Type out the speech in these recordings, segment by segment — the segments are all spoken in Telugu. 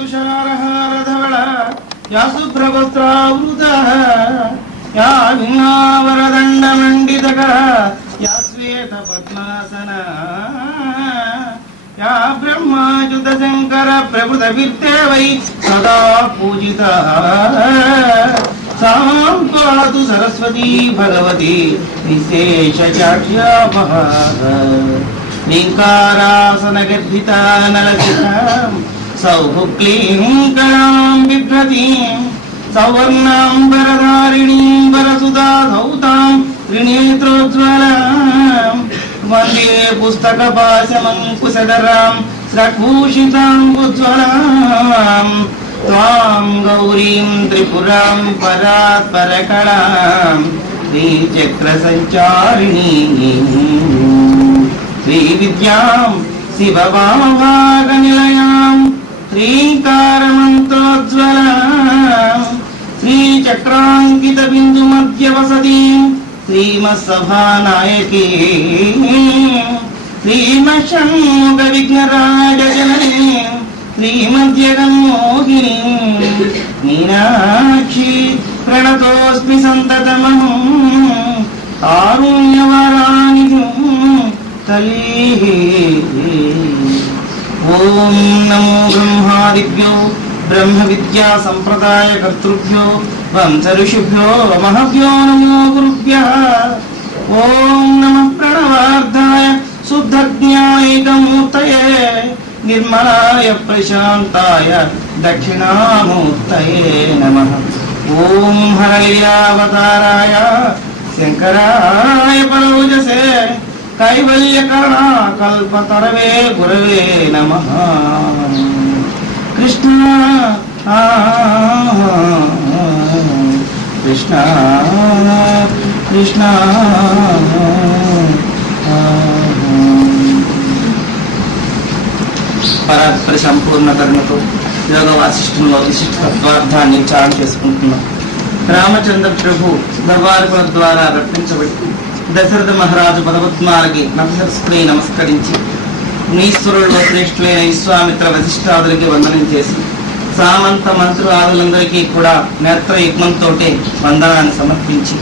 तुषारहारधवल या शुभ्रवस्त्रावृता या वीणावरदण्डमण्डितकर या श्वेतपद्मासना या ब्रह्माच्युतशङ्कर प्रभृतविद्ये वै सदा पूजिता सां पातु सरस्वती भगवती विशेषचाक्ष्यामः नीङ्कारासनगर्भिता नलसितां सौक्लीं कलां बिभ्रतीं सौवर्णां वरधारिणीं वरसुधा धौतां त्रिनेत्रोज्ज्वलां वन्दे पुस्तकपाशमङ्कुशधरां स्रग्भूषितां उज्ज्वलां त्वां गौरीं त्रिपुरां परात्परकलां श्रीचक्रसञ्चारिणीं श्रीविद्यां शिववामभागनिलयां श्रीङ्कारमन्त्रोज्ज्वलां श्रीचक्राङ्कितबिन्दुमध्यवसतीं श्रीमत्सभानायकीं श्रीमच्छण्मुखविघ्नराजजननीं श्रीमद्जगन्मोहिनीं मीनाक्षी प्रणतोऽस्मि सन्ततमहं कारुण्यवरानिधिं तलीः। ॐ नमो ब्रह्मादिभ्यो ब्रह्म विद्या संप्रदाय कर्तृभ्यो वंश ऋषिभ्यो महभ्यो नमो गुरुभ्यः। ॐ नमः प्रणवार्धाय शुद्धज्ञानैकमूर्तये निर्मलाय प्रशान्ताय दक्षिणामूर्तये नमः। ॐ हरयावताराय शंकराय परोजसे कैवल्यकरणा कल्पतरवे गुरवे नमः। कृष्ण कृष्ण कृष्ण పరాత్పర సంపూర్ణ కరుణతో యోగ వాసిష్ఠంలో విశిష్ట తత్వార్థాన్ని చాటు చేసుకుంటున్నాం. రామచంద్ర ప్రభు దర్బారుల ద్వారా రప్పించబడి దశరథ మహారాజు పదపద్మాలకి నమస్కరి నమస్కరించి నీశ్వరుల్లో శ్రేష్ఠులైన విశ్వామిత్ర వశిష్ఠాదులకి వందనం చేసి సామంత మంత్రులందరికీ కూడా నేత్ర యుగ్మంతో వందనాన్ని సమర్పించి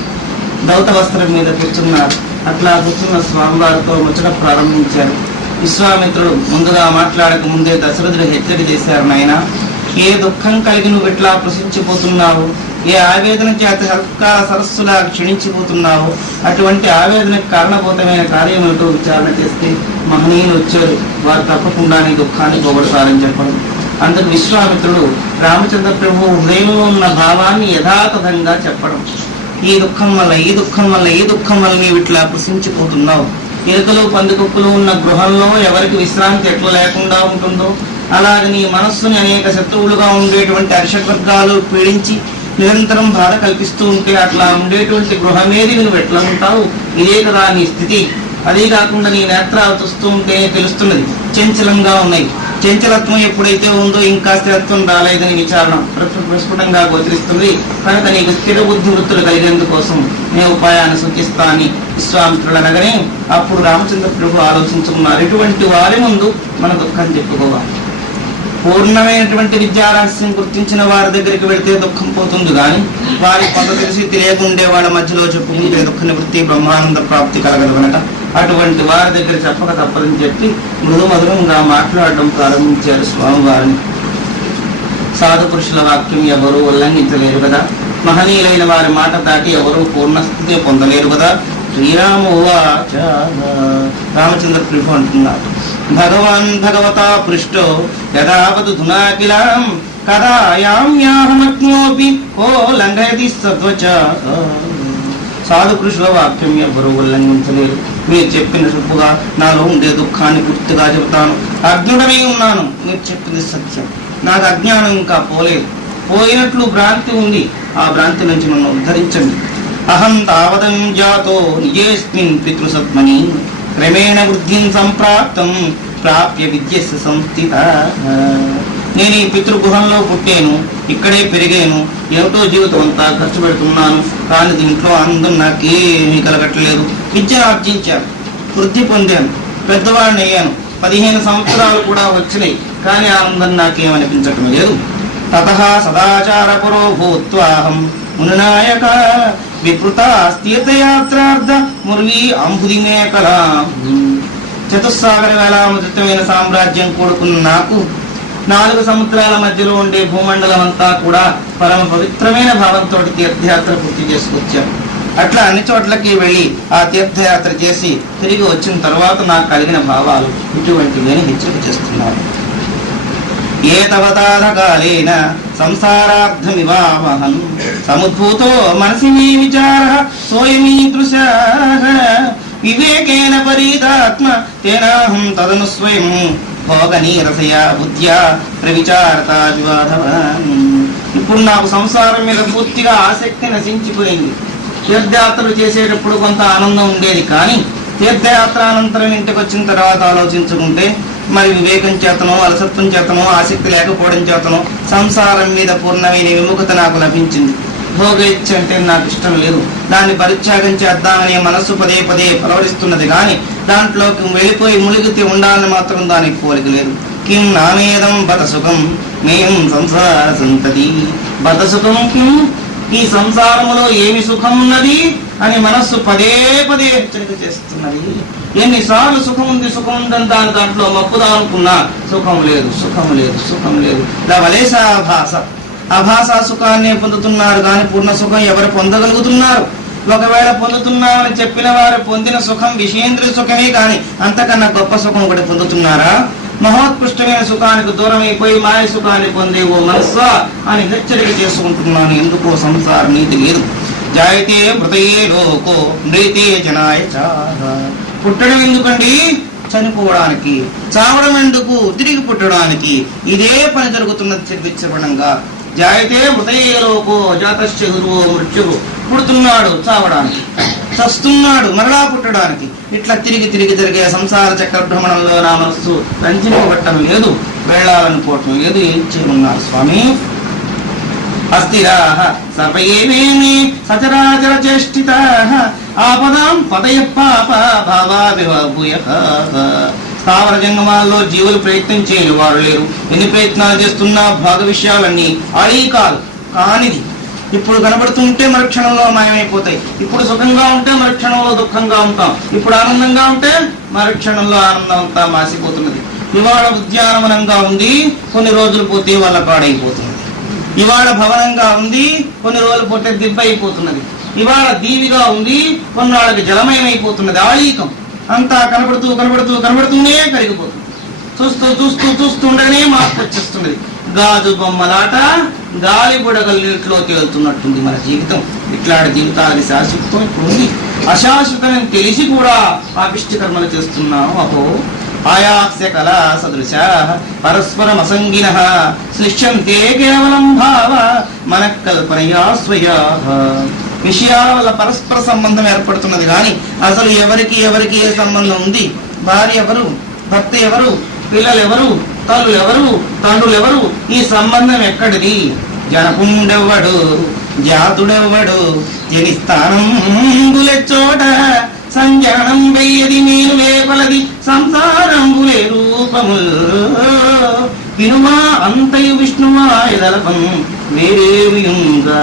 దౌత వస్త్రం మీద కూర్చున్నారు. అట్లా కూర్చున్న స్వామివారితో ముచ్చట ప్రారంభించారు. విశ్వామిత్రుడు ముందుగా మాట్లాడక ముందే దశరథుడు హెచ్చరిక చేశారు. నాయన, ఏ దుఃఖం కలిగి నువ్వు ఇట్లా ప్రశించిపోతున్నావు, ఏ ఆవేదన చేత సత్కార సరస్సులా క్షీణించిపోతున్నావు, అటువంటి ఆవేదనకు కారణభూతమైన కార్యం ఏమిటో విచారణ చేస్తే మహనీయులు వచ్చారు, వారు తప్పకుండా నీ దుఃఖాన్ని పోగొడతారని చెప్పడం. అందుకు విశ్వామిత్రుడు రామచంద్ర ప్రభు హృదయంలో ఉన్న భావాన్ని యథాతథంగా చెప్పడం. ఈ దుఃఖం వల్ల ఈ దుఃఖం వల్ల ఈ దుఃఖం వల్ల నీవు ఇట్లా ప్రశించిపోతున్నావు. ఎలుకలు పందికొక్కులు ఉన్న గృహంలో ఎవరికి విశ్రాంతి ఎట్లా లేకుండా ఉంటుందో అలాగే నీ మనస్సుని అనేక శత్రువులుగా ఉండేటువంటి అరిషడ్వర్గాలు పీడించి నిరంతరం బాధ కల్పిస్తూ ఉంటే అట్లా ఉండేటువంటి గృహమేది నువ్వు ఎట్లా ఉంటావు? ఇదే కదా నీ స్థితి. అదే కాకుండా నీ నేత్రాలు చూస్తూ ఉంటే తెలుస్తున్నది చంచలంగా ఉన్నాయి. చంచలత్వం ఎప్పుడైతే ఉందో ఇంకా స్థిరత్వం రాలేదని విచారణ ప్రస్ఫుటంగా గోచరిస్తుంది. కనుక నీకు స్థిర బుద్ధి వృత్తులు కలిగేందుకోసం నేను ఉపాయాన్ని సూచిస్తా అని విశ్వామిత్రుడు అనగానే అప్పుడు రామచంద్ర ప్రభు ఆలోచించుకున్నారు. ఇటువంటి వారి ముందు మన దుఃఖం చెప్పుకోవాలి. పూర్ణమైనటువంటి విద్యారహస్యం గుర్తించిన వారి దగ్గరికి వెళితే దుఃఖం పోతుంది, కానీ వారి కొంత తెలిసి తెలియకుండే వాళ్ళ మధ్యలో చెప్పుకుంటే దుఃఖ నివృత్తి బ్రహ్మానంద ప్రాప్తి కలగదు కనుక అటువంటి వారి దగ్గర చెప్పక తప్పదని చెప్పి మృదు మధురంగా మాట్లాడడం ప్రారంభించారు స్వామివారిని. సాధు పురుషుల వాక్యం ఎవరూ ఉల్లంఘించలేరు కదా, మహనీయులైన వారి మాట దాటి ఎవరూ పూర్ణస్థితి పొందలేరు కదా. శ్రీరామోవాచ, రామచంద్ర ప్రభు అంటున్నారు, భగవాన్ భగవతా పృష్టో యదావతు ధునాకిలాం కదాయామ్యాహమగ్నోపి ఓ లంఘయతి సత్వచ. సాధు పురుషుల వాక్యం ఎవరు ఉల్లంఘించలేరు. మీరు చెప్పిన చెప్పుగా నాలో ఉండే దుఃఖాన్ని పూర్తిగా చెబుతాను. అజ్ఞుడమే ఉన్నాను, మీరు చెప్పింది సత్యం. నాకు అజ్ఞానం ఇంకా పోలేదు, పోయినట్లు భ్రాంతి ఉంది. ఆ భ్రాంతి నుంచి నన్ను ఉద్ధరించండి. అహం తావదం జాతో నిజేస్మిన్ పితృసత్మని క్రమేణ వృద్ధిం సంప్రాప్తం ప్రాప్య విద్యస్య సంస్థిత. నేను ఈ పితృగృహంలో పుట్టాను, ఇక్కడే పెరిగాను, ఏమిటో జీవితం అంతా ఖర్చు పెడుతున్నాను, కానీ దీంట్లో ఆనందం నాకేమీ కలగట్లేదు. విద్య ఆర్జించాను, వృద్ధి పొందాను, పెద్దవాడిని అయ్యాను, 15 సంవత్సరాలు కూడా వచ్చినాయి. కానీ ఆనందం నాకేమనిపించటం లేదు. తతః సదాచార పురో భూత్వాహం మునినాయక విపృతాస్తీర్థయాత్రార్థ మురళీ అంబుది మేకలా. చతుస్సాగర వేలాముద్రితమైన సామ్రాజ్యం కూడుకున్న నాకు 4 సముద్రాల మధ్యలో ఉండే భూమండలం అంతా కూడా పరమ పవిత్రమైన భావంతో తీర్థయాత్ర పూర్తి చేసుకొచ్చాను. అట్లా అన్ని చోట్లకి వెళ్ళి ఆ తీర్థయాత్ర చేసి తిరిగి వచ్చిన తర్వాత నాకు కలిగిన భావాలు ఇటువంటివి అని హెచ్చరిక చేస్తున్నారు. ఏ తవతారకాలేన సంసారార్థమివామహం సముద్భూతో మనసి మీ విచార సోయమీదృశ వివేకేన పరీతాత్మ తేనాహం తదను స్వయం భోగనీరసయా బుద్ధ్యా ప్రవిచారత వివాదవాన్. ఇప్పుడు నాకు సంసారం మీద పూర్తిగా ఆసక్తి నశించిపోయింది. తీర్థయాత్రలు చేసేటప్పుడు కొంత ఆనందం ఉండేది, కానీ తీర్థయాత్ర అనంతరం ఇంటికి వచ్చిన తర్వాత ఆలోచించుకుంటే మరి వివేకం చేతనో అలసత్వం చేతనో ఆసక్తి లేకపోవడం చేతనో సంసారం మీద పూర్ణమైన విముఖత నాకు లభించింది. భోగేచ్ఛ అంటే నాకు ఇష్టం లేదు. దాన్ని పరిత్యాగం చేద్దామనే మనస్సు పదే పదే పలవరిస్తున్నది, కానీ దాంట్లోకి వెళ్ళిపోయి మునిగితే ఉండాలని మాత్రం దానికి కోరిక లేదు. కిం నామేదం బత సుఖం మేం సంసార సంతతి. బత సుఖం కిం, ఈ సంసారములో ఏమి సుఖం ఉన్నది అని మనస్సు పదే పదే హెచ్చరిక చేస్తున్నది. ఎన్నిసార్లు సుఖం ఉంది సుఖం ఉందని దాంట్లో మప్పుదా అనుకున్నా సుఖం లేదు, సుఖం లేదు, సుఖం లేదు. లవలేశాభాస, ఆభాస సుఖాన్ని పొందుతున్నారు, కానీ పూర్ణ సుఖం ఎవరు పొందగలుగుతున్నారు? ఒకవేళ పొందుతున్నామని చెప్పిన వారు పొందిన సుఖం విషయేంద్రియ సుఖమే, కానీ అంతకన్నా గొప్ప సుఖం ఒకటి పొందుతున్నారా? మహోత్కృష్టమైన సుఖానికి దూరం అయిపోయి మాయ సుఖాన్ని పొందే ఓ మనస్సా అని హెచ్చరిక చేసుకుంటున్నాను. ఎందుకో సంసార నీతి లేదు. జాయితే మృతయే లోకో మృతే జనాయ చాహ. పుట్టడం ఎందుకండి? చనిపోవడానికి. చావడం ఎందుకు? తిరిగి పుట్టడానికి. ఇదే పని జరుగుతున్నది చెప్పడంగా. జాయితే మృతయే లోకో జాతశ్చ గురువో మృత్యువు. పుడుతున్నాడు చావడానికి, చస్తున్నాడు మరలా పుట్టడానికి. ఇట్లా తిరిగి తిరిగి జరిగే సంసార చక్ర భ్రమణంలో నా మనస్సు రంజింపబట్టం లేదు, వెళ్ళాలనుకోవటం లేదు. ఏం చేయనున్నారు స్వామి? అస్థిరాః సర్వయేవేమి సచరాచర చేష్టితాః ఆపదాం పతయ పాప భావాభిభూయః. స్థావర జంగమాల్లో జీవులు ప్రయత్నం చేయని వారు లేరు. ఎన్ని ప్రయత్నాలు చేస్తున్నా భాగ విషయాలన్నీ అడీకాలు కానిది. ఇప్పుడు కనబడుతుంటే మరుక్షణంలో మాయమైపోతాయి. ఇప్పుడు సుఖంగా ఉంటే మరుక్షణంలో దుఃఖంగా ఉంటాం. ఇప్పుడు ఆనందంగా ఉంటే మరుక్షణంలో ఆనందం అంతా మాసిపోతున్నది. ఇవాళ ఉద్యానవనంగా ఉంది, కొన్ని రోజులు పోతే వాళ్ళ పాడైపోతున్నది. ఇవాళ భవనంగా ఉంది, కొన్ని రోజులు పోతే దిబ్బ అయిపోతున్నది. ఇవాళ దీవిగా ఉంది, కొన్నాళ్ళకి జలమయమైపోతున్నది. ఆళీకం అంతా కనబడుతూ కనబడుతూ కనబడుతూనే కరిగిపోతుంది. చూస్తూ చూస్తూ చూస్తుండగానే మార్పు వచ్చేస్తున్నది. గాజు బొమ్మలాట గాలి బుడగలు నీటిలో తేలుతున్నట్టుంది మన జీవితం. ఇట్లాంటి జీవితానికి శాశ్వతం ఇప్పుడు ఉంది. అశాశ్వతమని తెలిసి కూడా పాపిష్టి కర్మలు చేస్తున్నాం. అహో ఆయాస్య కళా సదృశ పరస్పరం అసంగిన సృష్యంతే కేవలం భావ మన కల్పనయా స్వయా. విషయాల వల్ల పరస్పర సంబంధం ఏర్పడుతున్నది, కానీ అసలు ఎవరికి ఎవరికి ఏ సంబంధం ఉంది? భార్య ఎవరు, భర్త ఎవరు, పిల్లలు ఎవరు, తల్లు ఎవరు, తండ్రులు ఎవరు? ఈ సంబంధం ఎక్కడిది? జనపుండెవ్వడు, జాతుడెవ్వడు, జనిస్థానంబులే చోట సంజానం వెయ్యది నేను వేపలది సంసారంబులే రూపముల్ వినుమా అంతయు విష్ణువాయదలపం వేరేవియుంగా.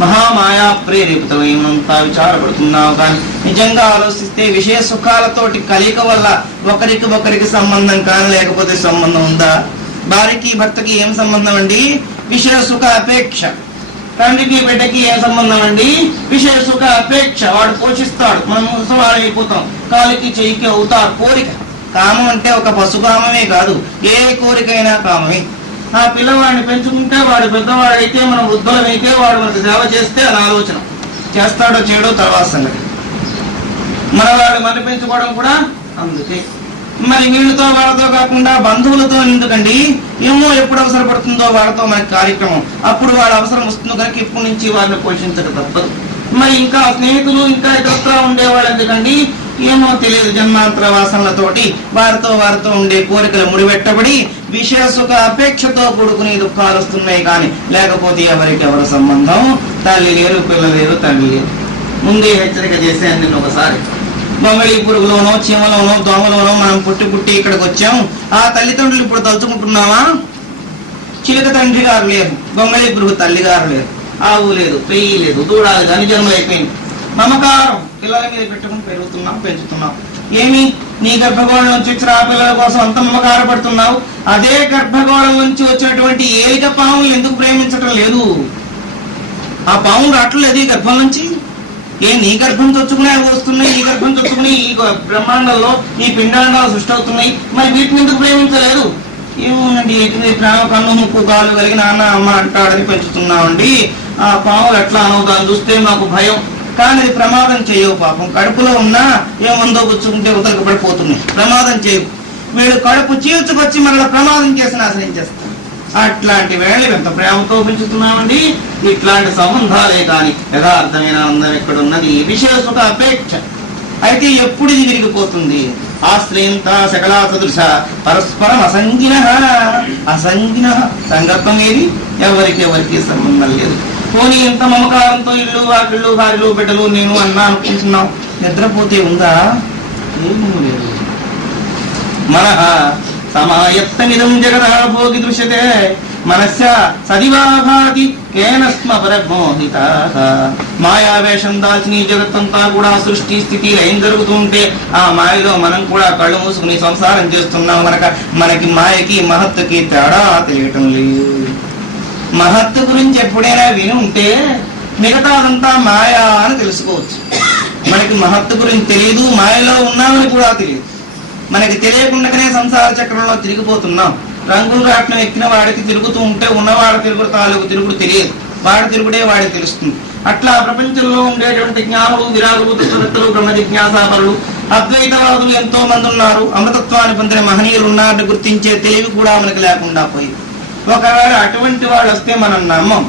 మహామాయా ప్రేరేపితమైనంతా విచారపడుతున్నావు, కానీ నిజంగా ఆలోచిస్తే విషయ సుఖాలతోటి కలిక వల్ల ఒకరికి సంబంధం కానీ లేకపోతే సంబంధం ఉందా? భార్యకి భర్తకి ఏం సంబంధం అండి? విషయ సుఖ అపేక్ష. తండ్రికి బిడ్డకి ఏం సంబంధం అండి? విషయ సుఖ అపేక్ష. వాడు పోషిస్తాడు, మనం ముసవాడు అయిపోతాం, కాలికి చెయ్యికి అవుతారు. కోరిక. కామం అంటే ఒక పశుకామమే కాదు, ఏ కోరికైనా కామమే. ఆ పిల్లవాడిని పెంచుకుంటే వాడు పెద్దవాడైతే, మనం వృద్ధులమైతే వాడు మనకు సేవ చేస్తే అని ఆలోచన. చేస్తాడో చేయడో తర్వాత సంగతి. మనవాడు మన పెంచుకోవడం కూడా అందుకే. మరి వీళ్ళతో వాళ్ళతో కాకుండా బంధువులతో ఎందుకండి? ఏమో ఎప్పుడు అవసరపడుతుందో వాళ్ళతో మనకి కార్యక్రమం, అప్పుడు వాళ్ళ అవసరం వస్తుందో కనుక ఇప్పటి నుంచి వారిని పోషించక తప్పదు. మరి ఇంకా స్నేహితులు ఇంకా ఇతరత్రా ఉండేవాళ్ళు ఎందుకండి? ఏమో తెలియదు, జన్మాంతర వాసనలతోటి వారితో ఉండే కోరికలు ముడిపెట్టబడి విషయ సుఖ అపేక్షతో కూడుకుని దుఃఖాలు వస్తున్నాయి, కానీ లేకపోతే ఎవరికి సంబంధం? తల్లి లేరు, పిల్ల లేరు, తండ్రి లేరు. ముందే హెచ్చరిక చేశాను నిన్న ఒకసారి. గొంగళి పురుగులోనో చీమలోనో దోమలోనో మనం పుట్టి ఇక్కడికి వచ్చాం. ఆ తల్లిదండ్రులు ఇప్పుడు తలుచుకుంటున్నావా? చిలుక తండ్రి గారు లేరు, గొంగళి పురుగు తల్లి గారు లేరు, ఆవు లేదు, పెయ్యి లేదు, దూడాలు కానీ జన్మలు అయిపోయింది. మమకారం పిల్లల మీద పెట్టుకుని పెరుగుతున్నాం, పెంచుతున్నాం. ఏమి నీ గర్భగోళ నుంచి వచ్చిన ఆ పిల్లల కోసం అంత మమకార పడుతున్నావు. అదే గర్భగోళ నుంచి వచ్చినటువంటి ఏలిక పాములు ఎందుకు ప్రేమించటం లేదు? ఆ పాములు రావట్లేదు ఈ గర్భం నుంచి. నీ గర్భం చొచ్చుకునే అవి వస్తున్నాయి, ఈ గర్భం చొచ్చుకుని ఈ బ్రహ్మాండంలో ఈ పిండాండాలు సృష్టి అవుతున్నాయి. మరి వీటిని ఎందుకు ప్రేమించలేదు? ఏమోనండి, ప్రేమ కన్ను ముక్కు కాలు కలిగి నాన్న అమ్మ అంటాడని పెంచుతున్నామండి. ఆ పాములు ఎట్లా అనవు, దాన్ని చూస్తే మాకు భయం. కానీ అది ప్రమాదం చేయవు. పాపం కడుపులో ఉన్నా ఏమందో పుచ్చుకుంటే ఉతలకు పడిపోతున్నాయి. ప్రమాదం చేయవు. వీడు కడుపు చీల్చుకొచ్చి మనలో ప్రమాదం చేసి నాశనం చేస్తాం. అట్లాంటి వేళ ఎంత ప్రేమతో పెంచుతున్నామండి. ఇట్లాంటి సంబంధాలే కానీ యథార్థమైన ఆనందం ఎక్కడున్నది? విషయ సుఖ అపేక్ష అయితే ఎప్పుడు ఇది విరిగిపోతుంది? ఆశ్రయంత సకలా సదృశ పరస్పరం అసంగిన సంగత్వం ఏది? ఎవరికి సంబంధం లేదు. పోనీ ఎంత మమకారంతో ఇల్లు వాకిళ్ళు భార్యలు బిడ్డలు నేను అన్నా అనుకుంటున్నాం. నిద్రపోతే ఉందా? ఏమీ లేదు. మనః సమాయత్తమిదం జగదా భోగి దృశ్యతే మనస్య సదివాభాతి కేనస్మ పరమోహితాః. మాయావేషం దాల్చిన ఈ జగత్తంతా కూడా సృష్టి స్థితి లయం జరుగుతూ ఉంటే ఆ మాయలో మనం కూడా కళ్ళు మూసుకుని సంసారం చేస్తున్నాం కనుక మనకి మాయకి మహత్తుకి తేడా తెలియటం లేదు. మహత్తు గురించి ఎప్పుడైనా విని ఉంటే మిగతాదంతా మాయా అని తెలుసుకోవచ్చు. మనకి మహత్తు గురించి తెలియదు, మాయలో ఉన్నామని కూడా తెలియదు. మనకి తెలియకుండానే సంసార చక్రంలో తిరిగిపోతున్నాం. రంగులు రాట్నం ఎక్కిన వాడికి తిరుగుతూ ఉంటే ఉన్నవాడు తిరుగుడు తాలూకు తిరుగుడు తెలియదు, వాడి తిరుగుడే వాడికి తెలుస్తుంది. అట్లా ప్రపంచంలో ఉండేటువంటి జ్ఞానులు, విరాగులు, తత్వవేత్తలు, బ్రహ్మ జిజ్ఞాసాపరులు, అద్వైతవాదులు ఎంతో మంది ఉన్నారు. అమృతత్వాన్ని పొందిన మహనీయులు ఉన్నారని గుర్తించే తెలివి కూడా మనకి లేకుండా పోయి, ఒకవేళ అటువంటి వాళ్ళు వస్తే మనం నమ్మం,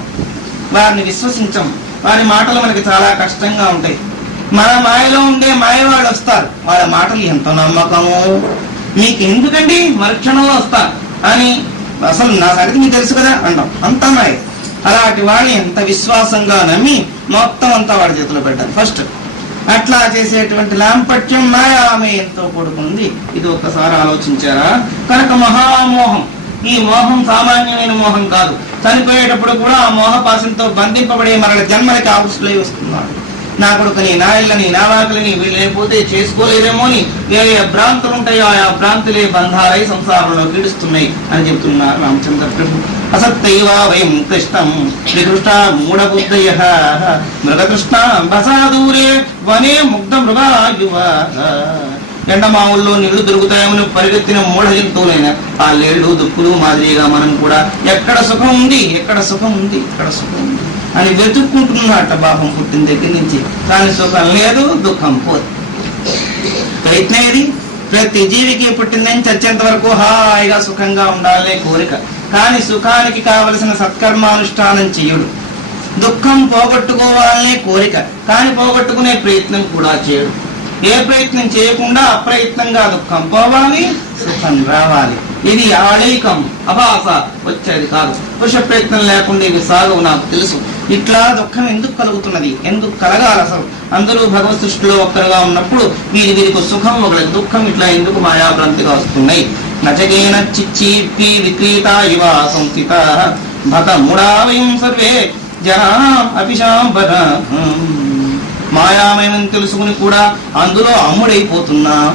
వారిని విశ్వసించం. వారి మాటలు మనకి చాలా కష్టంగా ఉంటాయి. మన మాయలో ఉండే మాయవాళ్ళు వస్తారు, వాళ్ళ మాటలు ఎంత నమ్మకము. మీకు ఎందుకండి మరుక్షణంలో వస్తారు అని, అసలు నా సంగతి మీకు తెలుసు కదా అంటాం. అంత మాయ. అలాంటి వాళ్ళని ఎంత విశ్వాసంగా నమ్మి మొత్తం అంతా వాడి చేతిలో పెట్టారు ఫస్ట్. అట్లా చేసేటువంటి లాంపట్యం మాయామయంతో కూడుకుంది. ఇది ఒక్కసారి ఆలోచించారా? కనుక మహామోహం. ఈ మోహం సామాన్యమైన మోహం కాదు. చనిపోయేటప్పుడు కూడా ఆ మోహపాశంతో బంధింపబడే మరల జన్మలకి ఆకృష్టులై వస్తున్నాడు. నా కొడుకుని, నా ఇళ్ళని, నా వాకులని వీళ్ళు లేకపోతే చేసుకోలేదేమో అని ఏ భ్రాంతులు ఉంటాయో ఆ భ్రాంతులే బంధాలై సంసారంలో పీడిస్తున్నాయి అని చెబుతున్నారు రామచంద్ర ప్రభు. అసత్తైవ వయం కృష్ణం శ్రీకృష్ణ మూఢబుద్ధయ మృగకృష్ణ బసాదూరే వనే ముగ్ధ మృగాయువ. ఎండమావుల్లో నీళ్లు దొరుకుతాయేమని పరిగెత్తిన మూఢ జంతువులైన ఆ లేళ్లు దుక్కులు మాదిరిగా మనం కూడా ఎక్కడ సుఖం ఉంది, ఎక్కడ సుఖం ఉంది, ఎక్కడ సుఖం ఉంది అని వెతుక్కుంటున్నట్ట పాపం పుట్టిన దగ్గర నుంచి. కానీ సుఖం లేదు, దుఃఖం పోదు. ప్రయత్నం ఏది? ప్రతి జీవికి పుట్టిందని చచ్చేంత వరకు హాయిగా సుఖంగా ఉండాలనే కోరిక. కానీ సుఖానికి కావలసిన సత్కర్మానుష్ఠానం చెయ్యడు. దుఃఖం పోగొట్టుకోవాలనే కోరిక, కానీ పోగొట్టుకునే ప్రయత్నం కూడా చేయడు. ఏ ప్రయత్నం చేయకుండా అప్రయత్నంగా దుఃఖం పోవాలి, సుఖం రావాలి. ఇది ఆళైకం, అభాస, వచ్చేది కాదు. పురుష ప్రయత్నం లేకుండా ఇవి సాగవు. నాకు తెలుసు ఇట్లా దుఃఖం ఎందుకు కలుగుతున్నది, ఎందుకు కలగాలి అసలు. అందరూ భగవత్ సృష్టిలో ఒక్కరుగా ఉన్నప్పుడు వీరికి సుఖం ఒకరికి దుఃఖం ఇట్లా ఎందుకు మాయాభ్రాంతిగా వస్తున్నాయి. నచకేన చిచ్చీపి విక్రీత ఇవ సంస్థిత భత మూఢావయం సర్వే జనా అపిశాంబర. మాయామయం తెలుసుకుని కూడా అందులో అమ్ముడైపోతున్నాం.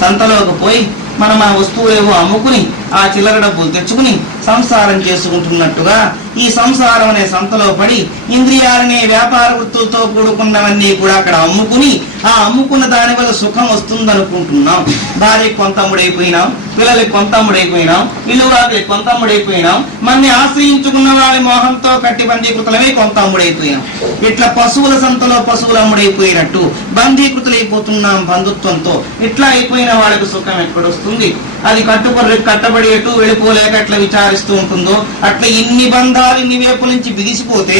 సంతలోకి పోయి మనం ఆ వస్తువులేవో అమ్ముకుని ఆ చిల్లర డబ్బులు తెచ్చుకుని సంసారం చేసుకుంటున్నట్టుగా ఈ సంసారం అనే సంతలో పడి ఇంద్రియాలనే వ్యాపార వృత్తులతో కూడుకున్నవన్నీ కూడా అక్కడ అమ్ముకుని ఆ అమ్ముకున్న దాని వల్ల సుఖం వస్తుందనుకుంటున్నాం. భార్యకి కొంత అమ్ముడైపోయినాం, పిల్లలకి కొంత అమ్ముడైపోయినాం, ఇల్లు వారికి కొంత అమ్ముడైపోయినాం, మనని ఆశ్రయించుకున్న వాళ్ళ మోహంతో కట్టి బంధీకృతులమే కొంత అమ్ముడైపోయినాం. ఇట్లా పశువుల సంతలో పశువులు అమ్ముడైపోయినట్టు బంధీకృతులైపోతున్నాం బంధుత్వంతో. ఇట్లా అయిపోయిన వాళ్ళకి సుఖం ఎక్కడొస్తుంది? అది కట్టబడి ఎటు వెళ్ళిపోలేక ఎట్లా విచారిస్తూ ఉంటుందో అట్లా ఇన్ని బంధాలు ఇన్ని వైపుల నుంచి బిగిసిపోతే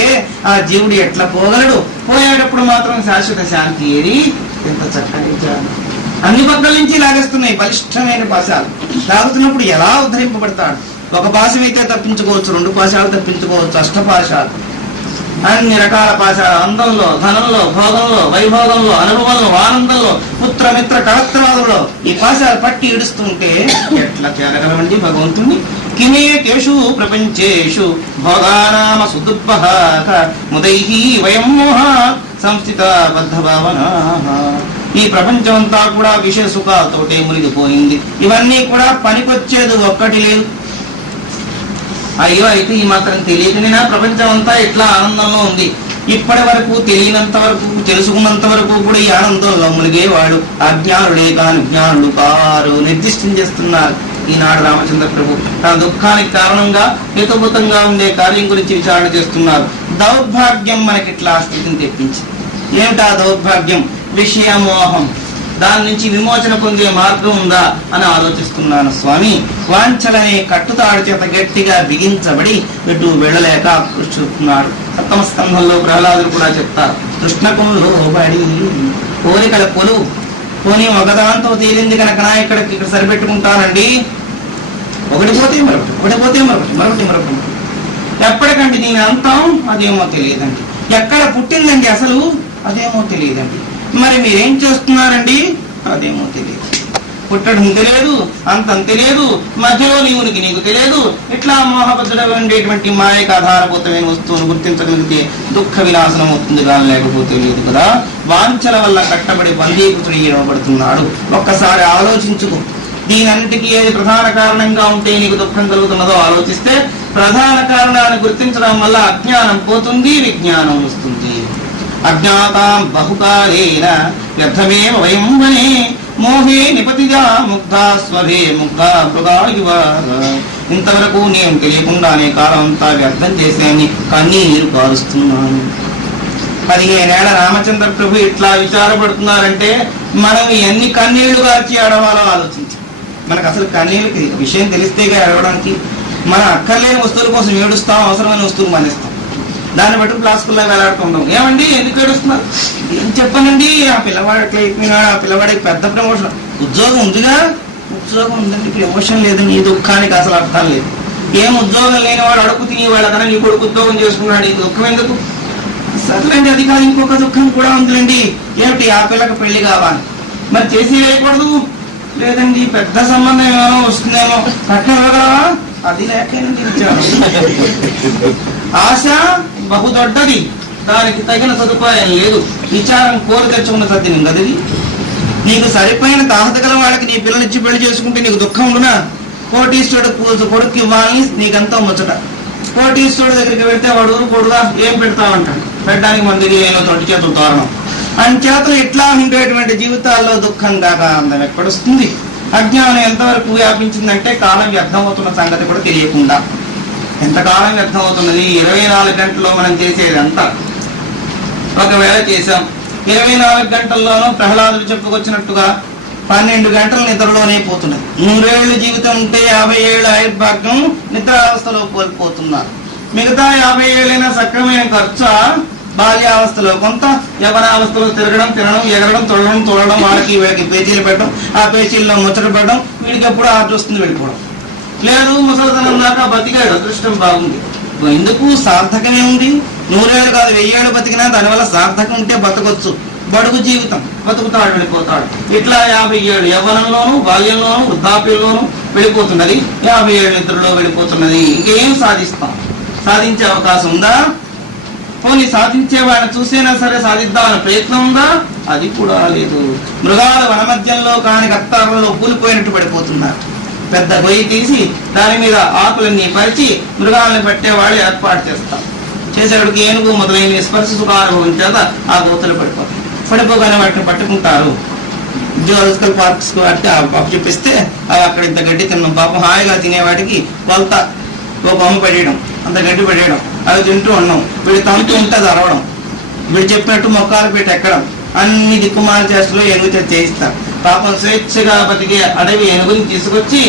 ఆ జీవుడు ఎట్లా పోగలడు? పోయేటప్పుడు మాత్రం శాశ్వత శాంతి ఏది? ఎంత చక్కని విచారణ. అన్ని పక్కల నుంచి లాగేస్తున్నాయి బలిష్టమైన పాశాలు. లాగుతున్నప్పుడు ఎలా ఉద్ధరింపబడతాడు? ఒక పాశం అయితే తప్పించుకోవచ్చు, 2 పాశాలు తప్పించుకోవచ్చు, అష్టపాశాలు. అన్ని రకాల పాశాల అందంలో, ధనంలో, భోగంలో, వైభోగంలో, అనుభవంలో, ఆనందంలో, పుత్రమిత్ర కళత్రాదుల్లో ఈ పాశాలు పట్టి ఇడుస్తుంటే ఎట్లా చేరగలవండి భగవంతుణ్ణి? కిమేతేషు ప్రపంచేషు భోగానామ సుదుర్భహాక ముదైహి వయం మోహ సంస్థిత బద్ధ భావనా. ఈ ప్రపంచం అంతా కూడా విషయ సుఖాలతోటే మునిగిపోయింది. ఇవన్నీ కూడా పనికొచ్చేది ఒక్కటి లేదు. అయ్యో అయితే ఈ మాత్రం తెలియకనేనా ప్రపంచం అంతా ఇట్లా ఆనందంలో ఉంది. ఇప్పటి వరకు తెలియనంత వరకు, తెలుసుకున్నంత వరకు కూడా ఈ ఆనందంలో మునిగేవాడు అజ్ఞానుడే కాని జ్ఞానులు కారు నిర్దిష్టం చేస్తున్నారు ఈనాడు రామచంద్ర ప్రభు. తన దుఃఖానికి కారణంగా హేతుభూతంగా ఉండే కార్యం గురించి విచారణ చేస్తున్నారు. దౌర్భాగ్యం మనకి ఇట్లా స్థితిని తెప్పించి, ఏమిటా దౌర్భాగ్యం? విషయమోహం. దాని నుంచి విమోచన పొందే మార్గం ఉందా అని ఆలోచిస్తున్నాను స్వామి. వాంఛలనే కట్టుతాడు చేత గట్టిగా బిగించబడి ఎటు వెళ్ళలేక కృష్ణున్నాడు. సప్తమ స్కంధంలో ప్రహ్లాదులు కూడా చెప్తారు, కృష్ణకుంలో బడి కోరికల కొలువు. పోనీ ఒకదాంతో తేలింది కనుక నా ఇక్కడ సరిపెట్టుకుంటానండి. ఒకటి పోతే మరొకటి, ఒకటి పోతే మరొకటి, మరొకటి మరొకటి. ఎప్పటికండి నేను అంతాం అదేమో తెలియదండి. ఎక్కడ పుట్టిందండి అసలు అదేమో తెలియదండి. మరి మీరేం చేస్తున్నారండి అదేమో తెలియదు. పుట్టడం తెలియదు, అంతం తెలియదు, మధ్యలో నీవునికి నీకు తెలియదు. ఇట్లా మోహబద్ధుడ ఉండేటువంటి మాయకు ఆధారభూతమైన వస్తువును గుర్తించగలిగితే దుఃఖ వినాశనం అవుతుంది కానీ లేకపోతే లేదు కదా. వాంఛల వల్ల కట్టబడి బందీకృతుడు ఇవ్వబడుతున్నాడు. ఒక్కసారి ఆలోచించుకో. దీనంటికి ఏది ప్రధాన కారణంగా ఉంటే నీకు దుఃఖం కలుగుతున్నదో ఆలోచిస్తే ప్రధాన కారణాన్ని గుర్తించడం వల్ల అజ్ఞానం పోతుంది, విజ్ఞానం వస్తుంది. అజ్ఞాతాం బహుకాలేన వ్యర్థమేవ వయం వనే మోహే నిపతిగా ముగ్ధా స్వభే ముగ్ధా మృగాళివా. ఇంతవరకు నేను తెలియకుండానే కాలం అంతా వ్యర్థం చేసేని కన్నీరు కారుస్తున్నాను. 15 ఏళ్ల రామచంద్ర ప్రభు ఇట్లా విచారపడుతున్నారంటే మనం ఎన్ని కన్నీళ్లు గార్చి ఆడవాలో ఆలోచించి. మనకు అసలు కన్నీళ్ళకి విషయం తెలిస్తేగా ఏడవడానికి. మనం అక్కర్లేని వస్తువుల కోసం ఏడుస్తాం, అవసరమైన వస్తువులు మానేస్తాం. దాన్ని బట్టి ప్లాస్కుల్లో వేలాడుకుంటాం. ఏమండి ఎందుకు ఏడుస్తున్నారు? ఏం చెప్పనండి, ఆ పిల్లవాడికి అయిపోయినాడు, ఆ పిల్లవాడికి పెద్ద ప్రమోషన్, ఉద్యోగం ఉందిగా. ఉద్యోగం ఉందండి, ప్రమోషన్ లేదు. నీ దుఃఖానికి అసలు అర్థం లేదు. ఏం ఉద్యోగం లేనివాడు అడుగు తిని వాళ్ళకన్నా నీ కొడుకు ఉద్యోగం చేసుకున్నాడు, ఈ దుఃఖం ఎందుకు? సర్లేండి, అది కాదు ఇంకొక దుఃఖం కూడా ఉందిలేండి. ఏమిటి? ఆ పిల్లకి పెళ్లి కావాలి. మరి చేసి వేయకూడదు. లేదండి పెద్ద సంబంధం ఏమో వస్తుందేమో, కట్నం ఇవ్వగలవా? అది లేకేనండి విచారం. ఆశ బహుదొడ్డది, దానికి తగిన సదుపాయం లేదు. విచారం కోరి తెచ్చుకున్న సత్యం కదది. నీకు సరిపోయిన తాహత గల వాళ్ళకి నీ పిల్లనిచ్చి పెళ్లి చేసుకుంటే నీకు దుఃఖం ఉండునా? కోటీశ్వరుడు కొడుకు ఇవ్వాలని నీకంతా ముచ్చట. కోటీశ్వరుడు దగ్గరికి వెళ్తే వాడు ఊరు కొడుగా ఏం పెడతావంటాడు. పెట్టడానికి మన దగ్గర ఏదో తొట్టి చేతులు తోరణం. అంచేత ఇట్లా ఉండేటువంటి జీవితాల్లో దుఃఖం కాక అందం ఎక్కడొస్తుంది? అజ్ఞానం ఎంతవరకు వ్యాపించిందంటే కాలం వ్యర్థం అవుతున్న సంగతి కూడా తెలియకుండా. ఎంతకాలం వ్యర్థం అవుతున్నది? 24 గంటల్లో మనం చేసేదంతా. ఒకవేళ చేశాం 24 గంటల్లోనూ ప్రహ్లాదుడు చెప్పుకొచ్చినట్టుగా 12 గంటలు నిద్రలోనే పోతున్నది. 100 ఏళ్ళు జీవితం ఉంటే 50 ఏళ్ళ ఆయుర్భాగ్యం నిద్రావస్థలో కోల్పోతున్నారు. మిగతా 50 ఏళ్ళైనా సక్రమైన ఖర్చు బాల్యావస్థలో కొంత, యవనావస్థలో తిరగడం, తినడం, ఎగరడం, తొడడం, వాళ్ళకి వీళ్ళకి పేచీలు పెట్టడం, ఆ పేచీల్లో ముచ్చట పెట్టడం, వీడికి ఎప్పుడు ఆర్డర్ వస్తుంది వెళ్ళిపోవడం. లేదు ముసలితనం దాకా బతికాడు, అదృష్టం బాగుంది. ఎందుకు? సార్థకమే ఉంది. 100 ఏళ్ళు కాదు 1000 ఏళ్ళు బతికినా దానివల్ల సార్థకం ఉంటే బతకొచ్చు. బడుగు జీవితం బతుకుతాడు, వెళ్ళిపోతాడు. ఇట్లా 50 ఏళ్ళు యవ్వనంలోను, బాల్యంలోను, వృద్ధాప్యంలోను వెళ్ళిపోతున్నది. 50 ఏళ్ళు నిద్రలో వెళ్ళిపోతున్నది. ఇంకేం సాధిస్తాం? సాధించే అవకాశం ఉందా? పోనీ సాధించే వాడిని చూసైనా సరే సాధిద్దామని ప్రయత్నం ఉందా? అది కూడా లేదు. మృగాలు వనమధ్యంలో కాని కత్తారంలో కూలిపోయినట్టు పడిపోతున్నారు. పెద్ద గొయ్యి తీసి దాని మీద ఆకులన్నీ పరిచి మృగాలను పట్టేవాళ్ళు ఏర్పాటు చేస్తారు. చేసేవాడికి ఏనుగు మొదలైన స్పర్శ సుఖానుభవం చేత ఆ గోతులు పడిపోతాయి. పడిపోగానే వాటిని పట్టుకుంటారు. జువాలజికల్ పార్క్స్ వాటికి పాప చెప్పిస్తే అవి అక్కడ ఇంత గడ్డి తిన్నాం పాపం హాయిగా తినేవాటికి వాళ్ళ ఒక బొమ్మ పడేయడం, అంత గడ్డి పడేయడం, అవి తింటూ ఉన్నాం. వీడు తంతు ఉంటే అది అరవడం, వీడు చెప్పినట్టు మొక్కలు పెట్టి ఎక్కడం, అన్ని దిక్కుమాల చేస్తలో ఏనుగు చేయిస్తారు. పాపం స్వేచ్ఛగా బతికే అడవి ఏనుగుని తీసుకొచ్చి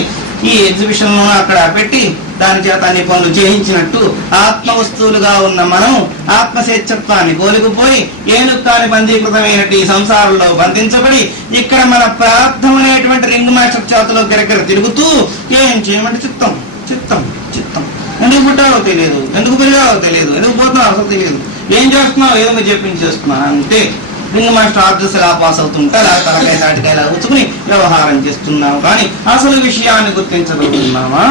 ఈ ఎగ్జిబిషన్ లో అక్కడ పెట్టి దాని చేత అన్ని పనులు చేయించినట్టు ఆత్మ వస్తువులుగా ఉన్న మనం ఆత్మ స్వేచ్ఛత్వాన్ని కోలుకుపోయి ఏనుగు కాని బంధీకృతమైనట్టు ఈ సంసారంలో బంధించబడి ఇక్కడ మన ప్రార్థం అనేటువంటి రింగ్ మాస్టర్ చేతిలో గిరగిర తిరుగుతూ ఏం చేయమంటే చిత్తం చిత్తం చిత్తం. ఎందుకు పుట్టావో తెలియదు, ఎందుకు పెరిగావో తెలియదు, ఎందుకు పోతున్నావో అసలు తెలియదు. ఏం చేస్తున్నావు, ఏదో మీరు చెప్పించేస్తున్నాను అంతే. రింగ్ మాస్టర్ ఆర్డర్స్ ఎలా పాస్ అవుతుంటా అలా తలకాయ తాటికాయ ఎలా ఉచ్చుకుని వ్యవహారం చేస్తున్నావు, కానీ అసలు విషయాన్ని గుర్తించగలుగుతున్నామా?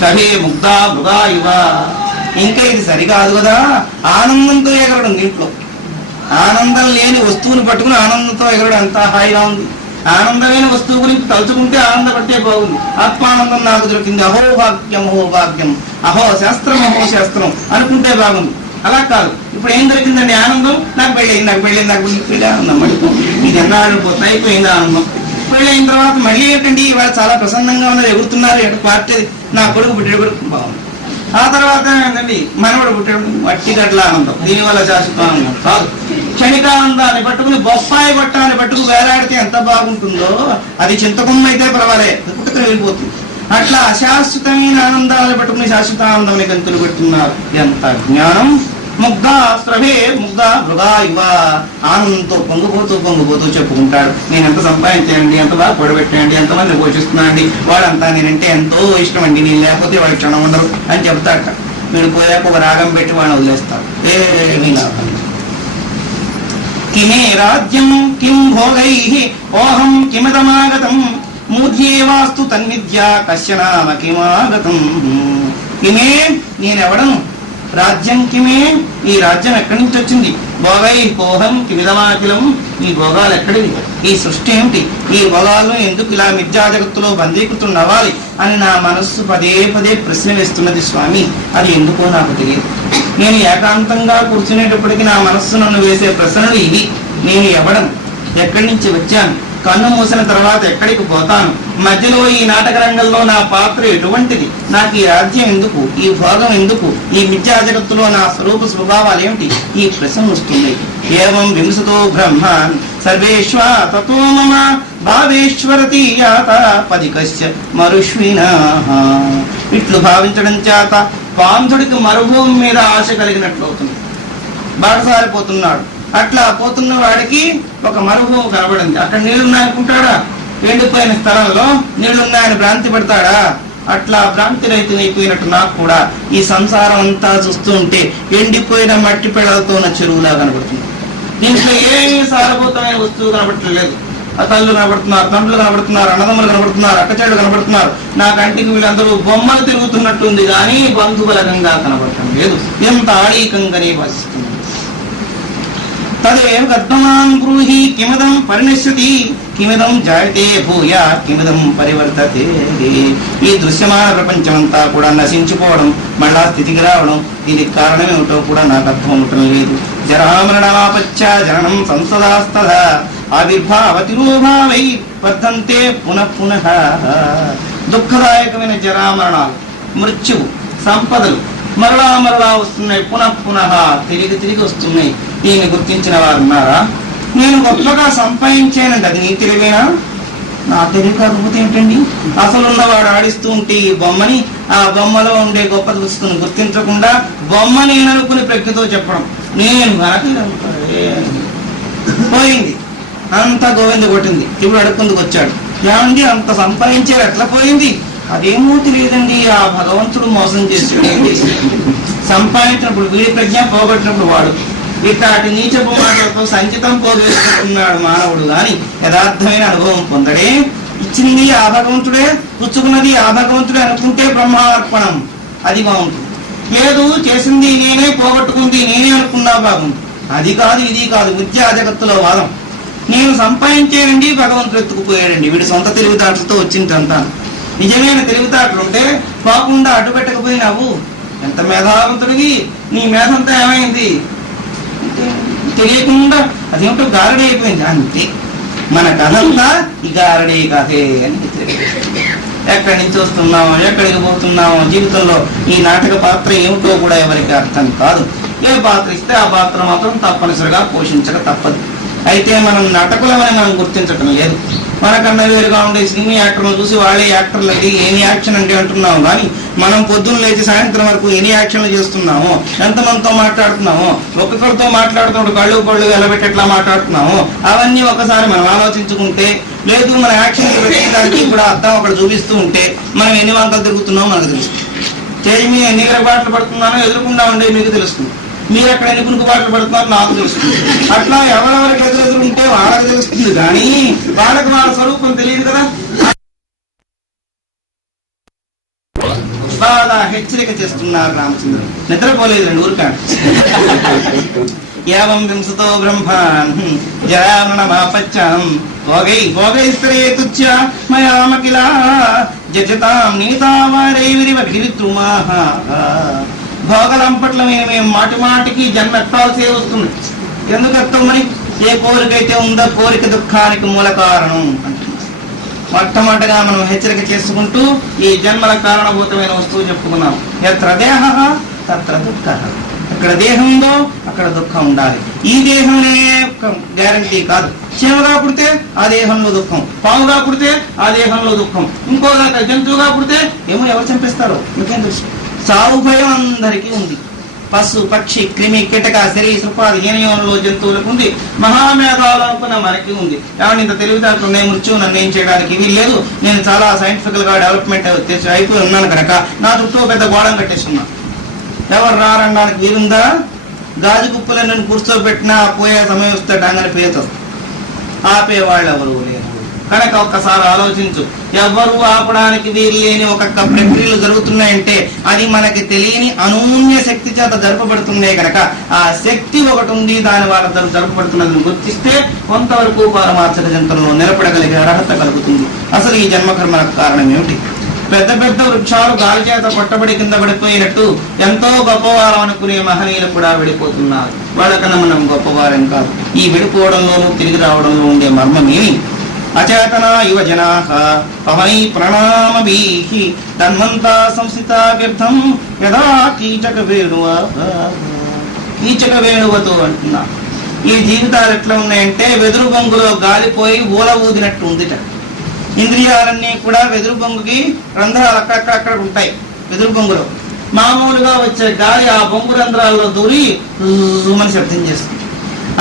షహే ముగ్ధా మృగా ఇవ. ఇంకా ఇది సరికాదు కదా, ఆనందంతో ఎగరడం. దీంట్లో ఆనందం లేని వస్తువుని పట్టుకుని ఆనందంతో ఎగరడం ఎంత హాయిగా ఉంది. ఆనందమైన వస్తువు గురించి తలుచుకుంటే ఆనందపడితే బాగుంది. ఆత్మానందం నాకు దొరికింది, అహో భాగ్యం అహో భాగ్యం, అహో శాస్త్రం అహో శాస్త్రం అనుకుంటే బాగుంది. అలా కాదు. ఇప్పుడు ఏం దొరికిందండి? ఆనందం. నాకు పెళ్ళయింది, నాకు పెళ్ళింది, నాకు పెళ్ళి ఆనందం. ఇది ఎన్నాళ్ళు పోతే అయిపోయింది ఆనందం. పెళ్ళయిన తర్వాత మళ్ళీ ఏంటండి ఇవాళ చాలా ప్రసన్నంగా ఉన్నది, ఎగురుతున్నారు, పార్టీ నా కొడుకు పుట్టాడు, బాగుంది. ఆ తర్వాత ఏంటండి మనవడు పుట్టాడు, వట్టి గడ్ల ఆనందం. దీనివల్ల శాశ్వత ఆనందం కాదు. క్షణికానందాన్ని పట్టుకుని బొప్పాయి పట్టాన్ని పట్టుకుని వేలాడితే ఎంత బాగుంటుందో, అది చింతకొమ్మ అయితే పర్వాలేదు, పుట్టుకుని వెళ్ళిపోతుంది. అట్లా అశాశ్వతమైన ఆనందాలను పట్టుకుని శాశ్వత ఆనందాన్ని గంతులు పెడుతున్నారు. ఎంత జ్ఞానం! ముగ్ధ స్రవే ముగ్ధ మృగా ఇవ. ఆనందంతో పొంగిపోతూ చెప్పుకుంటాడు, నేను ఎంత సంపాదించానండి, ఎంత బాగా పొడబెట్టానండి, ఎంతమంది పోషిస్తున్నానండి, వాడంతా నేనంటే ఎంతో ఇష్టం అండి, నేను లేకపోతే వాడు క్షణం ఉండరు అని చెప్తాడట. వీడు పోయాక ఒక రాగం పెట్టి వాడిని వదిలేస్తాడు. ఏమీ లాభం. కిమే రాజ్యం కిం భోగై ఓహం కిమదమాగతం మూధ్యేవాస్తు తన్విద్య కశ్యనామ కిమాగతం. కిమే నేనెవడను, రాజ్యం కిమే ఈ రాజ్యం ఎక్కడి నుంచి వచ్చింది, భోగై కోహం కిమిదమాకిలం ఈ భోగాలు ఎక్కడివి, ఈ సృష్టి ఏమిటి, ఈ భోగాలను ఎందుకు ఇలా మిథ్యా జగత్తులో బందీకృతులు నవ్వాలి అని నా మనస్సు పదే పదే ప్రశ్న వేస్తున్నది స్వామి. అది ఎందుకో నాకు తెలియదు. నేను ఏకాంతంగా కూర్చునేటప్పటికీ నా మనస్సు నన్ను వేసే ప్రశ్నలు ఇవి. నేను ఎవడను, ఎక్కడి నుంచి వచ్చాను, కన్ను మూసిన తర్వాత ఎక్కడికి పోతాను, మధ్యలో ఈ నాటక రంగంలో నా పాత్ర ఎటువంటిది, నాకు ఈ రాజ్యం ఎందుకు, ఈ భోగం ఎందుకు, ఈ మిథ్యా జగత్తులో నా స్వరూప స్వభావాలు ఏమిటి, ఈ ప్రశ్న వస్తుంది. ఏవం వింశతో బ్రహ్మాన్ సర్వేశ్వ తతో మమ భావేశ్వరతి యాత పదికస్య మరుష్వినా. ఇట్లు భావించడం చేత పాంధుడికి మరుభూమి మీద ఆశ కలిగినట్లు అవుతుంది. బాటసారిపోతున్నాడు. అట్లా పోతున్న వాడికి ఒక మరుభూమి కనబడింది. అక్కడ నీళ్లున్నాయనుకుంటాడా? ఎండిపోయిన స్థలంలో నీళ్లున్నాయని భ్రాంతి పడతాడా? అట్లా భ్రాంతి రైతునైపోయినట్టు నాకు కూడా ఈ సంసారం అంతా చూస్తూ ఉంటే ఎండిపోయిన మట్టి పెడలతో ఉన్న చెరువులా కనబడుతుంది. దీంట్లో ఏమీ సారభూతమైన వస్తువు కనబడట్లేదు. తల్లు కనబడుతున్నారు, తండ్రులు కనబడుతున్నారు, అన్నదమ్ములు కనబడుతున్నారు, అక్కచెళ్ళు కనబడుతున్నారు. నా కంటికి వీళ్ళందరూ బొమ్మలు తిరుగుతున్నట్టుంది కానీ బంధుబలకంగా కనబడటం లేదు. ఎంత ఆళీకంగానే భాషిస్తుంది. తదేవ కర్తమాన్ బ్రూహి కిమదం పరిణశ్యతి కిమదం జాయతే భూయ కిమదం పరివర్తతే. ఈ దృశ్యమాన ప్రపంచమంతా కూడా నశించిపోవడం, మళ్ళా స్థితికి రావడం, దీనికి కారణం ఏమిటో కూడా నాకు అర్థం అవటం లేదు. జరామరణాపచ్చ జననం సంసదాస్తద ఆవిర్భావతిరోభావై వర్ధంతే పునః పునః. దుఃఖదాయకమైన జరామరణాలు, మృత్యువు, సంపదలు మరలా వస్తున్నాయి, పునః తిరిగి వస్తున్నాయి. దీన్ని గుర్తించిన వారు ఉన్నారా? నేను గొప్పగా సంపాదించానండి, అది నీ తెలివేనా? నా తెలివి కాకపోతే ఏంటండి? అసలు ఉన్నవాడు ఆడిస్తూ ఉంటే ఈ బొమ్మని, ఆ బొమ్మలో ఉండే గొప్ప వస్తువును గుర్తించకుండా బొమ్మ నేను అనుకుని ప్రజ్ఞతో చెప్పడం, నేను పోయింది అంత గోవింద కొట్టింది. ఇప్పుడు అడుక్కుందుకు వచ్చాడు, ఏమండి అంత సంపాదించారు ఎట్లా పోయింది? అదేమో తెలియదండి, ఆ భగవంతుడు మోసం చేసాడు. సంపాదించినప్పుడు వీడి ప్రజ్ఞ, పోగొట్టినప్పుడు వాడు. ఇట్లాంటి నీచపు మాటలతో సంచితం పోగొట్టుకున్నాడు మానవుడు గాని యథార్థమైన అనుభవం పొందడే. ఇచ్చింది ఆ భగవంతుడే, పుచ్చుకున్నది ఆ భగవంతుడే అనుకుంటే బ్రహ్మార్పణం, అది బాగుంటుంది. లేదు చేసింది నేనే, పోగొట్టుకుంది నేనే అనుకున్నా బాగుంది. అది కాదు ఇది కాదు, విద్యా జగత్తులో వాదం. నేను సంపాదించానండి, భగవంతుడు ఎత్తుకుపోయాడండి. వీడి సొంత తెలివితేటలతో వచ్చిందంతా. నిజమైన తెలివితేటలుంటే పోకుండా అడ్డు పెట్టకపోయినావు. ఎంత మేధావంతుడికి నీ మేధంతా ఏమైంది తెలియకుండా అదేమిటో గారడీ అయిపోయింది అంతే. మన కథంతా ఈ గారడీ కథే అని ఎక్కడి నుంచి వస్తున్నామో, ఎక్కడికి పోతున్నామో, జీవితంలో ఈ నాటక పాత్ర ఏమిటో కూడా ఎవరికి అర్థం కాదు. ఏ పాత్ర ఇస్తే ఆ పాత్ర మాత్రం తప్పనిసరిగా పోషించక తప్పదు. అయితే మనం నాటకులమని మనం గుర్తించటం లేదు. మనకన్నా వేరుగా ఉండే సినిమా యాక్టర్లు చూసి వాళ్ళే యాక్టర్లు అండి, ఎన్ని యాక్షన్ అండి అంటున్నాము. కానీ మనం పొద్దున్న లేచి సాయంత్రం వరకు ఎన్ని యాక్షన్లు చేస్తున్నామో, ఎంతమందితో మాట్లాడుతున్నామో, ఒక్కొక్కరితో మాట్లాడుతున్నప్పుడు కళ్ళు ఎలబెట్టేట్లా మాట్లాడుతున్నామో, అవన్నీ ఒకసారి మనం ఆలోచించుకుంటే, లేదు మన యాక్షన్ పెట్టడానికి కూడా అర్థం అక్కడ చూపిస్తూ ఉంటే మనం ఎన్ని వంకలు తిరుగుతున్నామో మనకు తెలుస్తుంది. స్టేజ్ మీద ఎన్ని గ్రబాట్లు పడుతున్నానో ఎదురుకుండా ఉండే మీకు తెలుస్తుంది. మీరు అక్కడ ఎన్ని కునుకుబాట్లు పడుతున్నారు నాకు తెలుస్తుంది. అట్లా ఎవరెవరికి ఎదురెదురు ఉంటే వాళ్ళకి తెలుస్తుంది, కానీ వాళ్ళకి వాళ్ళ స్వరూపం తెలియదు కదా. బాగా హెచ్చరిక చేస్తున్నారు రామచంద్రుడు. నిద్రపోలేదండి ఊరికాడు. ఏవం వింసతో బ్రహ్మాన్ జరామణమాపత్యం భోగై భోగైస్తరే తుచ్చ మయామకిల జజతాం నీతావారైవిరివ భివిద్రుమాః. భోగలంపట్ల మేము మాటి మాటికి జన్మ ఎత్తాల్సే వస్తుంది. ఎందుకు ఎత్తామని? ఏ కోరికైతే ఉందో కోరిక దుఃఖానికి మూల కారణం అంటున్నారు. మొట్టమొదటిగా మనం హెచ్చరిక చేసుకుంటూ ఈ జన్మల కారణభూతమైన వస్తువు చెప్పుకున్నాం. ఎత్ర దేహ తత్ర దుఃఖ. ఎక్కడ దేహం ఉందో అక్కడ దుఃఖం ఉండాలి. ఈ దేహంలో గ్యారంటీ కాదు. చీమగా పుడితే ఆ దేహంలో దుఃఖం, పావుగా పుడితే ఆ దేహంలో దుఃఖం, ఇంకోగా జంతువుగా పుడితే ఏమో ఎవరు చంపేస్తారో మీకేం తెలుసు. సాగు భయం అందరికీ ఉంది. పశు పక్షి క్రిమి కీటక సరీసృపాది హీనయోనంలో జంతువులకు ఉంది. మహామేధావులు అనుకున్న మనకి ఉంది. కాబట్టి ఇంత తెలివితేటలు ఉన్నాయి, మృత్యువు నన్ను ఏం చేయడానికి వీలు లేదు. నేను చాలా సైంటిఫికల్ గా డెవలప్మెంట్ అయిపోయి ఉన్నాను కనుక నా చుట్టూ పెద్ద గోడం కట్టేస్తున్నా. ఎవరు రారనడానికి వీలుందా? గాజు కుప్పలను నేను కూర్చోబెట్టినా పోయే సమయం వస్తే డాంగని పేరు ఆపేవాళ్ళు ఎవరు లేరు. కనుక ఒక్కసారి ఆలోచించు. ఎవరు ఆపడానికి వీలు లేని ఒక్కొక్క ప్రక్రియలు జరుగుతున్నాయంటే అది మనకి తెలియని అనూన్య శక్తి చేత జరపబడుతున్నాయి కనుక ఆ శక్తి ఒకటి ఉంది, దాని వాళ్ళ జరపబడుతున్నదని గుర్తిస్తే కొంతవరకు పారమార్థక జంతువులో నిలబడగలిగే అర్హత కలుగుతుంది. అసలు ఈ జన్మకర్మలకు కారణం ఏమిటి? పెద్ద పెద్ద వృక్షాలు గాలి చేత కొట్టబడి కింద పడిపోయినట్టు ఎంతో గొప్పవారం అనుకునే మహనీయులు కూడా విడిపోతున్నారు. వాళ్ళకన్నా మనం గొప్పవారం కాదు. ఈ విడిపోవడంలోనూ తిరిగి రావడంలో ఉండే మర్మమేమి? అచేతనా ఇవ జనాః పవనై ప్రణామభిః తన్మంతా సంస్థితావ్యర్థం యదా కీచక వేణువతో అంటున్నా. ఈ జీవితాలు ఎట్లా ఉన్నాయంటే వెదురు బొంగులో గాలిపోయి ఊల ఊదినట్టు ఉందిట. ఇంద్రియాలన్నీ కూడా వెదురు బొంగుకి రంధ్రాలు అక్కడక్కడ ఉంటాయి. వెదురు బొంగులో మామూలుగా వచ్చే గాలి ఆ బొంగు రంధ్రాల్లో దూరి మన శబ్దం చేస్తుంది.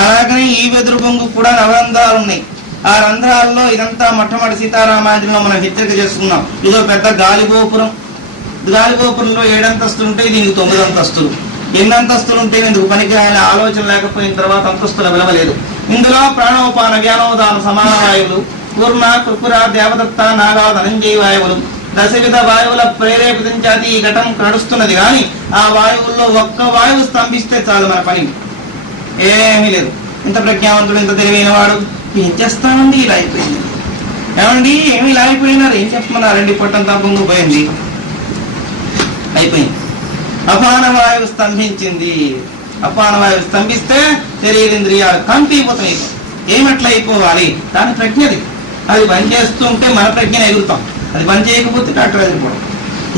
అలాగనే ఈ వెదురు బొంగు కూడా నవరంధ్రాలు ఉన్నాయి. ఆ రంధ్రాల్లో ఇదంతా మొట్టమొదటి సీతారామాజంలో మనం హెచ్చరిక చేసుకున్నాం. ఇదో పెద్ద గాలిగోపురం. గాలిగోపురంలో 7 అంతస్తులు ఉంటాయి, దీనికి 9 అంతస్తులు. ఎన్ని అంతస్తులు ఉంటే ఇందుకు పనికి ఆయన ఆలోచన లేకపోయిన తర్వాత అంతస్తుల విలువలేదు. ఇందులో ప్రాణోపాన వ్యానోదాన సమాన వాయువులు, కూర్మ కృపుర దేవదత్త నాగా ధనంజయ వాయువులు, దశవిధ వాయువుల ప్రేరేపితం చేతి ఈ ఘటం నడుస్తున్నది. కానీ ఆ వాయువుల్లో ఒక్క వాయువు స్తంభిస్తే చాలు మన పని ఏమీ లేదు. ఇంత ప్రజ్ఞావంతుడు, ఇంత తెలివైన వాడు ఏం చేస్తామండి? ఇలా అయిపోయింది. ఏమండి ఏమి ఇలా అయిపోయినారు? ఏం చెప్పమన్నారండి? పొట్టంతా పొంగు పోయింది, అయిపోయింది. అపాన వాయువు స్తంభించింది. అపాన వాయువు స్తంభిస్తే శరీరేంద్రియాలు కంపిపోతాయి. ఏమట్లా అయిపోవాలి? దాని ప్రజ్ఞది. అది పని చేస్తుంటే మన ప్రజ్ఞను ఎగురుతాం, అది పని చేయకపోతే డాక్టర్ ఎదురుకోవడం.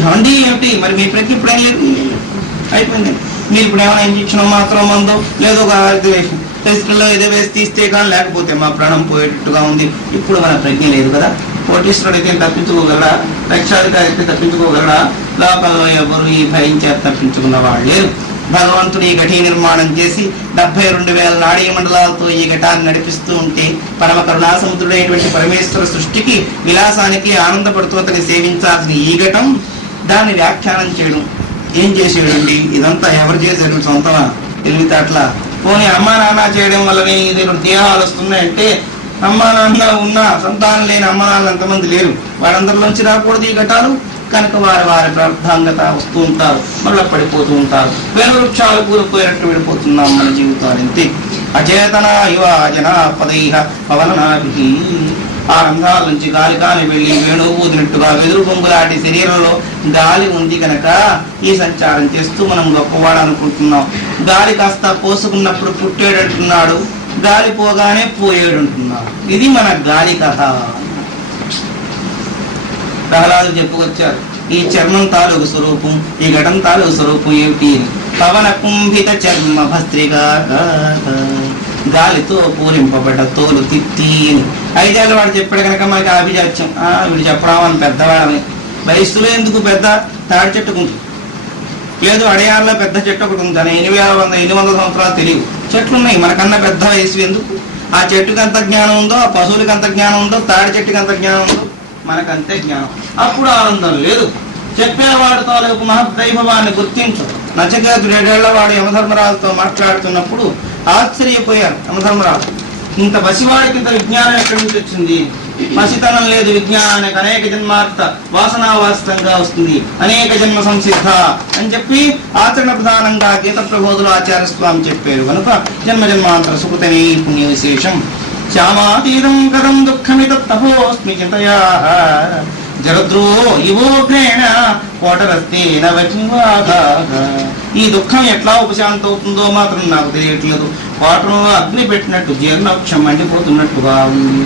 ఏమండి ఏమిటి మరి మీ ప్రజ్ఞ ఇప్పుడు ఏం లేదు, అయిపోయింది. మీరు ఇప్పుడు ఏమైనా ఇంజక్షన్ మాత్రం మందో లేదో వేసి టెస్టుల్లో ఏదో వేసి తీస్తే కానీ లేకపోతే మా ప్రాణం పోయేటట్టుగా ఉంది. ఇప్పుడు మన ప్రజ్ఞ లేదు కదా. కోటీశ్వరుడు అయితే తప్పించుకోగలడా? లక్షాధికారి అయితే తప్పించుకోగలడా? లోకంలో ఎవరు ఈ భయం చేత తప్పించుకున్న వాళ్ళు లేరు. భగవంతుడు ఈ ఘటీ నిర్మాణం చేసి 72,000 నాడీ మండలాలతో ఈ ఘటాన్ని నడిపిస్తూ ఉంటే పరమ కరుణాసముద్రుడైనటువంటి పరమేశ్వర సృష్టికి విలాసానికి ఆనందపడుతూ అతని సేవించాల్సిన ఈ ఘటం దాన్ని వ్యాఖ్యానం చేయడం ఏం చేసేయండి? ఇదంతా ఎవరు చేసేటువంటి సొంతమా? తెలివితేటల పోనీ అమ్మా నాన్న చేయడం వల్లనే ఇది దేహాలు వస్తున్నాయంటే అమ్మా నాన్న ఉన్న సంతానం లేని అమ్మా నాన్న ఎంతమంది లేరు? వాళ్ళందరిలోంచి రాకూడదు ఈ ఘటాలు. కనుక వారి ప్రార్థాంగత వస్తూ ఉంటారు, మళ్ళీ పడిపోతూ ఉంటారు. వేల వృక్షాలు కూలిపోయినట్టు విడిపోతున్నాం మన జీవితాలు. అంతే. అచేతన ఇవ జనా పదైః పవనాభిః. ఆ రంధ్రాల నుంచి గాలి కాని వెళ్ళి వేణువు ఊదినట్టుగా వెదురు బొంగులాంటి శరీరంలో గాలి ఉంది కనుక ఈ సంచారం చేస్తూ మనం గొప్పవాడు అనుకుంటున్నాం. గాలి కాస్త పోసుకున్నప్పుడు పుట్టేడంటున్నాడు, గాలి పోగానే పోయేడంటున్నాడు. ఇది మన గాలి కథ. ప్రహ్లాదు చెప్పుకొచ్చారు. ఈ చర్మం తాలూకు స్వరూపం, ఈ ఘటం తాలూకు స్వరూపం ఏమిటి? పవన కుంభిత చర్మ భస్త్రిగా గాలితో పూరింపబడ్డ తోలు తిత్తి అని 5 ఏళ్ళ వాడు చెప్పాడు కనుక మనకి అభిజాత్యం. వీడు చెప్పడం పెద్దవాడని. వయస్సులో ఎందుకు పెద్ద తాడి చెట్టుకుంటుంది, లేదు అడయార్లో పెద్ద చెట్టు ఒకటి ఉంది, దాని 800 సంవత్సరాలు తెలియవు. చెట్లు ఉన్నాయి మనకన్నా పెద్ద వయసు ఎందుకు? ఆ చెట్టుకి ఎంత జ్ఞానం ఉందో, ఆ పశువులకి ఎంత జ్ఞానం ఉందో, తాడి చెట్టుకి ఎంత జ్ఞానం ఉందో మనకంతే జ్ఞానం. అప్పుడు ఆనందం లేదు. చెప్పేవాడు తాలూకు మహద్వైభవాన్ని గుర్తించు. నచికేతుడు 7 ఏళ్ల వాడు యమధర్మరాజుతో మాట్లాడుతున్నప్పుడు ఆశ్చర్యపోయారు యమధర్మరాజు. ఇంత పసివాడికి ఇంత విజ్ఞానం ఎక్కడి నుంచి వచ్చింది? పసితనం లేదు విజ్ఞానానికి, అనేక జన్మార్త వాసనావాసితంగా వస్తుంది, అనేక జన్మ సంసిద్ధ అని చెప్పి ఆచరణ ప్రధానంగా గీత ప్రబోధులు ఆచార్య స్వామి చెప్పారు. కనుక జన్మ జన్మాంతర సుకృతమే పుణ్య విశేషం. శ్యామాతీతం కథం దుఃఖమిత తపోస్మి చింతయా జరద్రో యువోగ్రేణ కోటరస్తేన వచివాగా. ఈ దుఃఖం ఎట్లా ఉపశాంతి అవుతుందో మాత్రం నాకు తెలియట్లేదు. కోటంలో అగ్ని పెట్టినట్టు జీర్ణోక్షం మండిపోతున్నట్టుగా ఉంది.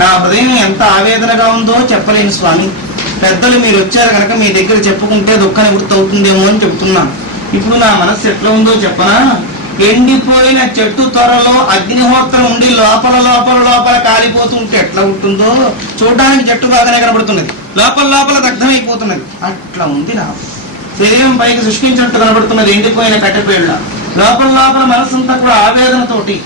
నా హృదయం ఎంత ఆవేదనగా ఉందో చెప్పలేను స్వామి. పెద్దలు మీరు వచ్చారు కనుక మీ దగ్గర చెప్పుకుంటే దుఃఖ నివృత్తి అవుతుందేమో అని చెప్తున్నాను. ఇప్పుడు నా మనస్సు ఎట్లా ఉందో చెప్పనా? ఎండిపోయిన చెట్టు త్వరలో అగ్నిహోత్రం ఉండి లోపల లోపల లోపల కాలిపోతుంటే ఎట్లా ఉంటుందో చూడడానికి చెట్టు బాగానే కనబడుతున్నది, లోపల లోపల దగ్ధమైపోతున్నది. అట్లా ఉంది నా శరీరం పైకి సృష్టించినట్టు కనబడుతున్నది ఎండిపోయిన కట్టెపేళ్ళ. లోపల లోపల మనస్సంతా కూడా ఆవేదనతోటి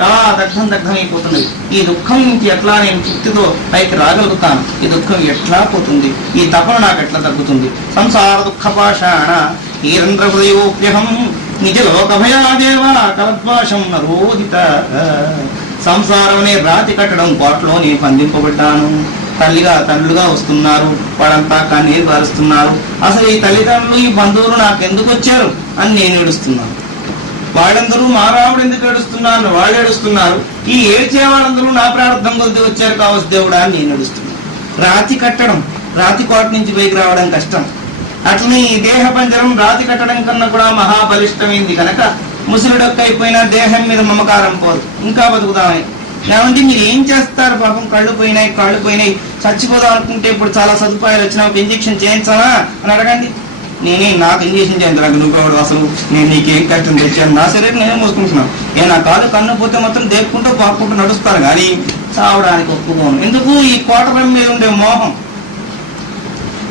దగ్ధమైపోతున్నది. ఈ దుఃఖం నుంచి ఎట్లా నేను తృప్తితో పైకి రాగలుగుతాను? ఈ దుఃఖం ఎట్లా పోతుంది? ఈ తపన నాకు ఎట్లా తగ్గుతుంది? సంసార దుఃఖ పాషాణ ఈరంధ్ర హృదయోప్యహం నిజ లోక భయాదేవ కలద్వాషం నరోదిత. సంసారం అనే రాతి కట్టడం కోటలో నేను బంధింపబడ్డాను. తల్లిగా తండ్రులుగా వస్తున్నారు, వాళ్ళంతా కన్నీరు కారుస్తున్నారు. అసలు ఈ తల్లిదండ్రులు ఈ బంధువులు నాకు ఎందుకు వచ్చారు అని నేను ఏడుస్తున్నాను. వాళ్ళందరూ మా రాముడు ఎందుకు ఏడుస్తున్నాను, వాళ్ళు ఏడుస్తున్నారు. ఈ ఏడ్చే వాళ్ళందరూ నా ప్రార్థన కొద్ది వచ్చారు కావచ్చు దేవుడా అని నేను ఏడుస్తున్నాను. రాతి కట్టడం, రాతి కోట నుంచి పైకి రావడం కష్టం. అట్లనే ఈ దేహ పంజరం రాతి కట్టడం కన్నా కూడా మహాబలిష్టమైంది కనుక ముసలిడొక్కైపోయినా దేహం మీద మమకారం పోదు, ఇంకా బతుకుదామని. ఏమంటే మీరు ఏం చేస్తారు? పాపం కళ్ళు పోయినాయి, కాళ్ళు పోయినాయి, చచ్చిపోదాం అనుకుంటే ఇప్పుడు చాలా సదుపాయాలు వచ్చినా ఒక ఇంజక్షన్ చేయించాలా అని అడగండి. నాకు ఇంజక్షన్ చేయించడానికి నువ్వు అసలు నేను నీకేం కష్టం తెచ్చాను? నా శరీరం నేనే మోసుకుంటున్నాను. నా కాళ్ళు కన్ను పోతే మొత్తం దేక్కుంటూ పాక్కుంటూ నడుస్తాను కానీ చావడానికి ఒప్పుకోను. ఎందుకు? ఈ కోటరం మీద ఉండే మోహం.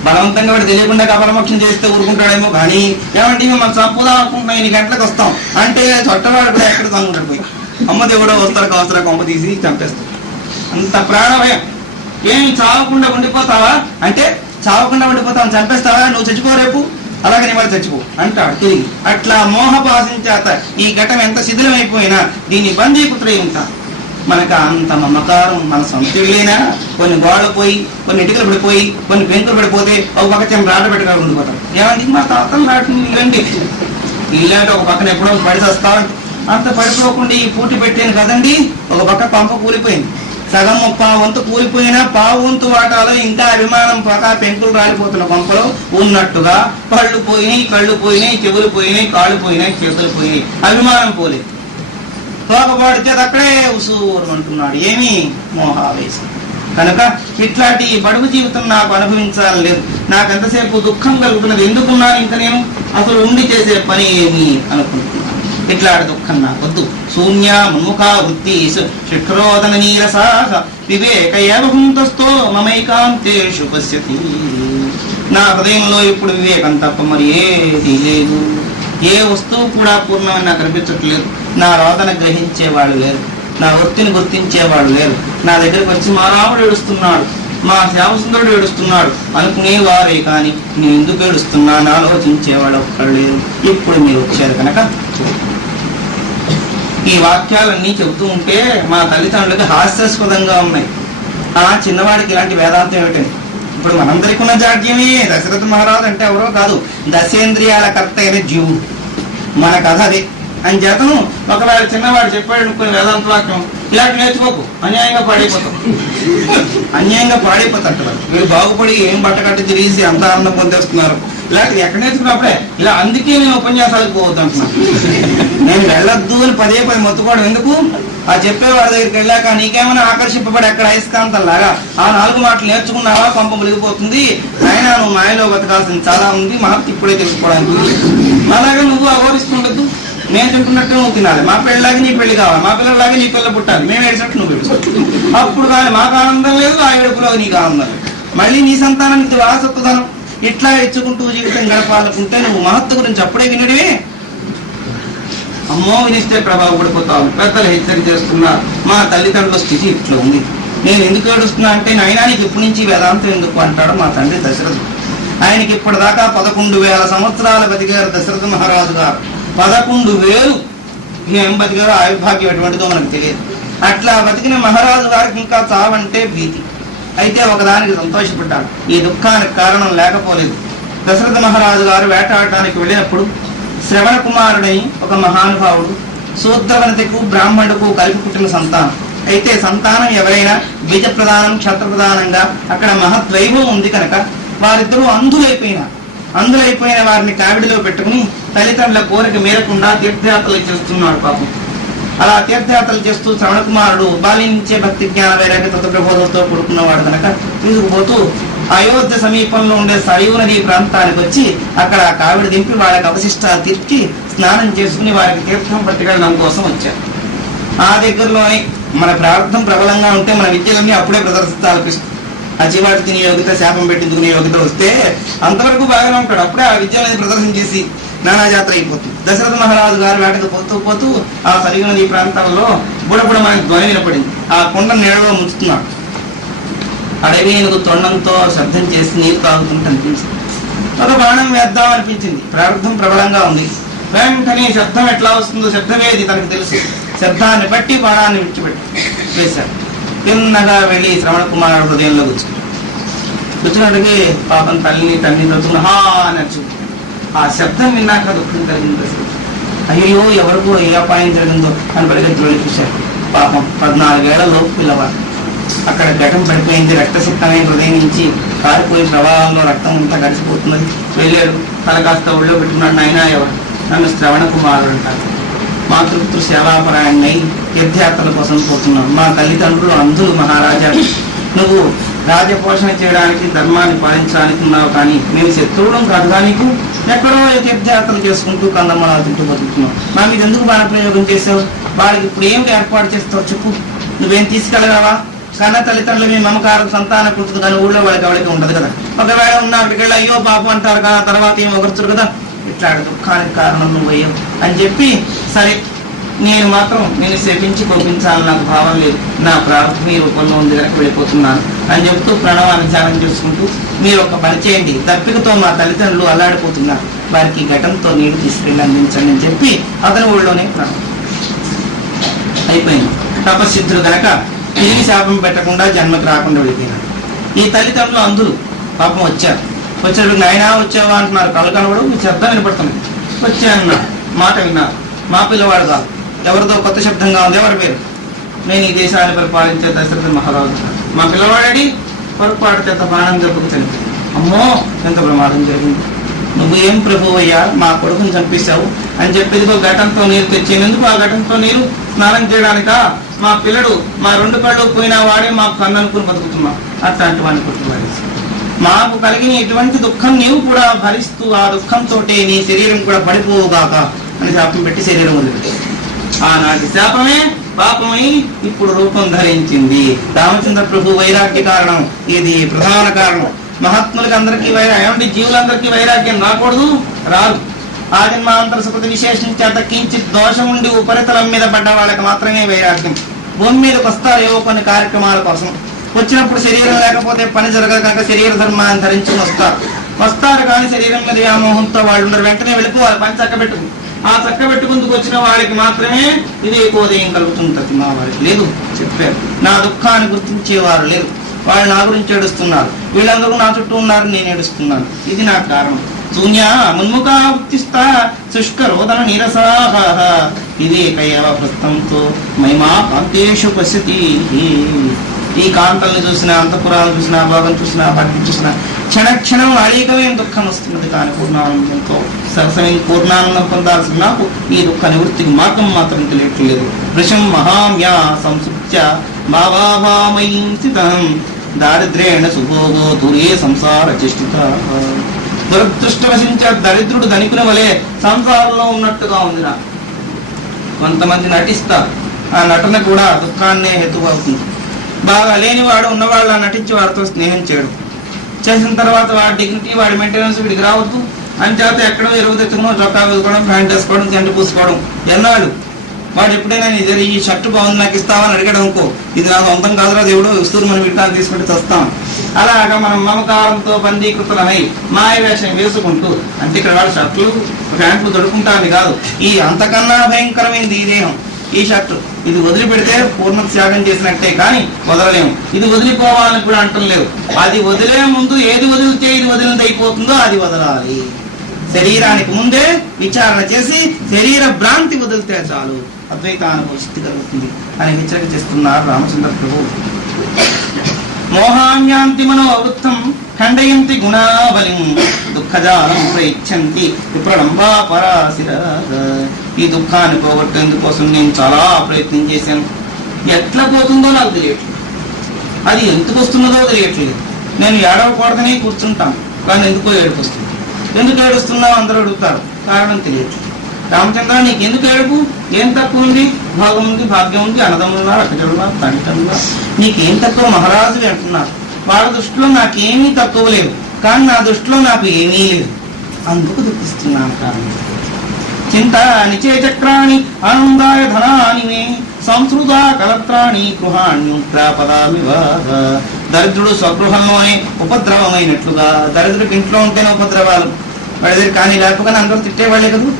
బలవంతంగా వాడు తెలియకుండా కపరమోక్షం చేస్తే ఊరుకుంటాడేమో కానీ ఏమంటే మనం చంపుదాం అనుకుంటున్నాం, 8 గంటలకు వస్తాం అంటే చొట్టవాడు కూడా ఎక్కడ తనుకుంటాడు పోయి అమ్మ దేవుడో వస్తారు కావసరా కొంప తీసి చంపేస్తాం. అంత ప్రాణభయం. ఏమి చావకుండా ఉండిపోతావా అంటే చావకుండా ఉండిపోతావు, చంపేస్తావా, నువ్వు చచ్చిపో రేపు, అలాగే నీ వాళ్ళు చచ్చిపో అంటాడు తిరిగి. అట్లా మోహపాసం చేత ఈ ఘటన ఎంత శిథిలమైపోయినా దీన్ని బందీపుత్రై ఉంటా. మనకు అంత మమకారం మన సొంతలేనా? కొన్ని గోడలు పోయి, కొన్ని ఇటుకలు పడిపోయి, కొన్ని పెంకులు పడిపోతే ఒక పక్క రాట పెట్టుగా ఉండిపోతాం. ఏమంటే మా తాతలు రాటండి ఇలాంటి ఇలాంటి ఒక పక్కన ఎప్పుడో పడి వస్తా అంత పడిపోకుండా ఈ పూటి పెట్టాను కదండి. ఒక పక్క పంప కూలిపోయింది, సగం వంతు కూలిపోయినా పావు వంతు వాటాలో ఇంకా అభిమానం పక్క పెంకులు రాలిపోతున్న పంపలో ఉన్నట్టుగా పళ్ళు పోయినాయి, కళ్ళు పోయినాయి, చెవులు పోయినాయి, కాళ్ళు పోయినాయి, చేతులు పోయినాయి, అభిమానం పోలేదు. తోకపాడితే అక్కడే ఉసూరు అంటున్నాడు. ఏమి మోహావేశం. కనుక ఇట్లాంటి బడుగు జీవితం నాకు అనుభవించాలని లేదు. నాకు ఎంతసేపు దుఃఖం కలుగుతున్నది. ఎందుకున్నాను ఇంకా నేను? అసలు ఉండి చేసే పని ఏమి అనుకుంటున్నాను. ఇట్లాంటి దుఃఖం నాకు వద్దు. శూన్య ముఖ వృత్తి శిఖరోదన నీరసాహ వివేక ఏవహుంతస్థో మమైకాంతేషు పశ్యతి. నా హృదయంలో ఇప్పుడు వివేకం తప్ప మరి ఏది లేదు. ఏ వస్తువు కూడా పూర్ణమని నాకు అనిపించట్లేదు. నా రోదన గ్రహించేవాడు లేరు, నా వృత్తిని గుర్తించేవాడు లేరు. నా దగ్గరకు వచ్చి మా రాముడు ఏడుస్తున్నాడు, మా శ్యామసుందరుడు ఏడుస్తున్నాడు అనుకునేవారే కానీ నేను ఎందుకు ఏడుస్తున్నాను ఆలోచించేవాడు ఒక్కడు లేరు. ఇప్పుడు మీరు వచ్చారు కనుక ఈ వాక్యాలన్నీ చెబుతూ ఉంటే మా తల్లిదండ్రులకి హాస్యాస్పదంగా ఉన్నాయి. చిన్నవాడికి ఇలాంటి వేదాంతం ఏమిటని. ఇప్పుడు మనందరికీ ఉన్న జాడ్యమే. దశరథ మహారాజు అంటే ఎవరో కాదు, దశేంద్రియాల కర్త అయిన జీవుడు. మన కథ అదే. అని చేతను ఒకవేళ చిన్నవాడు చెప్పాడు అనుకుని వేదాంత వాక్యం ఇలాంటి నేర్చుకోకు, అన్యాయంగా పాడైపోతాం. అన్యాయంగా పాడైపోతారు కదా. వీళ్ళు బాగుపడి ఏం బట్టకట్ట తిరిగి అంత ఆనందం పొందేస్తున్నారు. ఇలాంటివి ఎక్కడ నేర్చుకున్నప్పుడే ఇలా. అందుకే నేను ఉపన్యాసాలకు పోవద్దు అంటున్నాను. నేను వెళ్ళొద్దు అని పదే మొత్తుకోవడం ఎందుకు? ఆ చెప్పేవాడి దగ్గరికి వెళ్ళాక నీకేమైనా ఆకర్షింపబడి ఎక్కడ అయస్కాంతం లాగా ఆ 4 మాటలు నేర్చుకున్నావా కొంప మునిగిపోతుంది. అయినా నువ్వు మాయలో బతకాల్సింది చాలా ఉంది, మహత్తి ఇప్పుడే తెలుసుకోవడానికి. అలాగే నువ్వు అఘోరిస్తుండద్దు. నేను తింటున్నట్టు నువ్వు తినాలి, మా పెళ్ళలాగా నీ పెళ్లి కావాలి, మా పిల్లలాగా నీ పిల్ల పుట్టాలి, మేము ఏడిచినట్టు నువ్వు ఏడుస్తావు. అప్పుడు కానీ మాకు ఆనందం లేదు, ఆ ఏడుపులో నీకు ఆనందం లేదు. మళ్ళీ నీ సంతానానికి వారసత్వధనం ఇట్లా ఇచ్చుకుంటూ జీవితం గడపాలనుకుంటే నువ్వు మహత్వ గురించి అప్పుడే వినడమే. అమ్మో వినిస్తే ప్రభావం పడిపోతావు. పెద్దలు హెచ్చరిక చేస్తున్నారు. మా తల్లిదండ్రుల స్థితి ఇట్లా ఉంది. నేను ఎందుకు ఏడుస్తున్నా అంటే నాయనా నీకు ఇప్పటి నుంచి వేదాంతం ఎందుకు అంటాడు మా తండ్రి దశరథుడు. ఆయనకి ఇప్పటిదాకా 11,000 సంవత్సరాలు బతికారు దశరథ మహారాజు గారు. 11,000 ఏం బతికారో ఆయుర్భాగ్యం ఎటువంటిదో మనకు తెలియదు. అట్లా బతికిన మహారాజు గారికి ఇంకా చావంటే భీతి. అయితే ఒకదానికి సంతోషపడ్డాడు, ఈ దుఃఖానికి కారణం లేకపోలేదు. దశరథ మహారాజు గారు వేటాడటానికి వెళ్ళినప్పుడు శ్రవణ కుమారుడై ఒక మహానుభావుడు శూద్రవనితకు బ్రాహ్మణుడుకు కలిపి పుట్టిన సంతానం. అయితే సంతానం ఎవరైనా బీజ ప్రధానం క్షత్ర ప్రధానంగా అక్కడ మహద్వైభవం ఉంది కనుక వారిద్దరూ అందులైపోయిన వారిని కావిడిలో పెట్టుకుని తల్లిదండ్రుల కోరిక మేరకుండా తీర్థయాత్రలు చేస్తున్నాడు పాపం. అలా తీర్థయాత్రలు చేస్తూ శ్రవణ కుమారుడు బాల్యం నుంచే భక్తి జ్ఞాన వైరాగ్య తత్వప్రబోధంతో కూడుకున్నవాడు కనుక తీసుకుపోతూ అయోధ్య సమీపంలో ఉండే సరయూ నది ప్రాంతానికి వచ్చి అక్కడ కావిడి దింపి వాళ్ళకి అవశిష్టాలు తీర్చి స్నానం చేసుకుని వారికి తీర్థం పట్టుకెళ్ళడం కోసం వచ్చారు. ఆ దగ్గరలోనే మన ప్రార్థన ప్రబలంగా ఉంటే మన విద్యలన్నీ అప్పుడే ప్రదర్శించాలి. ఆ చివాటి తిని యోగిత శాపం పెట్టించుకునే యోగిత వస్తే అంతవరకు బాగానే ఉంటాడు. అప్పుడే ఆ విద్యలని ప్రదర్శన చేసి నానాజాత్ర అయిపోతుంది. దశరథ మహారాజు గారు వేటకు పోతూ ఆ సరయూ నది ప్రాంతంలో బుడబుడ మనకి ధ్వని వినపడింది. ఆ కొండ నీళ్ళలో ముంచుతున్నాడు. అడవి ఏనుగు తొండంతో శబ్దం చేసి నీరు తాగుతుంటే అనిపించింది. ఒక బాణం వేద్దాం అనిపించింది. ప్రారంభం ప్రబలంగా ఉంది. వెంటనే శబ్దం ఎట్లా వస్తుందో శబ్దమేది తనకు తెలుసు. శబ్దాన్ని బట్టి బాణాన్ని విడిచిపెట్టి వేశాడు. తిన్నగా వెళ్ళి శ్రవణ కుమారుడు హృదయంలో కూర్చున్నట్టుకి పాపం తల్లిని తల్లిని హా అని అచ్చు. ఆ శబ్దం విన్నాక దుఃఖం కలిగింది. అయ్యో ఎవరికో ఏ అపాయం జరిగిందో అని పరిగెత్తి వెళ్ళి చూశారు. పాపం 14 ఏళ్లలోపు పిల్లవాడు. అక్కడ ఘటం పడిపోయింది. రక్తసిక్తమైన హృదయం నుంచి కారిపోయి ప్రవాహంలో రక్తం అంతా గడిచిపోతున్నది. వెళ్ళాడు. తల కాస్త ఒళ్ళో పెట్టుకున్నాడు. నాయనా ఎవరు? నన్ను శ్రవణ కుమారుడు అంటారు. మాతృపితృ సేవాపరాయణై తీర్థయాత్రల కోసం పోతున్నాం. మా తల్లిదండ్రులు అంధులు మహారాజా. నువ్వు రాజపోషణ చేయడానికి ధర్మాన్ని పాలించడానికి ఉన్నావు, కానీ మేము శత్రువులం కాదుగా నీకు. ఎక్కడో తీర్థయాత్రలు చేసుకుంటూ కందమ్మలాలు తింటూ బతుకుతున్నావు. మా మీద ఎందుకు బాణప్రయోగం చేసావు? వాళ్ళకి ఇప్పుడు ఏమిటి ఏర్పాటు చేస్తావు చెప్పు. నువ్వేం తీసుకెళ్ళగలవా? కన్న తల్లిదండ్రులు మీ మమకారం సంతానం కుడుతుంది, కానీ ఊళ్ళో వాళ్ళకి ఎవరికి ఉండదు కదా. ఒకవేళ ఉన్న అక్కడికి వెళ్ళి అయ్యో పాపం అంటారు కదా, తర్వాత ఏం ఒకరుచురు కదా. ఇట్లా దుఃఖానికి కారణం నువ్వు అయ్యావు అని చెప్పి, సరే నేను మాత్రం నేను శపించి కోపించాలని నాకు భావం లేదు, నా ప్రార్థన ఈ రూపంలో ఉంది కనుక వెళ్ళిపోతున్నాను అని చెప్తూ ప్రణవాన్ని ధ్యానం చేసుకుంటూ, మీరు ఒక పని చేయండి, దప్పికతో మా తల్లిదండ్రులు అల్లాడిపోతున్నారు, వారికి ఘటంతో నీళ్లు తీసుకెళ్ళి అందించండి అని చెప్పి అతని ఊళ్ళోనే ప్రణవం అయిపోయింది. తపస్సిద్ధులు కనుక తిరిగి శాపం పెట్టకుండా జన్మకు రాకుండా వెళ్ళిపోయినాడు. ఈ తల్లిదండ్రులు అందులు పాపం వచ్చారు. వచ్చేటప్పుడు నాయనా వచ్చావా అంటున్నారు. కళ్ళు కనబడు, మీ శబ్దం వినపడుతుంది. వచ్చానన్నారు, మాట విన్నారు. మా పిల్లవాడు కాదు, ఎవరితో కొత్త శబ్దంగా ఉంది. ఎవరి పేరు? నేను ఈ దేశాన్ని పరిపాలించే దశరథ మహారాజు. మా పిల్లవాడి పొరపాటు చేత బాణం దెబ్బకు చనిపోయింది. అమ్మో ఎంత ప్రమాదం జరిగింది. నువ్వు ఏం ప్రభు అయ్యా, మా కొడుకుని చంపేశావు అని చెప్పి ఘటంతో నీరు తెచ్చేందుకు. ఆ ఘటంతో నీరు స్నానం చేయడానికా? మా పిల్లడు మా 2 కళ్ళు పోయినా వాడే మాకు కన్ను అనుకుని బతుకుతున్నాం. అట్లాంటి వాడిని కొట్టుకోవాలి. మాకు కలిగిన ఇటువంటి దుఃఖం నీవు కూడా భరిస్తూ ఆ దుఃఖంతో నీ శరీరం కూడా పడిపోగాక అని శాపం పెట్టి శరీరం వదిలిపెట్టి, ఆనాటి శాపమే పాపమై ఇప్పుడు రూపం ధరించింది. రామచంద్ర ప్రభు వైరాగ్య కారణం ఇది ప్రధాన కారణం. మహాత్ములకి అందరికీ ఏమంటే జీవులందరికీ వైరాగ్యం రాకూడదు, రాదు. ఆ జన్మాంతర సుకృతి విశేషం చేత కించిత్ దోషం ఉండి ఉపరితలం మీద పడ్డ వాళ్ళకి మాత్రమే వైరాగ్యం. భూమి మీదకి వస్తారు ఏవో కొన్ని కార్యక్రమాల కోసం. వచ్చినప్పుడు శరీరం లేకపోతే పని జరగదు కనుక శరీర ధర్మాన్ని ధరించుకుని వస్తారు కానీ శరీరం మీద వ్యామోహంతో వాళ్ళు ఉండరు. వెంటనే వెళ్ళిపోవాలి పని చక్కబెట్టుకుని. ఆ చక్కబెట్టుకుందుకు వచ్చిన వాడికి మాత్రమే ఇది ఎక్కువదయం కలుగుతుంటది. మా వారికి లేదు. చెప్పారు, నా దుఃఖాన్ని గుర్తించేవారు లేరు. వాళ్ళు నా గురించి ఏడుస్తున్నారు, వీళ్ళందరూ నా చుట్టూ ఉన్నారు, నేను ఏడుస్తున్నాను. ఇది నా కారణం. శూన్య మున్ముఖాప్తిస్తా శుష్క రోదన నీరసాహ వివేకయవ వృత్తంతో మహిమా కాంతేషు పశ్యతి. ఈ కాంతల్ని చూసినా, అంతఃపురాలను చూసినా, భాగం చూసినా, భక్తి చూసినా క్షణక్షణం అనేకమైన దుఃఖం వస్తున్నది. కానీ పూర్ణానందంతో సరసమైన పూర్ణానందం పొందాల్సిన నాకు ఈ దుఃఖ నివృత్తికి మార్గం మాత్రం తెలియట్లేదు. వృషం మహామ్యా సంసుప్త్య భావామయీం స్థితం దారిద్ర్యేణ సుభోగో దురే సంసార చేష్టిత. దురదృష్టవశించ దరిద్రుడు ధనికుని వలె సంసారంలో ఉన్నట్టుగా ఉంది. నాకు కొంతమంది నటిస్తారు, ఆ నటన కూడా దుఃఖాన్నే హేతువవుతుంది. బాగా లేనివాడు ఉన్నవాళ్ళ నటించి వాడితో స్నేహం చేయడం, చేసిన తర్వాత వాడి డిగ్నిటీ వాడి మెయింటెనెన్స్ వీడికి రావద్దు అని చేత ఎక్కడో ఎరువు తెచ్చుకోవడం, చొక్కా వేసుకోవడం, ప్యాంట్ వేసుకోవడం, చెండు పూసుకోవడం. ఎన్నాడు వాడు ఎప్పుడైనా ఈ షర్టు బాగుంది నాకు ఇస్తావని అడిగాడు అనుకో, ఇది నాకు సొంతం కాదురా దేవుడు వస్తువులు మనం వింటాను తీసుకుంటే వస్తాం. అలాగా మనం మమకారంతో బందీకృతులమై మాయ వేషం వేసుకుంటూ, అంటే ఇక్కడ వాడు షర్ట్లు ప్యాంట్లు దొడుకుంటామని కాదు, ఈ అంతకన్నా భయంకరమైనది ఈ దేహం. ఈ షర్టు ఇది వదిలిపెడితే పూర్ణ త్యాగం చేసినట్టే కానీ వదలలేము. ఇది వదిలిపోవాలని కూడా అంటం లేవు. అది వదిలే ముందు ఏది వదిలితే ఇది వదిలింది అయిపోతుందో అది వదలాలి. శరీరానికి ముందే విచారణ చేసి శరీర భ్రాంతి వదిలితే చాలు అద్వైతానుభవ స్థితి కలుగుతుంది అని హెచ్చరిక చేస్తున్నారు రామచంద్ర ప్రభు. మోహాన్యాంతి మనోవృత్తం ఖండయంతి గుణాబలిం దుఃఖజాలం ప్రయిచ్చంతి విప్రలంబా పరాశిర. ఈ దుఃఖాన్ని పోగొట్టేందుకోసం నేను చాలా ప్రయత్నం చేశాను. ఎట్లా పోతుందో నాకు తెలియట్లేదు, అది ఎందుకు వస్తున్నదో తెలియట్లేదు. నేను ఏడవకూడదని కూర్చుంటాను, కానీ ఎందుకో ఏడుపు వస్తుంది. ఎందుకు ఏడుస్తున్నావు అందరూ అడుగుతారు, కారణం తెలియట్లేదు. రామచంద్ర నీకు ఎందుకు ఏడుపు? ఏం తక్కువ ఉంది? భాగం ఉంది, భాగ్యం ఉంది, అన్నదమ్ములున్నారు, అక్కజులున్నారు, తండ్రులున్నారు, నీకేం తక్కువ? మహారాజులు అంటున్నారు. వాళ్ళ దృష్టిలో నాకేమీ తక్కువ లేదు, కానీ నా దృష్టిలో నాకు ఏమీ లేదు, అందుకు దుఃఖిస్తున్నాను. కారణం చింత నిచే చక్రాణి ఆనందాయ ధనాని మే సంస్కృత కలత్రాణి గృహాణ్యుపదామి. దరిద్రుడు స్వగృహంలోనే ఉపద్రవమైనట్లుగా, దరిద్రుడికి ఇంట్లో ఉంటేనే ఉపద్రవాలు వాడి కానీ లేకపోతే అందరూ తిట్టేవాళ్ళే కదా.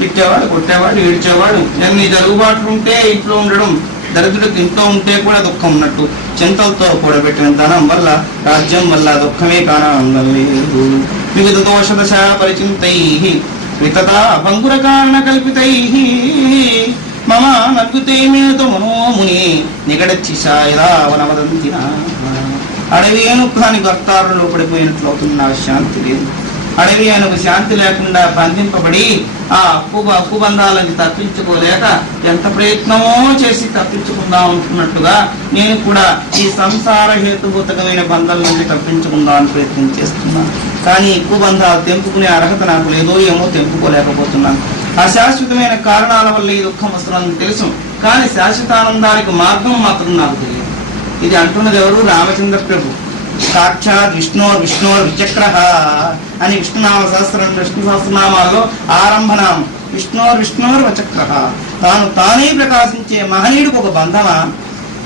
తిట్టేవాడు, కొట్టేవాడు, ఏడ్చేవాడు, ఎన్ని జరుగుబాట్లు ఉంటే ఇంట్లో ఉండడం. దరిద్రుడికి ఇంట్లో ఉంటే కూడా దుఃఖం ఉన్నట్టు. చింతలతో కూడబెట్టిన ధనం వల్ల, రాజ్యం వల్ల దుఃఖమే కారణం లేదు. వివిధ దోషదశ పరిచింతై వితత భంగుర కారణ కల్పితై మమ నద్వితేమేతో మనోముని నిగడచ్చిశాయవనవదంతిన. అడవి ఏనుకాని గర్తారులో పడిపోయినట్లు అవుతుంది. నాకు శాంతి లేదు. అడవి ఏనుగు శాంతి లేకుండా బంధింపబడి ఆ అప్పుబంధాలని తప్పించుకోలేక ఎంత ప్రయత్నమో చేసి తప్పించుకుందాం అనుకున్నట్టుగా నేను కూడా ఈ సంసార హేతుభూతకమైన బంధాల నుండి తప్పించుకుందామని ప్రయత్నం చేస్తున్నాను. కానీ ఎక్కువ బంధాలు తెంపుకునే అర్హత నాకు లేదో ఏమో, తెంపుకోలేకపోతున్నాను. అశాశ్వతమైన కారణాల వల్ల ఈ దుఃఖం వస్తుందని తెలుసు, కానీ శాశ్వతానందానికి మార్గం మాత్రం నాకు తెలియదు. ఇది అంటున్నది ఎవరు? రామచంద్ర ప్రభు. సాక్షాత్ విష్ణోర్ విచక్ర అని విష్ణు సహస్రనామాల్లో ఆరంభనామం విష్ణోర్ విచక్ర. తానే ప్రకాశించే మహనీయుడికి ఒక బంధమా?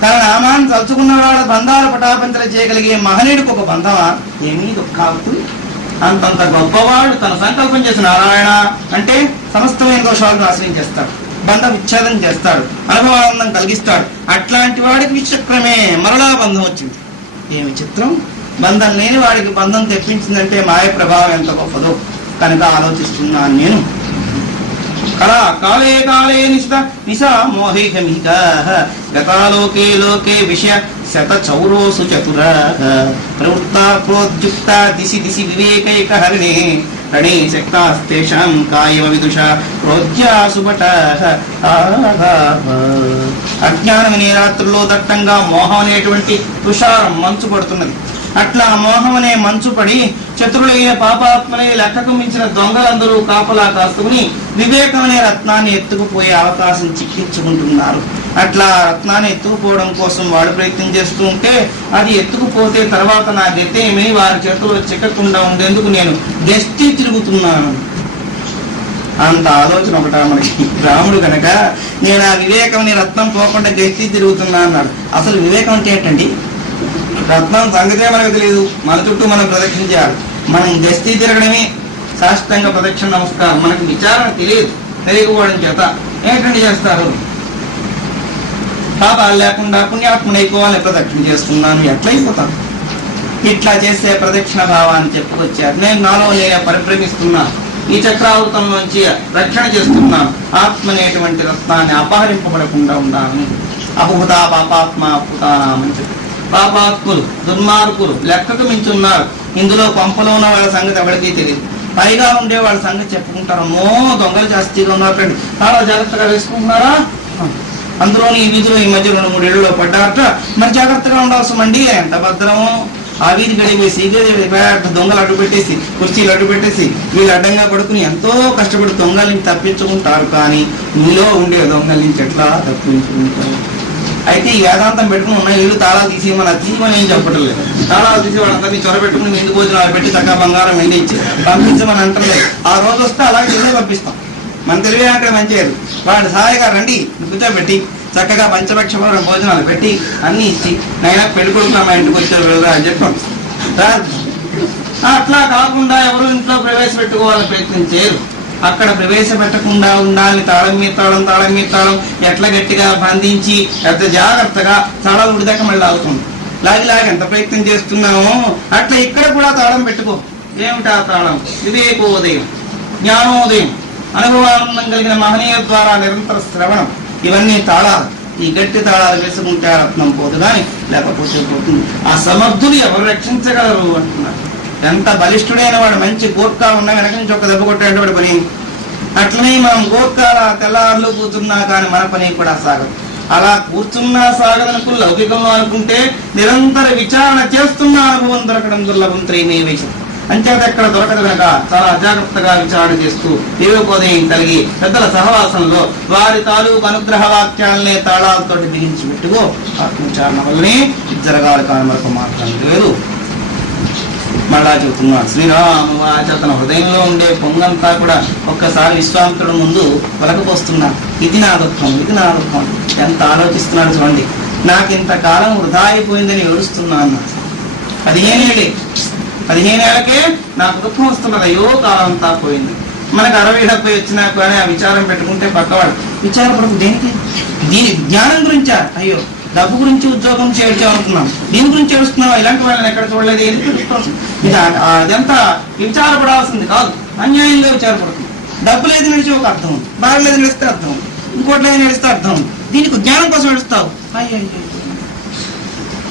తన నామాన్ని తలుచుకున్న వాళ్ళ బంధాల పటాపంచలు చేయగలిగే మహనీయుడికి ఒక బంధమా? ఏమీ దుఃఖావతుడు అంతంత గొప్పవాడు తన సంకల్పం చేసిన నారాయణ అంటే సమస్తమైన దోషాలను నాశనం చేస్తాడు, బంధ విచ్ఛేదం చేస్తాడు, అనుభవానందం కలిగిస్తాడు. అట్లాంటి వాడికి విచక్రమే మరలా బంధం వచ్చింది. ఏమి చిత్రం! బంధం లేని వాడికి బంధం తెప్పించిందంటే మాయ ప్రభావం ఎంత గొప్పదో కనుక ఆలోచిస్తున్నాను నేను. కాళే కాళే నిశా మోహేహమిక గతాలోకే లోకే విషయ శత చౌరోసు చతుర ప్రవృత్త ప్రోద్యుక్త దిశి దిశి వివేకైక హరిణే రణే శక్తాస్తేషాం కాయవ విదుష ప్రోజ్యాసుభట. అజ్ఞానమనే రాత్రుల్లో దట్టంగా మోహం అనేటువంటి తుషారం మంచు పడుతున్నది. అట్లా మోహం అనే మంచు పడి చతురులైన పాపాత్మనే లెక్కకు మించిన దొంగలందరూ కాపలా కాస్తుకుని వివేకం అనే రత్నాన్ని ఎత్తుకుపోయే అవకాశం చిక్కించుకుంటున్నారు. అట్లా రత్నాన్ని ఎత్తుకుపోవడం కోసం వాడు ప్రయత్నం చేస్తూ ఉంటే అది ఎత్తుకుపోతే తర్వాత నా గతేమి వారి చేతుల్లో చిక్కకుండా ఉండేందుకు నేను గెస్టి తిరుగుతున్నాను. అంత ఆలోచన ఒకట మనకి. రాముడు కనుక నేను ఆ వివేకం అనే రత్నం పోకుండా గెస్టి తిరుగుతున్నా అన్నాడు. అసలు వివేకం అంటే ఏంటండి? రత్నం సంగతే మనకు తెలియదు, మన చుట్టూ మనం ప్రదక్షిణ చేయాలి. మనం గస్తీ తిరగడమే సాష్టంగా ప్రదక్షిణ నమస్కారం. మనకు విచారణ తెలియదు, తెలియకపోవడం చేత ఏంటంటే చేస్తారు. పాపాలు లేకుండా పుణ్యాత్ముడైపోవాలని ప్రదక్షిణ చేస్తున్నాను, ఎట్లయిపోతాను? ఇట్లా చేసే ప్రదక్షిణ భావాన్ని చెప్పుకొచ్చారు. నేను నాలో నేను పరిభ్రమిస్తున్నాను, ఈ చక్రావృతం నుంచి రక్షణ చేస్తున్నాను. ఆత్మ అనేటువంటి రత్నాన్ని అపహరింపబడకుండా ఉండాలని. అపుహుత పాపాత్మ అపుతామని చెప్పి పాపాత్ములు దుర్మార్గులు లెక్కకు మించి ఉన్నారు. ఇందులో పంపలో ఉన్న వాళ్ళ సంగతి ఎవరికీ తెలియదు. పైగా ఉండే వాళ్ళ సంగతి చెప్పుకుంటారు. అమ్మో దొంగలు జాస్తిగా ఉన్నారండి, చాలా జాగ్రత్తగా వేసుకుంటున్నారా? అందులోని ఈ వీధిలో ఈ మధ్య 2-3 ఏళ్ళలో పడ్డారట. మరి జాగ్రత్తగా ఉండాల్సిందండి. ఎంత భద్రమో ఆ వీధి గడిపేసి దొంగలు అడ్డు పెట్టేసి కుర్చీలు అడ్డు పెట్టేసి వీళ్ళు అడ్డంగా పడుకుని ఎంతో కష్టపడి దొంగల్ని తప్పించుకుంటారు. కానీ మీలో ఉండే దొంగల నుంచి ఎట్లా తప్పించుకుంటారు? అయితే ఈ వేదాంతం పెట్టుకుని ఉన్న ఇల్లు తాళాలు తీసేయమని తీయమని ఏం చెప్పడం లేదు. తాళాలు తీసి వాళ్ళందరినీ చొరబెట్టుకుని మెందు భోజనాలు పెట్టి చక్కగా బంగారం వెండి ఇచ్చి పంపించమని అంటలేదు. ఆ రోజు వస్తే అలాగే ఇల్లే పంపిస్తాం. మన తెలివి అక్కడ మంచిగారు వాడు సహాయగా రండి కూర్చోబెట్టి చక్కగా పంచపక్ష భోజనాలు పెట్టి అన్ని ఇచ్చి నైనా పెళ్లి కొడుకు మా ఇంటికి వచ్చారు అని చెప్పాం. అట్లా కాకుండా ఎవరు ఇంట్లో ప్రవేశపెట్టుకోవాలని ప్రయత్నం చేయరు. అక్కడ ప్రవేశపెట్టకుండా ఉండాలని తాళం మీద తాళం తాళం మీద తాళం ఎట్లా గట్టిగా బంధించి ఎంత జాగ్రత్తగా తాళాలు ఉడిదాక మళ్ళీ ఆగుతుంది. లాగి ఎంత ప్రయత్నం చేస్తున్నామో అట్లా ఇక్కడ కూడా తాళం పెట్టుకో. ఏమిటా తాళం? వివేకోదయం, జ్ఞానోదయం, అనుభవానందం కలిగిన మహనీయ ద్వారా నిరంతర శ్రవణం. ఇవన్నీ తాళాలు. ఈ గట్టి తాళాలు వేసుకుంటే రత్నం పోదు కానీ లేకపోతే పోతుంది. ఆ సమర్థులు ఎవరు రక్షించగలరు అంటున్నారు. ఎంత బలిష్ఠుడైన వాడు మంచి గోర్ఖా ఉన్న వెనక నుంచి ఒక దెబ్బ కొట్టేటువంటి పని. అట్లనే మనం గోర్ఖాల తెల్లారులు కూర్చున్నా కానీ మన పని కూడా సాగదు. అలా కూర్చున్నా సాగదనుకు లౌకికంలో అనుకుంటే నిరంతర విచారణ చేస్తున్న అనుభవం దొరకడం దుర్లభం. త్రైమేవేశం అంచేత ఎక్కడ దొరకదు కనుక చాలా అజాగ్రత్తగా విచారణ చేస్తూ వివేకోదయం కలిగి పెద్దల సహవాసంలో వారి తాలూకు అనుగ్రహ వాక్యాలనే తాళాలతో బిగించి పెట్టుకో. ఆత్మవిచారణ వల్లనే జరగాలి కానీ మరొక మాత్రం లేదు. మళ్ళా చెబుతున్నాడు శ్రీరాము తన హృదయంలో ఉండే పొంగంతా కూడా ఒక్కసారి విశ్వామిత్రుడు ముందు పలకపోస్తున్నాడు. ఇది నా దుఃఖం, ఇది నా దుఃఖం. ఎంత ఆలోచిస్తున్నాడు చూడండి. నాకింతకాలం వృధా అయిపోయిందని ఏడుస్తున్నాను. 15 ఏళ్ళకే నాకు దుఃఖం వస్తున్నది. అయ్యో కాలం అంతా పోయింది. మనకు 60-70 వచ్చినా కానీ ఆ విచారం పెట్టుకుంటే పక్కవాడు విచారపడకు. దేనికి? దీని జ్ఞానం గురించా? అయ్యో డబ్బు గురించి ఉద్యోగం చేయడం అనుకున్నాం, దీని గురించి ఏడుస్తున్నావా? ఇలాంటి వాళ్ళని ఎక్కడ చూడలేదు. ఇది అదంతా విచారపడాల్సింది కాదు, అన్యాయంగా విచారపడుతుంది. డబ్బు లేదు నడిచి ఒక అర్థం, బాగా లేదు నడిస్తే అర్థం, ఇంకోటి లేదు నడిస్తే అర్థం. దీనికి జ్ఞానం కోసం నడుస్తావు. అయ్యో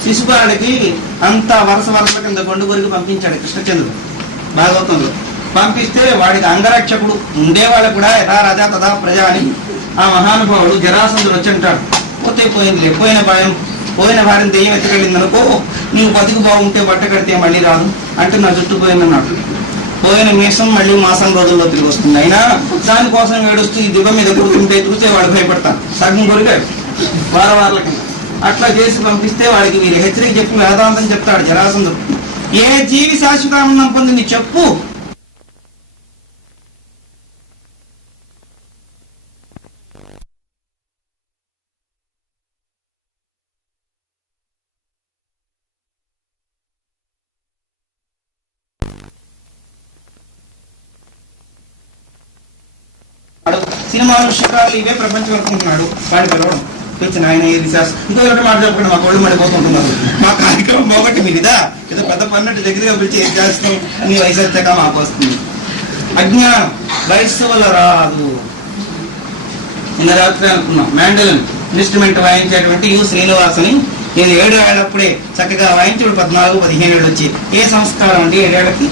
శిశుపాలుడికి అంతా వరుస కింద గొండుగురికి పంపించాడు కృష్ణచంద్రుడు భాగవతంలో. పంపిస్తే వాడికి అంగరక్షకుడు ఉండేవాళ్ళు కూడా యథా రాజా తథా ప్రజ అని ఆ మహానుభావుడు జరాసంధుడు వచ్చి అంటాడు. పోతే పోయింది, పోయిన భార్యను దెయ్యం ఎత్తుకెళ్ళింది అనుకో, నీవు బతికి బాగుంటే బట్ట కడితే మళ్ళీ రాదు అంటే నా జుట్టు పోయిందన్నాడు. పోయిన మీసం మళ్ళీ మాసం రోజుల్లో తిరిగి వస్తుంది. అయినా దానికోసం ఏడుస్తూ ఈ దిబ్బ మీద కూర్చుంటే చూసే వాడు భయపడతాను. సగం కొరికాడు వారాల కింద. అట్లా చేసి పంపిస్తే వాడికి వీరి హెచ్చరిక చెప్పి వేదాంతం చెప్తాడు జరాసంధుడు. ఏ జీవి శాశ్వతానందం పొందింది చెప్పు. సినిమాలు శిఖరాలు ఇవే ప్రపంచం అనుకుంటున్నాడు. వాడి పిలవడం పిలిచిన ఆయన రిసార్స్ ఇంకొకటి మాట చెప్పకుండా మా కోళ్ళు మడిపోతుంటున్నారు. మా కార్యక్రమం పోగొట్టి మీ ఇదా ఏదో పెద్ద పన్నట్టు దగ్గరగా పిలిచి ఏం చేస్తాం నీ వయసు వచ్చాక మాకు వస్తుంది. అజ్ఞానం వయస్సు వల్ల రాదు. నిన్న రాత్రి అనుకున్నాం మ్యాండలిన్ ఇన్స్ట్రుమెంట్ వాయించేటువంటి యు శ్రీనివాసని. నేను 7 ఏళ్ళప్పుడే చక్కగా వాయించుడు 14-15 ఏళ్ళు వచ్చి ఏ సంస్కారం అండి 7 ఏళ్ళకి.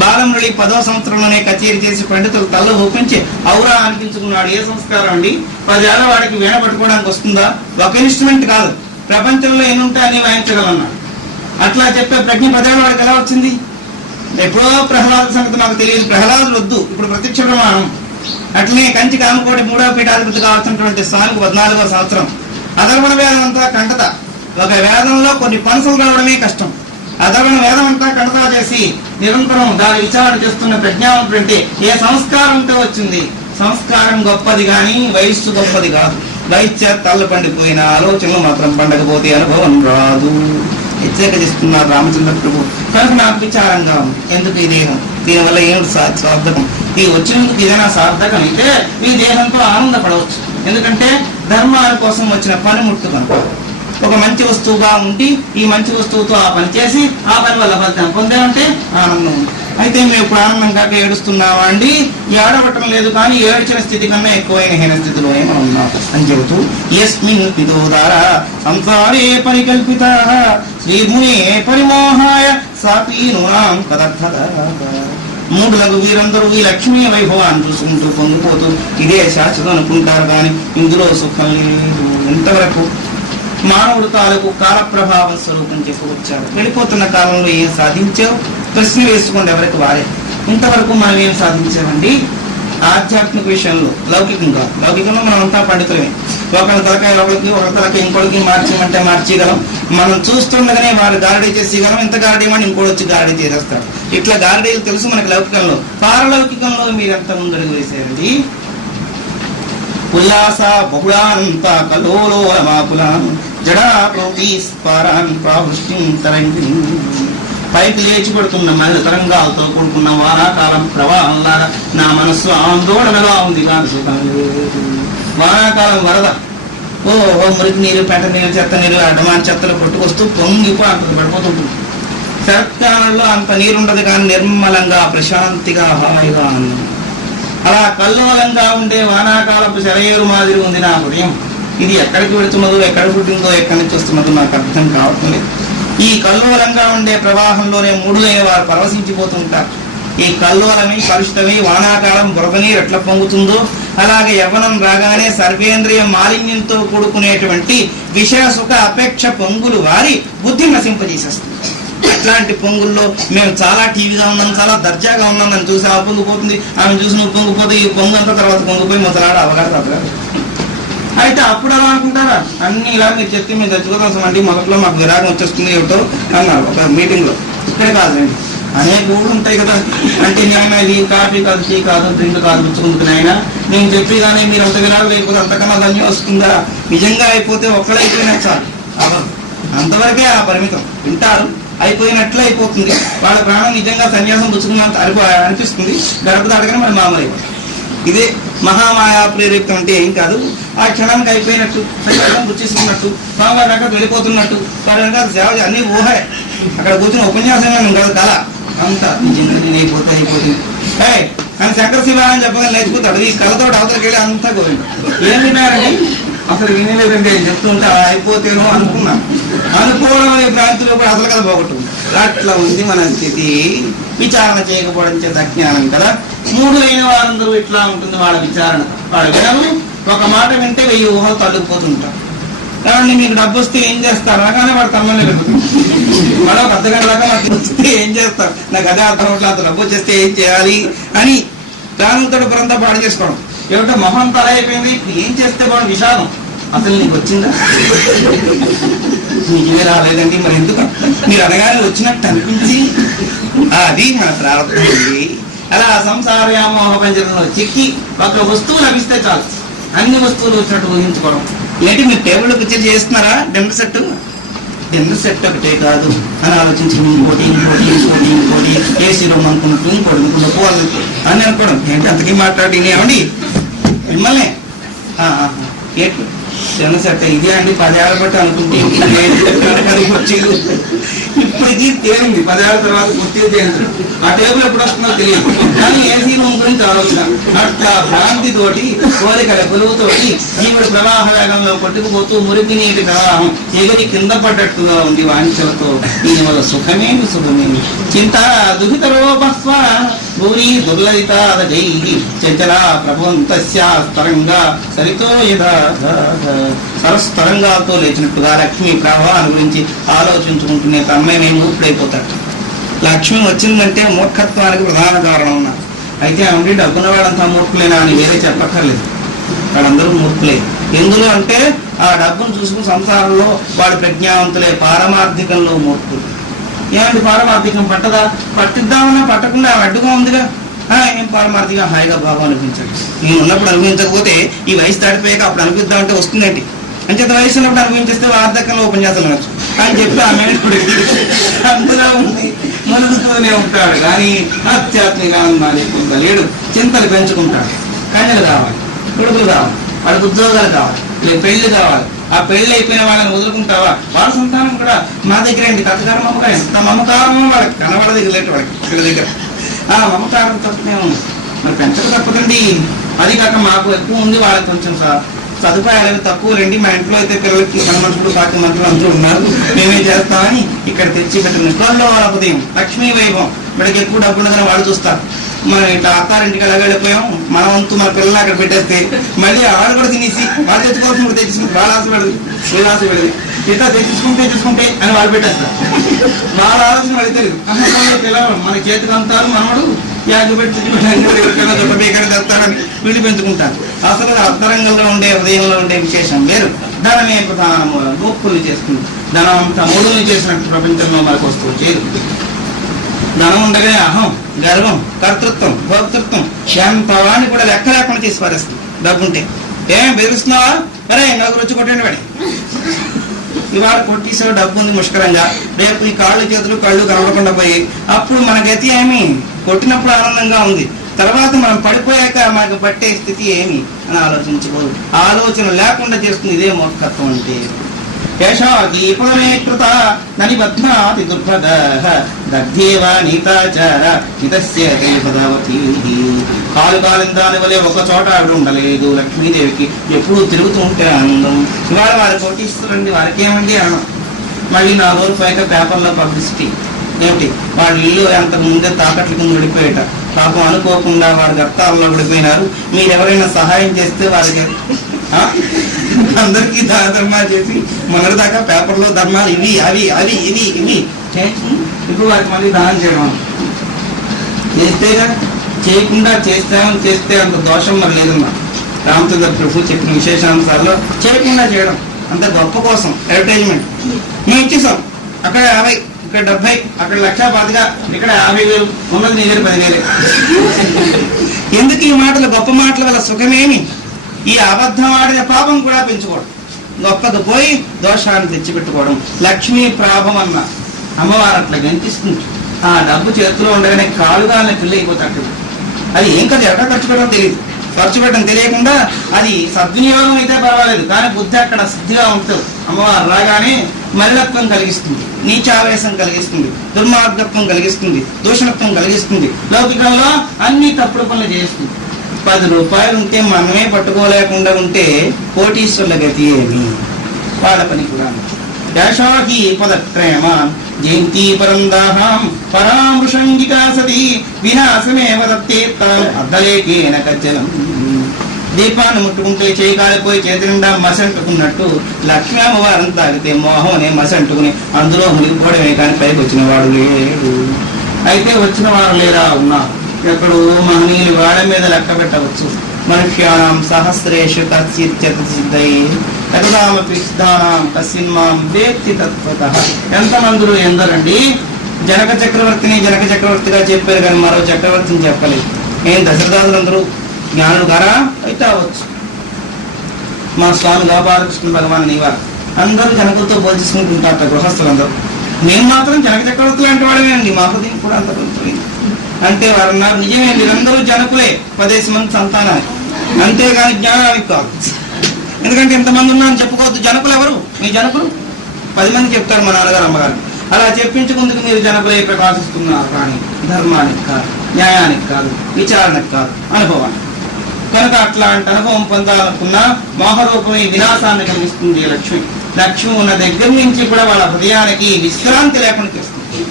బాలమురళి 10వ సంవత్సరంలోనే కచేరీ చేసి పండితులు తల్ల ఊపించి ఔరా అనిపించుకున్నాడు. ఏ సంస్కారం అండి? 10 ఏళ్ల వాడికి వీణ పట్టుకోవడానికి వస్తుందా? ఒక ఇన్స్ట్రుమెంట్ కాదు, ప్రపంచంలో ఎన్ని ఉంటాయని వాయించగలన్నాడు. అట్లా చెప్పే ప్రజ్ఞ 10 ఏళ్ల వాడికి ఎలా వచ్చింది? ఎప్పుడో ప్రహ్లాద సంగతి నాకు తెలియదు. ప్రహ్లాదులు వద్దు, ఇప్పుడు ప్రత్యక్ష ప్రమాణం. అట్లనే కంచి కామకోటి 3వ పీఠాధిపతి కావాల్సినటువంటి స్వామికి 14వ సంవత్సరం. అధర్వణ వేదం అంతా కంటత. ఒక వేదంలో కొన్ని పనుసులు రావడమే కష్టం. అధర్వణ వేదం అంతా కంటతా చేసి నిరంతరం దాని విచారణ చేస్తున్న ప్రజ్ఞావంతుడు అంటే ఏ సంస్కారంతో వచ్చింది? సంస్కారం గొప్పది కానీ వయస్సు గొప్పది కాదు. వయస్సు తల్ల పండిపోయిన ఆలోచనలు మాత్రం పండకపోతే అనుభవం రాదు. హెచ్చరిక చేస్తున్నారు రామచంద్ర ప్రభు. కనుక నాకు విచారంగా ఉంది. ఎందుకు ఈ దేహం? దీనివల్ల ఏమిటి సార్థకం? ఈ వచ్చినందుకు ఏదైనా సార్థకం అయితే ఈ దేహంతో ఆనందపడవచ్చు. ఎందుకంటే ధర్మాల కోసం వచ్చిన పనిముట్టు కనుక. ఒక మంచి వస్తువుగా ఉండి ఈ మంచి వస్తువుతో ఆ పని చేసి ఆ పని వల్ల ఫలితం పొందామంటే ఆనందం ఉంది. అయితే మేము ఇప్పుడు ఆనందం కాక ఏడుస్తున్నావా అండి? ఏడవటం లేదు కానీ ఏడ్చిన స్థితి కన్నా ఎక్కువైన హీన స్థితిలో మనం ఉన్నాం అని చెబుతూ యస్మిన్ పితోదార సంసారే పరికల్పిత శ్రీమునే పరిమోహాయ సాపీనునాం పదార్థ. మూడులకు వీరందరూ ఈ లక్ష్మీ వైభవాన్ని చూసుకుంటూ పొంగిపోతూ ఇదే శాశ్వతం అనుకుంటారు కానీ ఇందులో సుఖం లేదు. ఎంతవరకు మానవుడు తాలూకు కాల ప్రభావం స్వరూపం చెప్పుకొచ్చాడు. వెళ్ళిపోతున్న కాలంలో ఏం సాధించావు? ప్రశ్న వేసుకోండి ఎవరికి వారే. ఇంతవరకు మనం ఏం సాధించామండి? ఆధ్యాత్మిక విషయంలో లౌకికంగా మనం అంతా పండితులమే. ఒకరి తలకాయ ఒకరికి, ఒకరి తలకాయ ఇంకోటికి మార్చమంటే మార్చగలం. మనం చూస్తుండగానే వారు గారడీ చేసేయగలం. ఇంత గారడీ అని ఇంకోటి వచ్చి గారడీ చేసేస్తాడు. ఇట్లా గారడీలు తెలుసు మనకి లౌకికంలో. పారలౌకికంలో మీరు ఎంత ముందడుగు వేసారండి? ఉల్లాస బహుళానంత కలోలోలమాపులాన్ జడా ప్రోపీస్పారాన్ ప్రావృష్టిం తరంగి. పైకి లేచి పడుతున్న మహిళ తరంగాలతో కూడుకున్న వానాకాలం ప్రవాహంలాగా నా మనస్సు ఆందోళనగా ఉంది. కానీ సుఖం లేదు. వానాకాలం వరద, ఓ మురికి నీరు, పెంట నీరు, చెత్త నీరు, అడ్డమాని చెత్తలు కొట్టుకొస్తూ పొంగిపో అంత పడిపోతుంటుంది. శరత్కాలంలో అంత నీరుండదు కానీ నిర్మలంగా ప్రశాంతిగా హాయిగా ఉంది. అలా కల్లోలంగా ఉండే వానాకాలపు సెలయేరు మాదిరి ఉంది నా హృదయం. ఇది ఎక్కడికి వెళుతున్నదో, ఎక్కడ పుట్టిందో, ఎక్కడి నుంచి వస్తున్నదో నాకు అర్థం కావటం లేదు. ఈ కల్లోలంగా ఉండే ప్రవాహంలోనే మూఢులైన వారు పరవశించిపోతుంటారు. ఈ కల్లోలమై కలుషితమై వానాకాలం బురద నీరు ఎట్లా పొంగుతుందో అలాగే యవ్వనం రాగానే సర్వేంద్రియ మాలిన్యంతో కూడుకునేటువంటి విషయ సుఖ అపేక్ష పొంగులు వారి బుద్ధిని నశింపజేసేస్తుంది. అట్లాంటి పొంగుల్లో మేము చాలా టీవీగా ఉన్నాం, చాలా దర్జాగా ఉన్నాం, నన్ను చూసి ఆ పొంగిపోతుంది, ఆమె చూసి నువ్వు పొంగిపోతే ఈ పొంగు అంతా తర్వాత పొంగిపోయి మొదలాడ అవగాహన అవ్వగారు. అయితే అప్పుడు అలా అనుకుంటారా? అన్ని ఇలా మీరు చెప్తే మీరు తెచ్చుకోవాల్సిన అంటే మొదట్లో మాకు విరాగం వచ్చేస్తుంది ఏమిటో అన్నారు ఒక మీటింగ్ లో. ఇక్కడ కాదండి, అనేక ఊళ్ళు ఉంటాయి కదా. అంటే నేను ఇది కాఫీ కాదు, టీ కాదు, డ్రింక్ కాదు పుచ్చుకుంటున్నాయినా నేను చెప్పేదానే మీరు అంత విరాగం లేకపోతే అంతకన్నా ధన్యం వస్తుందా? నిజంగా అయిపోతే ఒక్కడైపోయినా చాలు, అవరు అంతవరకే ఆ పరిమితం. వింటారు, అయిపోయినట్లు అయిపోతుంది. వాళ్ళ ప్రాణం నిజంగా సన్యాసం పుచ్చుకున్నంత అనిపిస్తుంది. గడప దాటగానే మన మామూలు అయిపోతుంది. ఇదే మహామాయా ప్రేరేపితం అంటే ఏం కాదు. ఆ క్షణానికి అయిపోయినట్టు, సన్యాసం పుచ్చేసుకున్నట్టు, స్వామివారి అక్కడ వెళ్ళిపోతున్నట్టు, వారి సేవ అన్ని ఊహే. అక్కడ కూర్చుని ఉపన్యాసం కాదు కళ అంతా నిజంగా నేను అయిపోతుంది అని శంకర శివ అని చెప్పగా నేర్చుకుంటాడు. ఈ కళతో అవతలకి వెళ్ళి అంతా గోవింది. ఏం విన్నారండి? అసలు వినలేదండి చెప్తుంటే అలా అయిపోతేనో అనుకున్నాను. అనుకోవడం అనే ప్రాంతంలో కూడా అసలు కదా పోగొట్టుంది. అట్లా ఉంది మన స్థితి. విచారణ చేయకపోవడం చేత అజ్ఞానం కదా. మూఢులైన వారందరూ ఇట్లా ఉంటుంది వాళ్ళ విచారణ. వాళ్ళ వినము ఒక మాట వింటే 1000 ఊహలు తల్లుకుపోతుంటారు. కాబట్టి మీకు డబ్బు వస్తే ఏం చేస్తారు అనగానే వాడు తమ్మని పెరుగుతుంది. మరో ఒక అర్ధగంట దాకా నాకు వస్తే ఏం చేస్తారు, నాకు అదే అర్థం అవట్లేదు, అంత డబ్బు వచ్చేస్తే ఏం చేయాలి అని ప్రాణంతో పురంతా పాడు చేసుకోవడం. ఏమిటో మొహం తల అయిపోయింది, ఇప్పుడు ఏం చేస్తే బాగుంది విషాదం. అసలు నీకు వచ్చిందా? నీకే రాలేదండి, మరి ఎందుకు మీరు అనగానే వచ్చినట్టు అనిపించి అది మన ప్రారంభం. అలా సంసార వ్యామోహ పంజరంలో చిక్కి ఒక వస్తువు లభిస్తే చాలు, అన్ని వస్తువులు వచ్చినట్టు ఊహించుకోవడం. ఏంటి మీరు టేబుల్ పిక్చర్ చేస్తున్నారా? డిన్నర్ సెట్ ఒకటే కాదు అని ఆలోచించి ఇంకోటి ఏసీ రూమ్ అనుకున్నట్టు ఇంకోటి పోవాలి అని అనుకోవడం. ఏంటి అంతకీ మాట్లాడి ఏమండి మిమ్మల్ని ఏంటి డిన్నర్ సెట్ ఇదే అండి 10 ఏళ్ళ బట్టి అనుకుంటే ఇప్పటికీ తేలింది. 10 ఏళ్ళ తర్వాత గుర్తు తేలింది. ఆ టేబుల్ ఎప్పుడు వస్తుందో తెలియదు, కానీ ఏసీ రూమ్ గురించి ఆలోచన. అట్లా భ్రాంతితోటి కోరికల కొలువుతోటి జీవుడు ప్రవాహ వేగంలో కొట్టుకుపోతూ మురికి నీటి ప్రవాహం ఎగిరి కింద పడ్డట్టుగా ఉంది వాంఛలతో. దీనివల్ల సుఖమేమి చింత దుహితరోపస్వ భూరి దుర్లలిత చంచల ప్రభుత్వంగా సరితో సరస్వరంగాతో లేచినట్టుగా లక్ష్మీ ప్రవాహాన్ని గురించి ఆలోచించుకుంటున్న అమ్మాయి నేను మూర్ఖుడైపోతాడు. లక్ష్మి వచ్చిందంటే మూర్ఖత్వానికి ప్రధాన కారణం ఉన్నా. అయితే ఆమె డబ్బున్న వాళ్ళంతా మూర్ఖులేనా అని వేరే చెప్పక్కర్లేదు, వాళ్ళందరూ మూర్ఖులే. ఎందులో అంటే ఆ డబ్బును చూసుకుని సంసారంలో వాడు ప్రజ్ఞావంతులే, పారమార్థికంలో మూర్ఖులు. ఏమంటే పారమార్థికం పట్టదా? పట్టిద్దామన్నా పట్టకుండా అడ్డుగా ఉందిగా. ఏం పారమార్థికంగా హాయిగా భావం అనిపించండి. నేను ఉన్నప్పుడు అనుభవించకపోతే ఈ వయసు దాటిపోయాక అప్పుడు అనిపిద్దామంటే వస్తుందండి. అంచేత వయసు ఉన్నప్పుడు అనుభవించేస్తే వార్ధక్యంలో ఉపన్యాసం అనొచ్చు అని చెప్పి ఆమె అంతగా ఉంది మనసుతోనే ఉంటాడు. కానీ ఆధ్యాత్మిక ఆనందాన్ని పొందలేడు. చింతలు పెంచుకుంటాడు. కన్యలు కావాలి, కొడుకులు కావాలి, వాళ్ళకి ఉద్యోగాలు కావాలి, లేదు పెళ్లి కావాలి. ఆ పెళ్లి అయిపోయిన వాళ్ళని వదులుకుంటావా? వాళ్ళ సంతానం కూడా మా దగ్గర ఏంటి తత్కారం మమకారం, ఎంత మమకారమో వాళ్ళకి కనబడదు వాడికి ఇక్కడ దగ్గర. ఆ మమకారం తప్పనే ఉంది, మరి పెంచక తప్పదండి. అది కాక మాకు ఎక్కువ ఉంది, వాళ్ళకి కొంచెం సదుపాయాలు తక్కువ రండి. మా ఇంట్లో అయితే పిల్లలకి మన మనుషులు బాకి మనుషులు అందరూ ఉన్నారు, మేమే చేస్తామని ఇక్కడ తెచ్చి పెట్టిన కోళ్ళలో వాళ్ళ ఉదయం లక్ష్మీ వైభవం. వీళ్ళకి ఎక్కువ డబ్బు ఉండదని వాళ్ళు చూస్తారు. మనం ఇట్లా అత్తారింటికి ఎలా వెళ్ళిపోయాం, మన వంతు మన పిల్లలు అక్కడ పెట్టేస్తే మళ్ళీ వాళ్ళు కూడా తినేసి వాళ్ళు తెచ్చుకోవాల్సిన కూడా తెచ్చుకుంటే వాళ్ళ ఆశపడదు, వీళ్ళ ఆశపడదు. ఇట్లా తెచ్చుకుంటే అని వాళ్ళు పెట్టేస్తారు. వాళ్ళ ఆలోచన వాళ్ళకి తెలియదు. పిల్లలు మన చేతికి అంతారు మనవాడు యాగి పెట్టి తెస్తారని వీళ్ళు పెంచుకుంటారు. అసలు అంతరంగంలో ఉండే హృదయంలో ఉండే విశేషం వేరు. ధనమే ప్రధాన మూలం. గోక్కులు చేసుకుంది ధనం అంతా మూడుని చేసినట్టు ప్రపంచంలో మనకు వస్తువు చేయదు. ధనం ఉండగానే అహం, గర్వం, కర్తృత్వం, భోక్తృత్వం, ఎంత వాడిని కూడా లెక్క లేకుండా చేసి పారేస్తుంది. డబ్బుంటే ఏం బెదిరిస్తున్నావా? అరే నలుగురు వచ్చి కొట్టండి వాడి. ఇవాళ కొట్టేసావు, డబ్బు ఉంది ముష్కరంగా, రేపు ఈ కాళ్ళు చేతులు కళ్ళు కనబడకుండా పోయాయి. అప్పుడు మన గతి ఏమి? కొట్టినప్పుడు ఆనందంగా ఉంది, తర్వాత మనం పడిపోయాక మనకు పట్టే స్థితి ఏమి అని ఆలోచించకూడదు. ఆలోచన లేకుండా చేస్తుంది ఇదే మూర్ఖత్వం అంటే. యశాగీపమే కృత ననిబధ్నాతి దుర్భగ దగ్ధేవ నీతాచార హితస్య పదావతి. కాలు కాలిన దాని వలె ఒక చోట ఆవిడ ఉండలేదు. లక్ష్మీదేవికి ఎప్పుడూ తిరుగుతూ ఉంటే ఆనందం. ఇవాళ వారు కోటిస్తుందండి, వారికి ఏమండి అనం. మళ్ళీ 4 రోజులు పైగా పేపర్లో పబ్లిసిటీ ఏమిటి, వాళ్ళ ఇల్లు అంతకు ముందే తాకట్ల కింద పడిపోయేట. పాపం అనుకోకుండా వారి గర్తాల్లో పడిపోయినారు. మీరు ఎవరైనా సహాయం చేస్తే వారికి అందరికీ దాన ధర్మాలు చేసి మొన్నటి దాకా పేపర్లో ధర్మాలు ఇవి అవి అవి ఇవి ఇవి ఇప్పుడు వారికి మళ్ళీ దానం చేయడం చేస్తేగా, చేయకుండా చేస్తే అంత దోషం మరి లేదమ్మా. రామచంద్ర ప్రభు చెప్పిన విశేషాంశాల్లో చేయకుండా చేయడం అంత గొప్ప కోసం అడ్వర్టైజ్మెంట్. మేము ఇచ్చేసాం, అక్కడ 50, ఇక్కడ 70, అక్కడ 1,25,000, ఇక్కడ 50,000, ఉన్నది నీ దగ్గర 10,000. ఎందుకు ఈ మాటలు? గొప్ప మాటల వల్ల సుఖమేమి? ఈ అబద్ధం ఆడిన పాపం కూడా పెంచుకోవడం, గొప్పది పోయి దోషాన్ని తెచ్చిపెట్టుకోవడం. లక్ష్మీ ప్రాభం అన్న అమ్మవారు అట్లా గంటిస్తుంది. ఆ డబ్బు చేతిలో ఉండగానే కాలుగానే పిల్ల అయిపోతాడు. అది ఏం కదా, ఎక్కడ ఖర్చు పెట్టడం తెలియదు. ఖర్చు పెట్టడం తెలియకుండా అది సద్వినియోగం అయితే పర్వాలేదు, కానీ బుద్ధి అక్కడ శుద్ధిగా ఉంటుంది. అమ్మవారు రాగానే మలినత్వం కలిగిస్తుంది, నీచావేశం కలిగిస్తుంది, దుర్మార్గత్వం కలిగిస్తుంది, దూషణత్వం కలిగిస్తుంది. లౌకికంలో అన్ని తప్పుడు పనులు చేస్తుంది. 10 రూపాయలు ఉంటే మనమే పట్టుకోలేకుండా ఉంటే కోటీశ్వర్ల గతి ఏమి? వాళ్ళ పని కూడా. యాషాహి పదక్రమ జయంతి పరందాహాం పరామృషంగికా సతి వినాశమేవ దత్తేత్తాం అర్ధలేకేన కజ్జలం. దీపాన్ని ముట్టుకుంటే చేయి కాలిపోయి చేతి నిండా మసంటుకున్నట్టు లక్ష్మీ అమ్మవారిని తాగితే మోహం అనే మసంటుకుని అందులో మునిగిపోవడమే కానీ పైకి వచ్చిన వాడు లేడు. అయితే వచ్చిన వారు లేరా? ఉన్నారు. ఎక్కడో మహనీయులు వాడ మీద లెక్క పెట్టవచ్చు. మనుష్యాణం సహస్రేషు కచ్చిత్యసిద్ధై తగుదామపి సిద్ధానాం కసిన్మాం వేత్తి తత్వతః. ఎంతమందులు ఎందరండి? జనక చక్రవర్తిగా చెప్పారు కానీ మరో చక్రవర్తిని చెప్పలేదు. ఏం దశరథాదులందరూ జ్ఞానులు గారా? అయితే అవచ్చు. మా స్వామి గోపాలకృష్ణ భగవాన్ నీవారు అందరూ జనకులతో పోల్చుకుంటుంటారట గృహస్థులందరూ. నేను మాత్రం జనక చక్రవర్తి లాంటి వాడమేనండి, మా హృదయం కూడా అంత అంటే వారు అన్నారు. నిజమే, మీరందరూ జనకులే, 10 మంది సంతానాన్ని, అంతేగాని జ్ఞానానికి కాదు. ఎందుకంటే ఇంతమంది ఉన్నారని చెప్పుకోవద్దు. జనకులు ఎవరు? మీ జనకులు 10 మంది చెప్తారు, మా నాన్నగారు అమ్మగారు. అలా చెప్పించుకుందుకు మీరు జనకులే ప్రకాశిస్తున్నారు, కానీ ధర్మానికి కాదు, న్యాయానికి కాదు, విచారణకు కాదు, అనుభవానికి. కనుక అట్లాంటి అనుభవం పొందాలనుకున్న మోహరూపమే వినాశాన్ని కలిగిస్తుంది లక్ష్మి. లక్ష్మి ఉన్న దగ్గర నుంచి కూడా వాళ్ళ హృదయానికి విశ్రాంతి లేకుండా చేస్తుంది.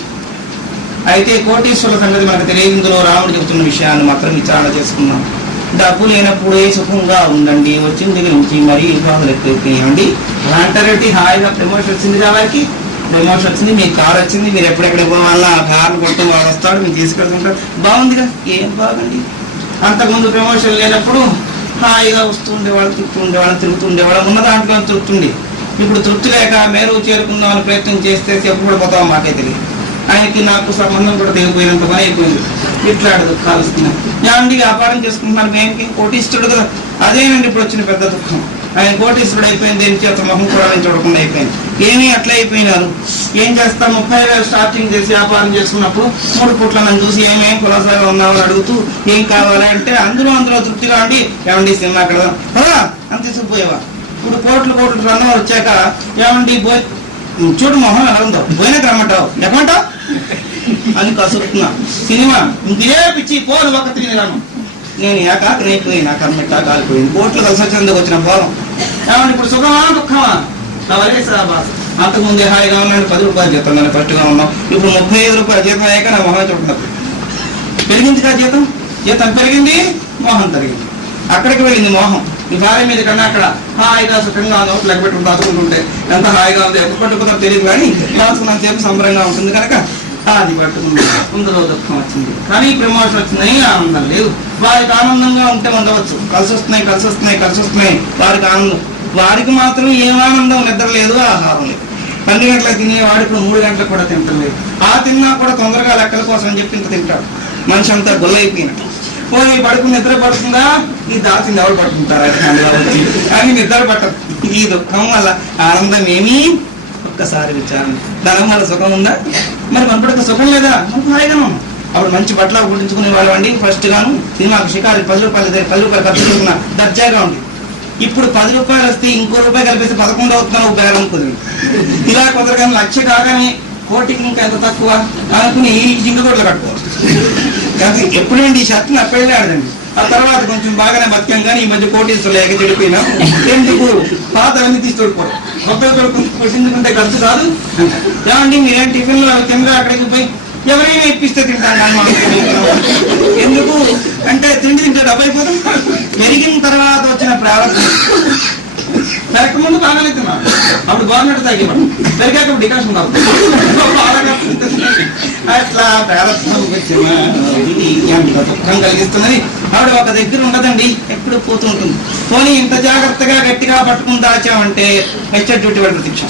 అయితే కోటీశ్వరుల సంగతి మనకు తెలియదు. ఇందులో రాముడు చెబుతున్న విషయాన్ని మాత్రం విచారణ చేసుకున్నాం. డబ్బు లేనప్పుడే సుఖంగా ఉండండి, వచ్చిన దగ్గర నుంచి మరీ బాధలు ఎక్కువైపోయాయండి. అలాంటారేంటి? హాయిగా ప్రమోషన్ వచ్చింది కాబట్టి, ప్రమోషన్ వచ్చింది, మీ కారు వచ్చింది, మీరు ఎప్పుడెక్కడ పోవాలా ఆ కార్ను కొట్టడం వాడు వస్తాడు, మీరు తీసుకెళ్తుంటారు, బాగుందిగా. ఏం బాగుంది? అంతకుముందు ప్రమోషన్ లేనప్పుడు హాయిగా వస్తూ ఉండేవాళ్ళు, తిరుగుతూ ఉండేవాళ్ళం, ఉన్న దాంట్లో తృప్తుండే. ఇప్పుడు తృప్తి లేక మేరు చేరుకుందామని ప్రయత్నం చేస్తే ఎప్పుడు పోతాం మాకే తెలియదు. ఆయనకి నాకు సంబంధం కూడా తెగిపోయినంత పని అయిపోయింది. ఇట్లాంటి దుఃఖాలు వస్తున్నాయి. యాండి వ్యాపారం చేసుకుంటున్నాను, మేంకి కోటీశ్వరుడు కదా. అదేనండి ఇప్పుడు వచ్చిన పెద్ద దుఃఖం. ఆయన కోటీశ్వరుడు అయిపోయింది, దేనికి అతను మొహం కూడా చూడకుండా అయిపోయింది. ఏమీ అట్లా అయిపోయినారు. ఏం చేస్తాం? 30,000 స్టార్టింగ్ చేసి వ్యాపారం చేసుకున్నప్పుడు 3 పూట్ల నన్ను చూసి ఏమేం కులాసాగా ఉన్నామని అడుగుతూ ఏం కావాలి అంటే అందులో తృప్తిగా అండి. ఏమండి సినిమా అక్కడ అంత తీసుకుపోయేవా? ఇప్పుడు కోట్లు రంగం వచ్చాక ఏమండి చూడు మొహం ఎలా ఉందో, పోయినాక రమ్మంటావు, ఎక్కమంటావు అని కసురుతున్నా. సినిమా ఇంకే పిచ్చి పోను ఒక 3 నెలలు నేను ఏకాకరైపోయి నా కర్మట్టా కాలిపోయింది. కోట్లు కలిసి వచ్చేందుకు వచ్చిన పోలం. ఏమంటే ఇప్పుడు సుఖమా దుఃఖమా? నా వరేసా బాస్. అంతకుముందే హాయిగా ఉన్నాను, 10 రూపాయలు జీతం, నేను ఫస్ట్గా ఉన్నాం. ఇప్పుడు 35 రూపాయల జీతం అయ్యాక నా మొహం చూడలేదు. పెరిగింది కదా జీతం పెరిగింది, మోహం తరిగింది. అక్కడికి వెళ్ళింది మోహం. ఈ భార్య మీద కన్నా అక్కడ హాయిగా సుఖంగా నోట్లు లెక్క పెట్టుకుని దాచుకుంటుంటే ఎంత హాయిగా ఉంది. ఎప్పుడు పట్టుకుంటారో తెలియదు కానీ దాచుకున్నంతసేపు సంబరంగా ఉంటుంది కనుక అది పట్టుకుంది. అందులో దుఃఖం వచ్చింది. కానీ ప్రమోషన్ వచ్చిందని ఆనందం లేదు. వారికి ఆనందంగా ఉంటే ఉండవచ్చు. కలిసి వస్తున్నాయి వారికి ఆనందం. వారికి మాత్రం ఏం ఆనందం? నిద్ర లేదు, ఆహారం లేదు. 12 గంటలకు తినే వాడికి 3 గంటలకు కూడా తింటలేదు. ఆ తిన్నా కూడా తొందరగా లెక్కల కోసం అని చెప్పి ఇంత తింటాడు. మనిషి అంతా గొల్లైపోయినట్టు. పోనీ పడుకుని నిద్ర పడుతుందా, ఈ దాచింది ఎవరు పడుకుంటారా అని నిద్ర పట్టదు. ఈ దుఃఖం వల్ల ఆనందం ఏమీ ఒక్కసారి విచారణ. ధనం వల్ల సుఖం ఉందా? మరి మనపడక సుఖం లేదా? మనకు హాయిగాను. అప్పుడు మంచి బట్టలు కుట్టించుకునే వాళ్ళు అండి. ఫస్ట్ గాను సినిమాకు షికారు 10 రూపాయలు 10 రూపాయలు ఖర్చు చేసుకున్న దర్జాగా ఉంది. ఇప్పుడు 10 రూపాయలు వస్తే ఇంకో రూపాయి కలిపేసి 11 అవుతున్నా ఉపయోగం కుదిరి. ఇలా కుదరగానే 1,00,000 కాగానే కోటికి ఇంకా ఎంత తక్కువ అనుకుని ఈ జింగతోటలు కట్టుకోవచ్చు. కానీ ఎప్పుడండి ఈ షర్ట్ నా పెళ్ళి ఆడదండి. ఆ తర్వాత కొంచెం బాగానే బతికాం, కానీ ఈ మధ్య కోటీసులు లేక చెడిపోయినా ఎందుకు పాత అన్ని తీసి తోడుకోవడం, కొత్తగా తోడుకుంటే ఖర్చు కాదు. ఏమండి మీరేం టిఫిన్లో కింద అక్కడికి పోయి ఎవరైనా ఇప్పిస్తే తింటాను ఎందుకు అంటే తిండి తింటే డబ్బు అయిపోతాం. పెరిగిన తర్వాత వచ్చిన ప్రారంభం పెరగక ముందు బాగానే తిన్నాను, అప్పుడు గవర్నమెంట్ తగ్గివ్వడం, పెరిగాక డికాషన్ అట్లా ప్రారంభం వచ్చిన ఎంత దుఃఖం కలిగిస్తున్నది. ఆవిడ ఒక దగ్గర ఉండదండి, ఎప్పుడు పోతూ ఉంటుంది. పోనీ ఇంత జాగ్రత్తగా గట్టిగా పట్టుకుని దాచామంటే హెచ్చర్ డ్యూటీ పడి ప్రతిక్ష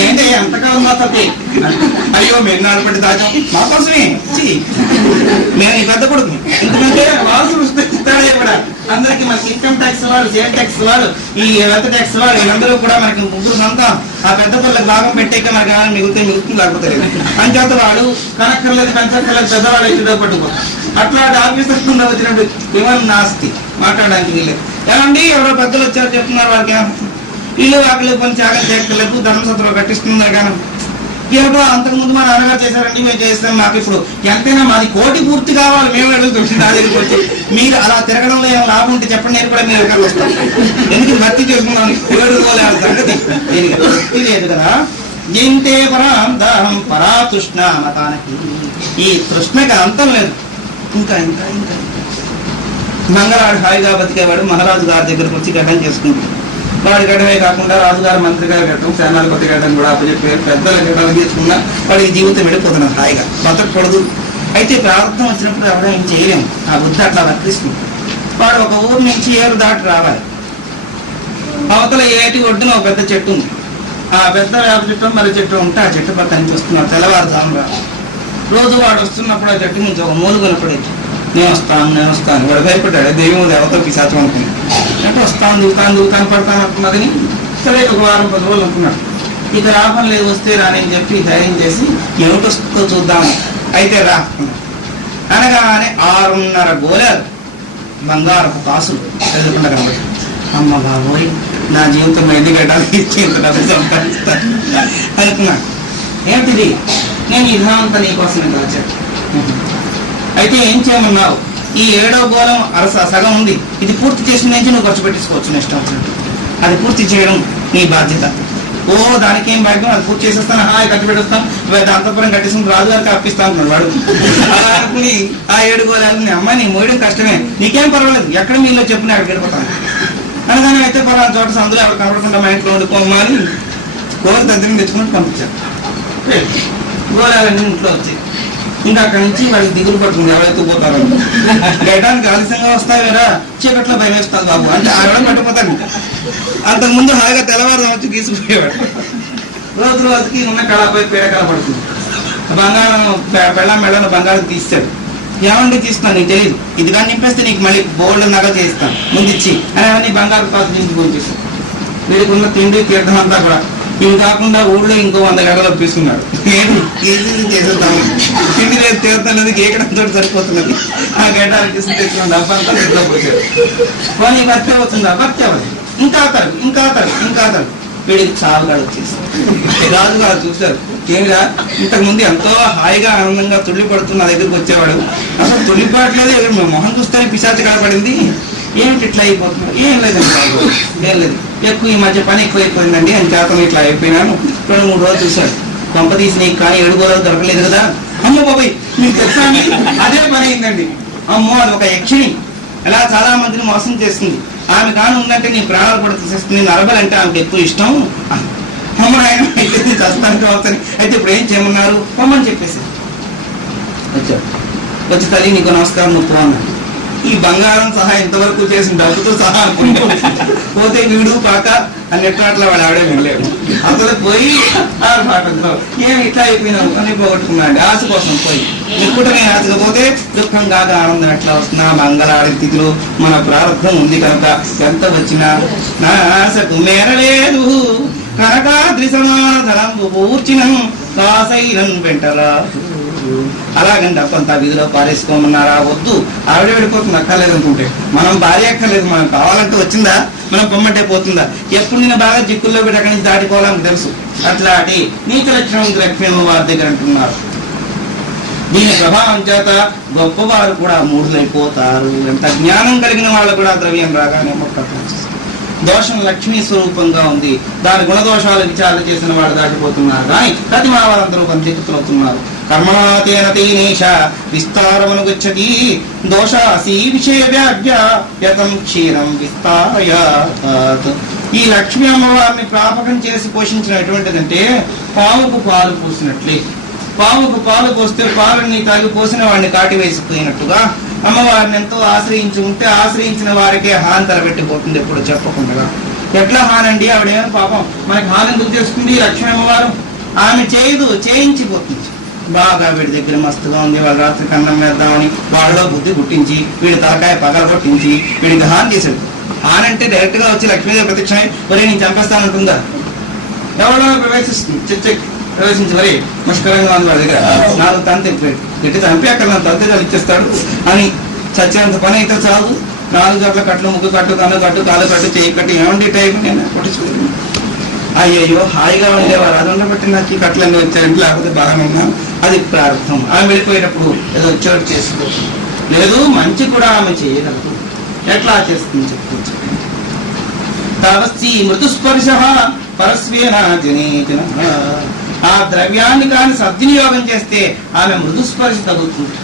ఏంటి ఎంతగా ఉందా తప్పి. అయ్యో మేము నాలుపడి దాచాం మా కోసమే మేము ఈ పెద్ద కొడుకు. ఎందుకంటే వాళ్ళు సృష్టిస్తాడే కూడా అందరికి మనకి ఇన్కమ్ ట్యాక్స్ వాళ్ళు, సేల్ ట్యాక్స్ వాళ్ళు, ఈ వెల్త్ ట్యాక్స్ వాళ్ళు, వీళ్ళందరూ కూడా మనకి ముగ్గురు అంతా ఆ పెద్ద పిల్లలకు భాగం పెట్టాక మనకి మిగులుతుంది లేకపోతే అంచేత వాడు కనక్కర్లేదు పెంచక్కర్లేదు పెద్దవాళ్ళు ఎక్కడ పట్టుకోరు. అట్లాంటి ఆఫీసర్ వచ్చినప్పుడు విమానం నాస్తి మాట్లాడడానికి వీళ్ళే. ఏమండి ఎవరో పెద్దలు వచ్చారు చెప్తున్నారు వాళ్ళకి ఇల్లు వాకిలు పని త్యాగం చేయక్కర్లేదు, ధర్మసత్రం కట్టిస్తున్నారు. కానీ ఏమిటో అంతకుముందు మా నాన్నగారు చేశారండి, మేము చేస్తాం, మాకు ఇప్పుడు ఎంతైనా మాది కోటి పూర్తి కావాలి, మేము అడుగుతుంది నా దగ్గరికి వచ్చి. మీరు అలా తిరగడంలో ఏమైనా లాభం ఉంటే చెప్పండి, నేను కూడా మీరు ఎక్కడికి వస్తాను. ఎందుకు భర్తీ చేసుకున్నాను ఏడుకోలేదు సంగతి దీనికి భక్తి లేదు కదా. జీంతే పరాం దాహం పరా తృష్ణ మతానికి, ఈ తృష్ణకి అంతం లేదు. ఇంకా ఇంకా ఇంకా మంగళాడు హాయిగా బతికేవాడు మహారాజు గారి దగ్గరకు వచ్చి గడ్డం చేసుకుంటాడు. వాడి గడమే కాకుండా రాజుగారు మంత్రి గారు గట్టం, సేనాధిపతి గడ్డం కూడా అప్పచెప్పారు. పెద్దల గడ్డలు తీసుకున్నా వాడికి జీవితం వెళ్ళిపోతున్నారు, హాయిగా బతకూడదు. అయితే ప్రారంభం వచ్చినప్పుడు ఎవడో ఏం చేయలేము, ఆ బుద్ధి అట్లా వర్తిస్తుంది. వాడు ఒక ఊరు నుంచి ఏరు దాటి రావాలి. అవతల ఏటి ఒడ్డున ఒక పెద్ద చెట్టు ఉంది. ఆ పెద్ద వేప చెట్టు మరి చెట్టు ఉంటే ఆ చెట్టు పక్క నుంచి వస్తున్నారు. తెల్లవారుజాము రోజు వాడు వస్తున్నప్పుడు ఆ చెట్టు నుంచి ఒక మూలు కొనుపడి నేను వస్తాను వాడు భయపడ్డాడు. దైవం దేవత పిశాచం అనుకున్నాడు. అంటే వస్తాను దిగుతాను పడతాను అనుకున్నదని సరే ఒక వారం 10 రోజులు అనుకున్నాడు. ఇక లాభం లేదు, వస్తే రాని చెప్పి ధైర్యం చేసి ఏమిటి వస్తుందో చూద్దామని అయితే రాకున్నాడు. అనగానే 6.5 గోళాలు బంగారపు కాసులు ఎదుర్కొండ కనబడి, అమ్మ బాబోయ్ నా జీవితం ఎన్ని గడ్డాలు ఇచ్చి ఇంత డబ్బు సంపాదిస్తాను అనుకున్నాడు. ఏమిటిది? నేను ఈ విధానంతా నీకోసమే దాచాను. అయితే ఏం చేయమన్నావు? ఈ 7వ గోళం సగం ఉంది, ఇది పూర్తి చేసిన నుంచి నువ్వు ఖర్చు పెట్టించుకోవచ్చు, ఇష్టం వచ్చినట్టు. అది పూర్తి చేయడం నీ బాధ్యత. ఓ దానికి ఏం భాగ్యం, అది పూర్తి చేసేస్తాను, హాయి కట్టి పెట్టేస్తాను, అంతపురం కట్టేస్తాను, రాజుగారికి అప్పిస్తాను అంటున్నాడు వాడు. అలా అనుకుని ఆ 7 గోళాలని అమ్మాయి నీ మోయడం కష్టమే, నీకేం పర్వాలేదు, ఎక్కడ మీలో చెప్పిన అక్కడికి వెళ్ళిపోతాను అనగానే అయితే పలానా చోట సందులో ఎవరు కనపడకుండా మా ఇంట్లో ఉండిపోమ్మా అని గోళ దగ్గర తెచ్చుకుంటూ పంపించారు. గోళాలన్నీ ఇంట్లో వచ్చాయి. ఇంకా అక్కడి నుంచి వాళ్ళకి దిగులు పడుతుంది, ఎవరైతే పోతారో. గడ్డానికి ఆలస్యంగా వస్తాయి కదా, చీకట్లో భయం వేస్తుంది బాబు అంటే ఆవిడ పట్టిపోతాను. అంతకుముందు హాయిగా తెల్లవారు వచ్చి గీసిపోయేవాడు. రోజుకి ఉన్న కళపై పీడ కనపడుతుంది. బంగారం మెళ్ళను బంగారం తీస్తాడు. ఏమండి తీస్తున్నాను నీకు తెలియదు, ఇది కానీ నింపేస్తే నీకు మళ్ళీ బోల్డ్ నగ చేస్తాను ముందు ఇచ్చి అని అవన్నీ బంగారు కాసు నుంచి పంపిస్తాను. వీడికి ఉన్న తిండి తీర్థం అంతా కూడా. ఇవి కాకుండా ఊళ్ళో ఇంకో 100 గడలు ఒప్పిస్తున్నాడు. నేను చేసేద్దాము, తిండి లేదు తీర్థం లేదు, కేకడంతో సరిపోతున్నది. ఆ గడ్డాలు తీసుకుని తెచ్చిన డబ్బంతా ఇంట్లో పోయాడు. పోనీ భర్తీ అవుతుందా? భర్తీ అవ్వదు. ఇంకా అతడు వీడికి చావు గడ వచ్చేసి రాజుగారు చూశారు. ఏమిరా ఇంతకుముందు ఎంతో హాయిగా ఆనందంగా తుళ్ళి పడుతున్న నా దగ్గరకు వచ్చేవాడు, అసలు తుళ్ళిపడట్లేదు, మొహం చూస్తానే పిశాచ కనపడింది, ఏమిటి ఇట్లా అయిపోతున్నాడు? ఏం లేదండి బాబు, ఏం లేదు, ఎక్కువ ఈ మధ్య పని ఎక్కువైపోయిందండి అని చేతను ఇట్లా అయిపోయినాను. 2-3 రోజులు చూశాడు. కొంప తీసి నీకు కానీ 7 గోళాలు దొరకలేదు కదా. అమ్మ బాబాయ్ మీకు తెలుసా అండి, అదే పని అయిందండి. అమ్మో అది ఒక యక్షిణి, ఇలా చాలా మందిని మోసం చేస్తుంది. ఆమె కాని ఉందంటే నీ ప్రాణాలు కూడా తీసేస్తుంది. నరబలంటే ఆమెకు ఎక్కువ ఇష్టం. అమ్మ ఆయన అయితే చస్తానికి అవుతాను. అయితే ఇప్పుడు ఏం చేయమన్నారు? పొమ్మని చెప్పేసి వచ్చాడు. వచ్చి తల్లి నీకు నమస్కారం, నువ్వు పో అన్నాడు. ఈ బంగారం సహా ఇంతవరకు చేసిన డబ్బుతో సహా అనుకుంటాం పోతే వీడు పాక అన్నట్టు అట్లా వాడు ఆడే వెళ్ళాడు. అసలు పోయి ఆర్భాటంతో ఏమి ఇట్లా అయిపోయినావు అని పోగొట్టుకున్నాడు ఆశ కోసం పోయి. ఇప్పుడు నేను ఆశకపోతే దుఃఖం కాక ఆనందం ఎట్లా వస్తున్నా మంగళాడి స్థితిలో మన ప్రారంభం ఉంది కనుక ఎంత వచ్చినా నా ఆశకు మేరలేదు కనకాద్రి సమాన ధనంబు పూర్చినం కాసైనం వెంటరా. అలాగండి డబ్బంతా వీధిలో పారేసుకోమన్నారా? వద్దు, ఆవిడ వెళ్ళిపోతుంది, అక్కర్లేదు అనుకుంటే. మనం భార్య అక్కర్లేదు, మనం కావాలంటే వచ్చిందా, మనం పొమ్మంటే పోతుందా? ఎప్పుడు నేను బాగా జిక్కుల్లో పెట్టి అక్కడి నుంచి దాటిపోవాలని తెలుసు. అట్లాంటి నీతి లక్షణం లక్ష్మీ వారి దగ్గర అంటున్నారు. దీని ప్రభావం చేత గొప్పవారు కూడా మూఢులైపోతారు. ఎంత జ్ఞానం కలిగిన వాళ్ళు కూడా ద్రవ్యం రాగానే మొక్క దోషం లక్ష్మీ స్వరూపంగా ఉంది. దాని గుణదోషాలు విచారణ చేసిన వాడు దాటిపోతున్నారు. కానీ ప్రతి వాళ్ళందరూ బంధితులవుతున్నారు. కర్మణాతేన తేనేష విస్తారమును గచ్చతి దోషాసి విషయ వ్యాజ్యం క్షీరం విస్తారయాత్. ఈ లక్ష్మీ అమ్మవారిని ప్రాపకం చేసి పోషించినటువంటిదంటే పాముకు పాలు పోసినట్లే. పాముకు పాలు పోస్తే పాలని తాగి పోసిన వాడిని కాటి వేసిపోయినట్టుగా అమ్మవారిని ఎంతో ఆశ్రయించి ఉంటే ఆశ్రయించిన వారికే హాని తలబెట్టిపోతుంది ఎప్పుడు చెప్పకుండా. ఎట్లా హానండి? ఆవిడేమో పాపం మనకి హాని ఎందుకు చేస్తుంది లక్ష్మీ అమ్మవారు? ఆమె చేయదు, చేయించిపోతుంది. బాగా వీడి దగ్గర మస్తుగా ఉంది, వాళ్ళ రాత్రి కన్నం వేద్దామని వాళ్ళలో బుద్ధి పుట్టించి వీడి తలకాయ పగల కొట్టించి వీడికి హాని చేశాడు. హానంటే డైరెక్ట్ గా వచ్చి లక్ష్మీదేవి ప్రత్యక్షమై ఒరే నేను చంపేస్తానంటుందా? ఎవరో ప్రవేశిస్తుంది, ప్రవేశించి వరే ముష్కరంగా ఉంది వాళ్ళ దగ్గర. నాలుగు తంతే గట్టి చంపి అక్కడ నా తంతే ఇచ్చేస్తాడు అని చచ్చినంత పని అయితే చాలు. 4 గంటల కట్లు, ముగ్గు కట్టు, కన్ను కట్టు, కాలు కట్టు, చేయి కట్టు, ఏమండి టైం నేను కొట్టించుకోలేదు. అయ్యయ్యో హాయిగా ఉండేవారు, అది ఉండబట్టి నాకు ఈ కట్లన్నీ వచ్చాయంటే, లేకపోతే బాగానే ఉన్నాను. అది ప్రారంభం. ఆమె వెళ్ళిపోయేటప్పుడు ఏదో చోటు చేసుకో లేదు, మంచి కూడా ఆమె చేయగలదు. ఎట్లా చేస్తుంది చెప్తుంది. తవస్సి మృతుస్పర్శ పరస్వేన జనేజన. ఆ ద్రవ్యాన్ని కానీ సద్వినియోగం చేస్తే ఆమె మృదుస్పర్శ తగ్గుతుంది.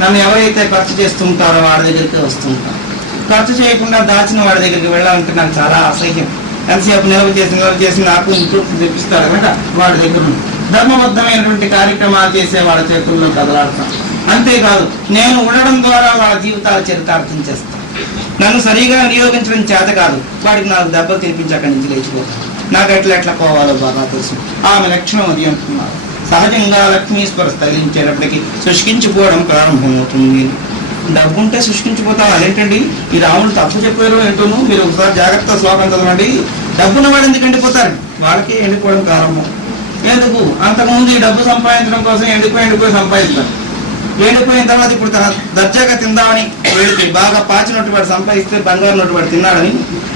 నన్ను ఎవరైతే ఖర్చు చేస్తుంటారో వాడి దగ్గరికి వస్తుంటారు. ఖర్చు చేయకుండా దాచిన వాడి దగ్గరికి వెళ్ళాలంటే నాకు చాలా అసహ్యం. ఎంతసేపు నిల్వ చేసి నాకు ఇంట్లో తెప్పిస్తాడు కనుక వాడి దగ్గర ధర్మబద్ధమైనటువంటి కార్యక్రమాలు చేసే వాళ్ళ చేతుల్లో కదలాడతాను. అంతేకాదు నేను ఉండడం ద్వారా వాళ్ళ జీవితాల చరితార్థం చేస్తాను. నన్ను సరిగా వినియోగించడం చేత కాదు, వాడికి 4 దెబ్బలు తినిపించి అక్కడి నుంచి లేచిపోతాను. నాకు ఎట్లా పోవాలో బాగా తెలుసు. ఆమె లక్షణం అది అంటున్నారు. సహజంగా లక్ష్మీ స్పర్శ తగిలించేటప్పటికి శుష్కించిపోవడం ప్రారంభమవుతుంది. డబ్బు ఉంటే శుష్కించిపోతాం అదేంటండి? ఈ రాముడు తప్పు చెప్పారో ఏంటోను. మీరు ఒకసారి జాగ్రత్త శ్లోకం చదవండి. డబ్బున్న వాడు ఎందుకు ఎండిపోతారు? వాళ్ళకి ఎండిపోవడం ప్రారంభం. ఎందుకు? అంతకుముందు ఈ డబ్బు సంపాదించడం కోసం ఎండిపోయి సంపాదిస్తారు. ఎండిపోయిన తర్వాత ఇప్పుడు తన దర్జాగా తిందామని వెళితే బాగా పాచినట్టు వాడు సంపాదిస్తే బంగారు నోటు వాడు తిన్నాడని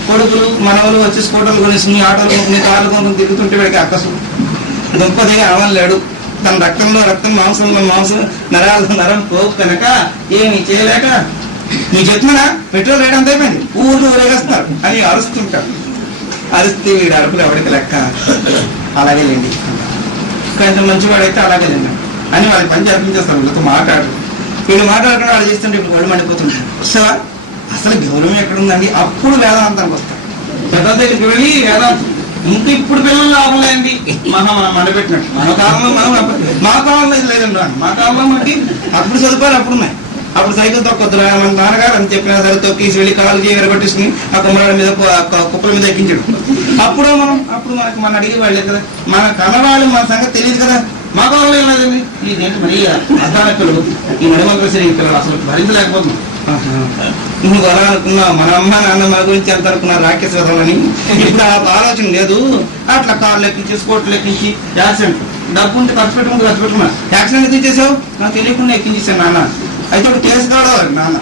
కొడుకులు మనవలు వచ్చి స్కూటర్లు కొనేసి ఆటోలు కొనుక్కుని కార్లు కొనుక్కుని తిరుగుతుంటే వాడికి అక్కసు గొప్పదిగా అవలేడు. తన రక్తంలో రక్తం, మాంసంలో మాంసం, నరాలు నరం పోపు కనుక ఏమి చేయలేక నీ చెప్తున్నా పెట్రోల్ రేట్ అంత అయిపోయింది, ఊర్లో రేగేస్తున్నారు అని అరుస్తుంటాడు. అరిస్తే వీడు అరుపులు ఎవరికి లెక్క. అలాగే లేండి, కొంచెం మంచివాడైతే అలాగే లేండి అని వాళ్ళకి పని జరిపించేస్తారు. వీళ్ళతో మాట్లాడు. వీళ్ళు మాట్లాడుకుని వాళ్ళు చేస్తుంటే ఇప్పుడు వాళ్ళు మండిపోతుంటారు. సార్ అసలు గౌరవం ఎక్కడుందండి? అప్పుడు వేదాంతానికి వస్తారు. పెద్ద దగ్గరికి వెళ్ళి వేదాంతం ఇంక ఇప్పుడు పిల్లలు లాభం లేండి మనం మండపెట్టినట్టు. మన కాలంలో మా కాలంలో ఇది లేదండి. మా కాలంలో మనకి అప్పుడు సదుపాయాలు అప్పుడు ఉన్నాయి. అప్పుడు సైకిల్ తొక్కొద్దు మన నాన్నగారు అని చెప్పినా సరే తొక్కేసి వెళ్ళి కాలు ఎగరగొట్టేసుకుని ఆ కుమ్మరాల మీద కుప్పల మీద ఎక్కించాడు. అప్పుడు మనకి మన అడిగి వాళ్ళే కదా, మన కన్నవాళ్ళు మన సంగతి తెలియదు కదా. మా కాలంలో ఏం లేదండి. ఇదేంటి మరి అర్థానక్కలు ఈ మణిమంత్ర శ్రీకలు అసలు భరించలేకపోతున్నాం. నువ్వు అలా అనుకున్నావు, మన అమ్మ నాన్న మన గురించి ఎంత అనుకున్నారు రాకేశ్వరని. ఇప్పుడు ఆ ఆలోచన లేదు. అట్లా కార్లు ఎక్కించి స్కూటర్లు ఎక్కించి యాక్సిడెంట్. డబ్బు ఉంటే ఖర్చు పెట్టుకున్నా యాక్సిడెంట్ ఎందుకు చేసావు? నాకు తెలియకుండా ఎక్కించేసాను నాన్న. అయితే ఇప్పుడు కేసు కావాలి నాన్న.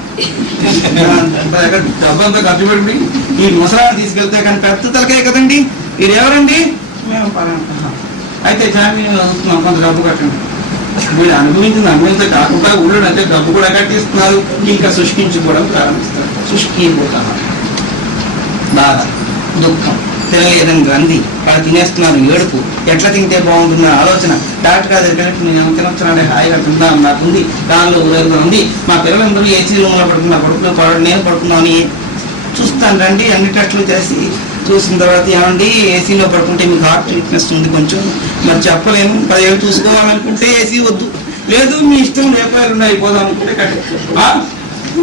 డబ్బు అంతా ఖర్చు పెట్టుకుని ఈ ముసలాన్ని తీసుకెళ్తే కానీ పెద్ద తలకాయ కదండి. ఇది ఎవరండి? మేము అయితే జామీన్ చదువుతున్నాం, కొంత డబ్బు కట్టండి. వీళ్ళు అనుభవించింది అనుభవించే కాకుండా ఊళ్ళో అయితే డబ్బు కూడా కట్టిస్తున్నారు. ఇంకా శుష్కించుకోవడం ప్రారంభిస్తారు. శుష్కిపోతారు. బాధ, దుఃఖం, తెలియలేదని గ్రంథి, వాళ్ళు తినేస్తున్నారు. ఏడుపు, ఎట్లా తింటే బాగుంటుందని ఆలోచన. డాక్టర్ గారి దగ్గరికి నేను తినొచ్చానంటే హాయిగా తిందాం, నాకుంది దానిలో ఊరేగా ఉంది. మా పిల్లలందరూ ఏసీ రూమ్లో పడుతున్నా, కొడుకులో పడడం నేను పడుతున్నాను చూస్తాను రండి. అన్ని టెస్టులు చేసి చూసిన తర్వాత ఏమండి ఏసీలో పడుకుంటే మీకు హార్ట్ వీక్నెస్ ఉంది కొంచెం, మరి చెప్పలేము. 10 ఏళ్ళు చూసుకోవాలనుకుంటే ఏసీ వద్దు, లేదు మీ ఇష్టం రేపాయలు ఉన్నాయి పోదాం అనుకుంటే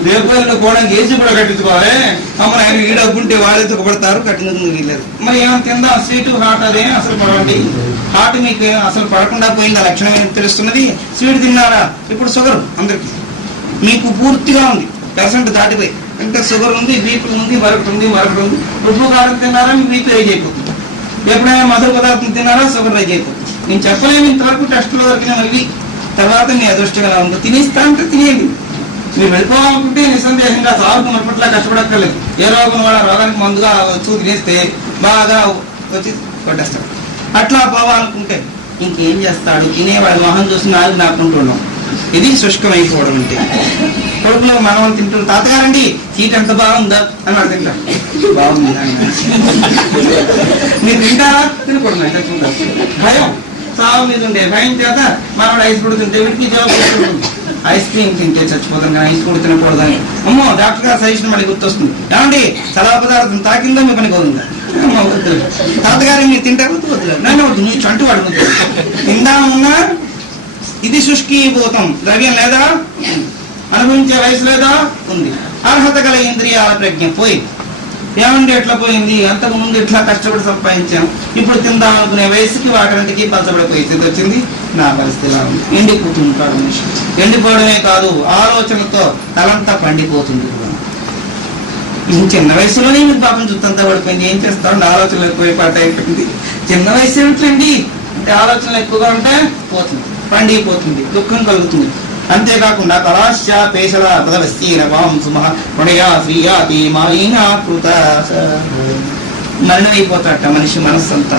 రేపు పోవడానికి ఏసీ కూడా కట్టించుకోవాలి. అమ్మ ఆయన ఈ డబ్బుంటే వాళ్ళే తుకబడతారు, కట్టినందుకు వీల్లేదు. మరి ఏమైనా తిందా స్వీట్ హాట్ అదే అసలు పడండి. హాట్ మీకు అసలు పడకుండా పోయింది, ఆ లక్షణం ఏం తెలుస్తున్నది. స్వీట్ తిన్నారా, ఇప్పుడు షుగర్ అందరికి మీకు పూర్తిగా ఉంది, పెర్సెంట్ దాటిపోయి. అంటే షుగర్ ఉంది, బీపీ ఉంది, మరొకటి ఉంది. ఉప్పు కారం తిన్నారా మీకు బీపీ రైజ్ అయిపోతుంది. ఎప్పుడైనా మధుర పదార్థం తిన్నారా షుగర్ రైజ్ అయిపోతుంది. నేను చెప్పలేము, ఇంతవరకు టెస్టులో దొరికిన ఇవి. తర్వాత మీ అదృష్టం ఎలా ఉందో తినేస్తా అంటే తినేయండి. మీరు వెళ్ళిపోవాలనుకుంటే నిస్సందేహంగా సాగుకు మరపట్లా కష్టపడక్కర్లేదు. ఏ రోగం వాళ్ళ రోగానికి మందుగా తినేస్తే బాగా వచ్చి కొట్టేస్తాడు. అట్లా పోవాలనుకుంటే ఇంకేం చేస్తాడు, తినేవాడి మొహం చూసి నాలుగు నాకుంటున్నాం. ఇది శుష్కమైపోవడం అంటే. కొడుకులో మనం తింటున్నాం, తాతగారండి చీట ఎంత బాగుందా అని వాడు తింటాడు. బాగుంది మీరు తింటారా, తినకూడదు అంటే భయం, సాగు మీద ఉండే భయం చేత మనవాడు ఐస్ కూడా తింటే వీటికి జవాబు. ఐస్ క్రీమ్ తింటే చచ్చిపోతాం కానీ ఐస్ కూడా తినకూడదని అమ్మో డాక్టర్ గారు సజెషన్ మళ్ళీ గుర్తొస్తుంది. ఏమండి చలవ పదార్థం తాకిందో మీ పని కోరుందా, తాతగారు మీరు తింటారు వద్దులేదు, నన్ను వద్దు నువ్వు చంటు వాడు తిందామన్నా. ఇది శుష్కీభూతం, ద్రవ్యం లేదా, అనుభవించే వయసు లేదా ఉంది. అర్హత గల ఇంద్రియాల ప్రజ్ఞ పోయి. ఏమండి ఎట్లా పోయింది, అంతకు ముందు ఇట్లా కష్టపడి సంపాదించాను, ఇప్పుడు తిందాం అనుకునే వయసుకి వాటికి పలచబడిపోయి స్థితి వచ్చింది. నా పరిస్థితి ఎలా ఉంది, ఎండిపోతుంటాడు మనిషి. ఎండిపోవడమే కాదు, ఆలోచనతో తలంతా పండిపోతుంది. చిన్న వయసులోనే మీకు పాపం చుట్టంతా పడిపోయింది, ఏం చేస్తాడు, ఆలోచనలు ఎక్కువ పాట అయిపోయింది. చిన్న వయసు ఏమిటండి అంటే ఆలోచనలు ఎక్కువగా ఉంటే పోతుంది, పండిపోతుంది, దుఃఖం కలుగుతుంది. అంతేకాకుండా కళాశ్య పేషల పదవస్తీన వాంసుమయా శ్రీయాతి మాలినాకృత మలినమైపోతాట మనిషి మనస్సు అంతా.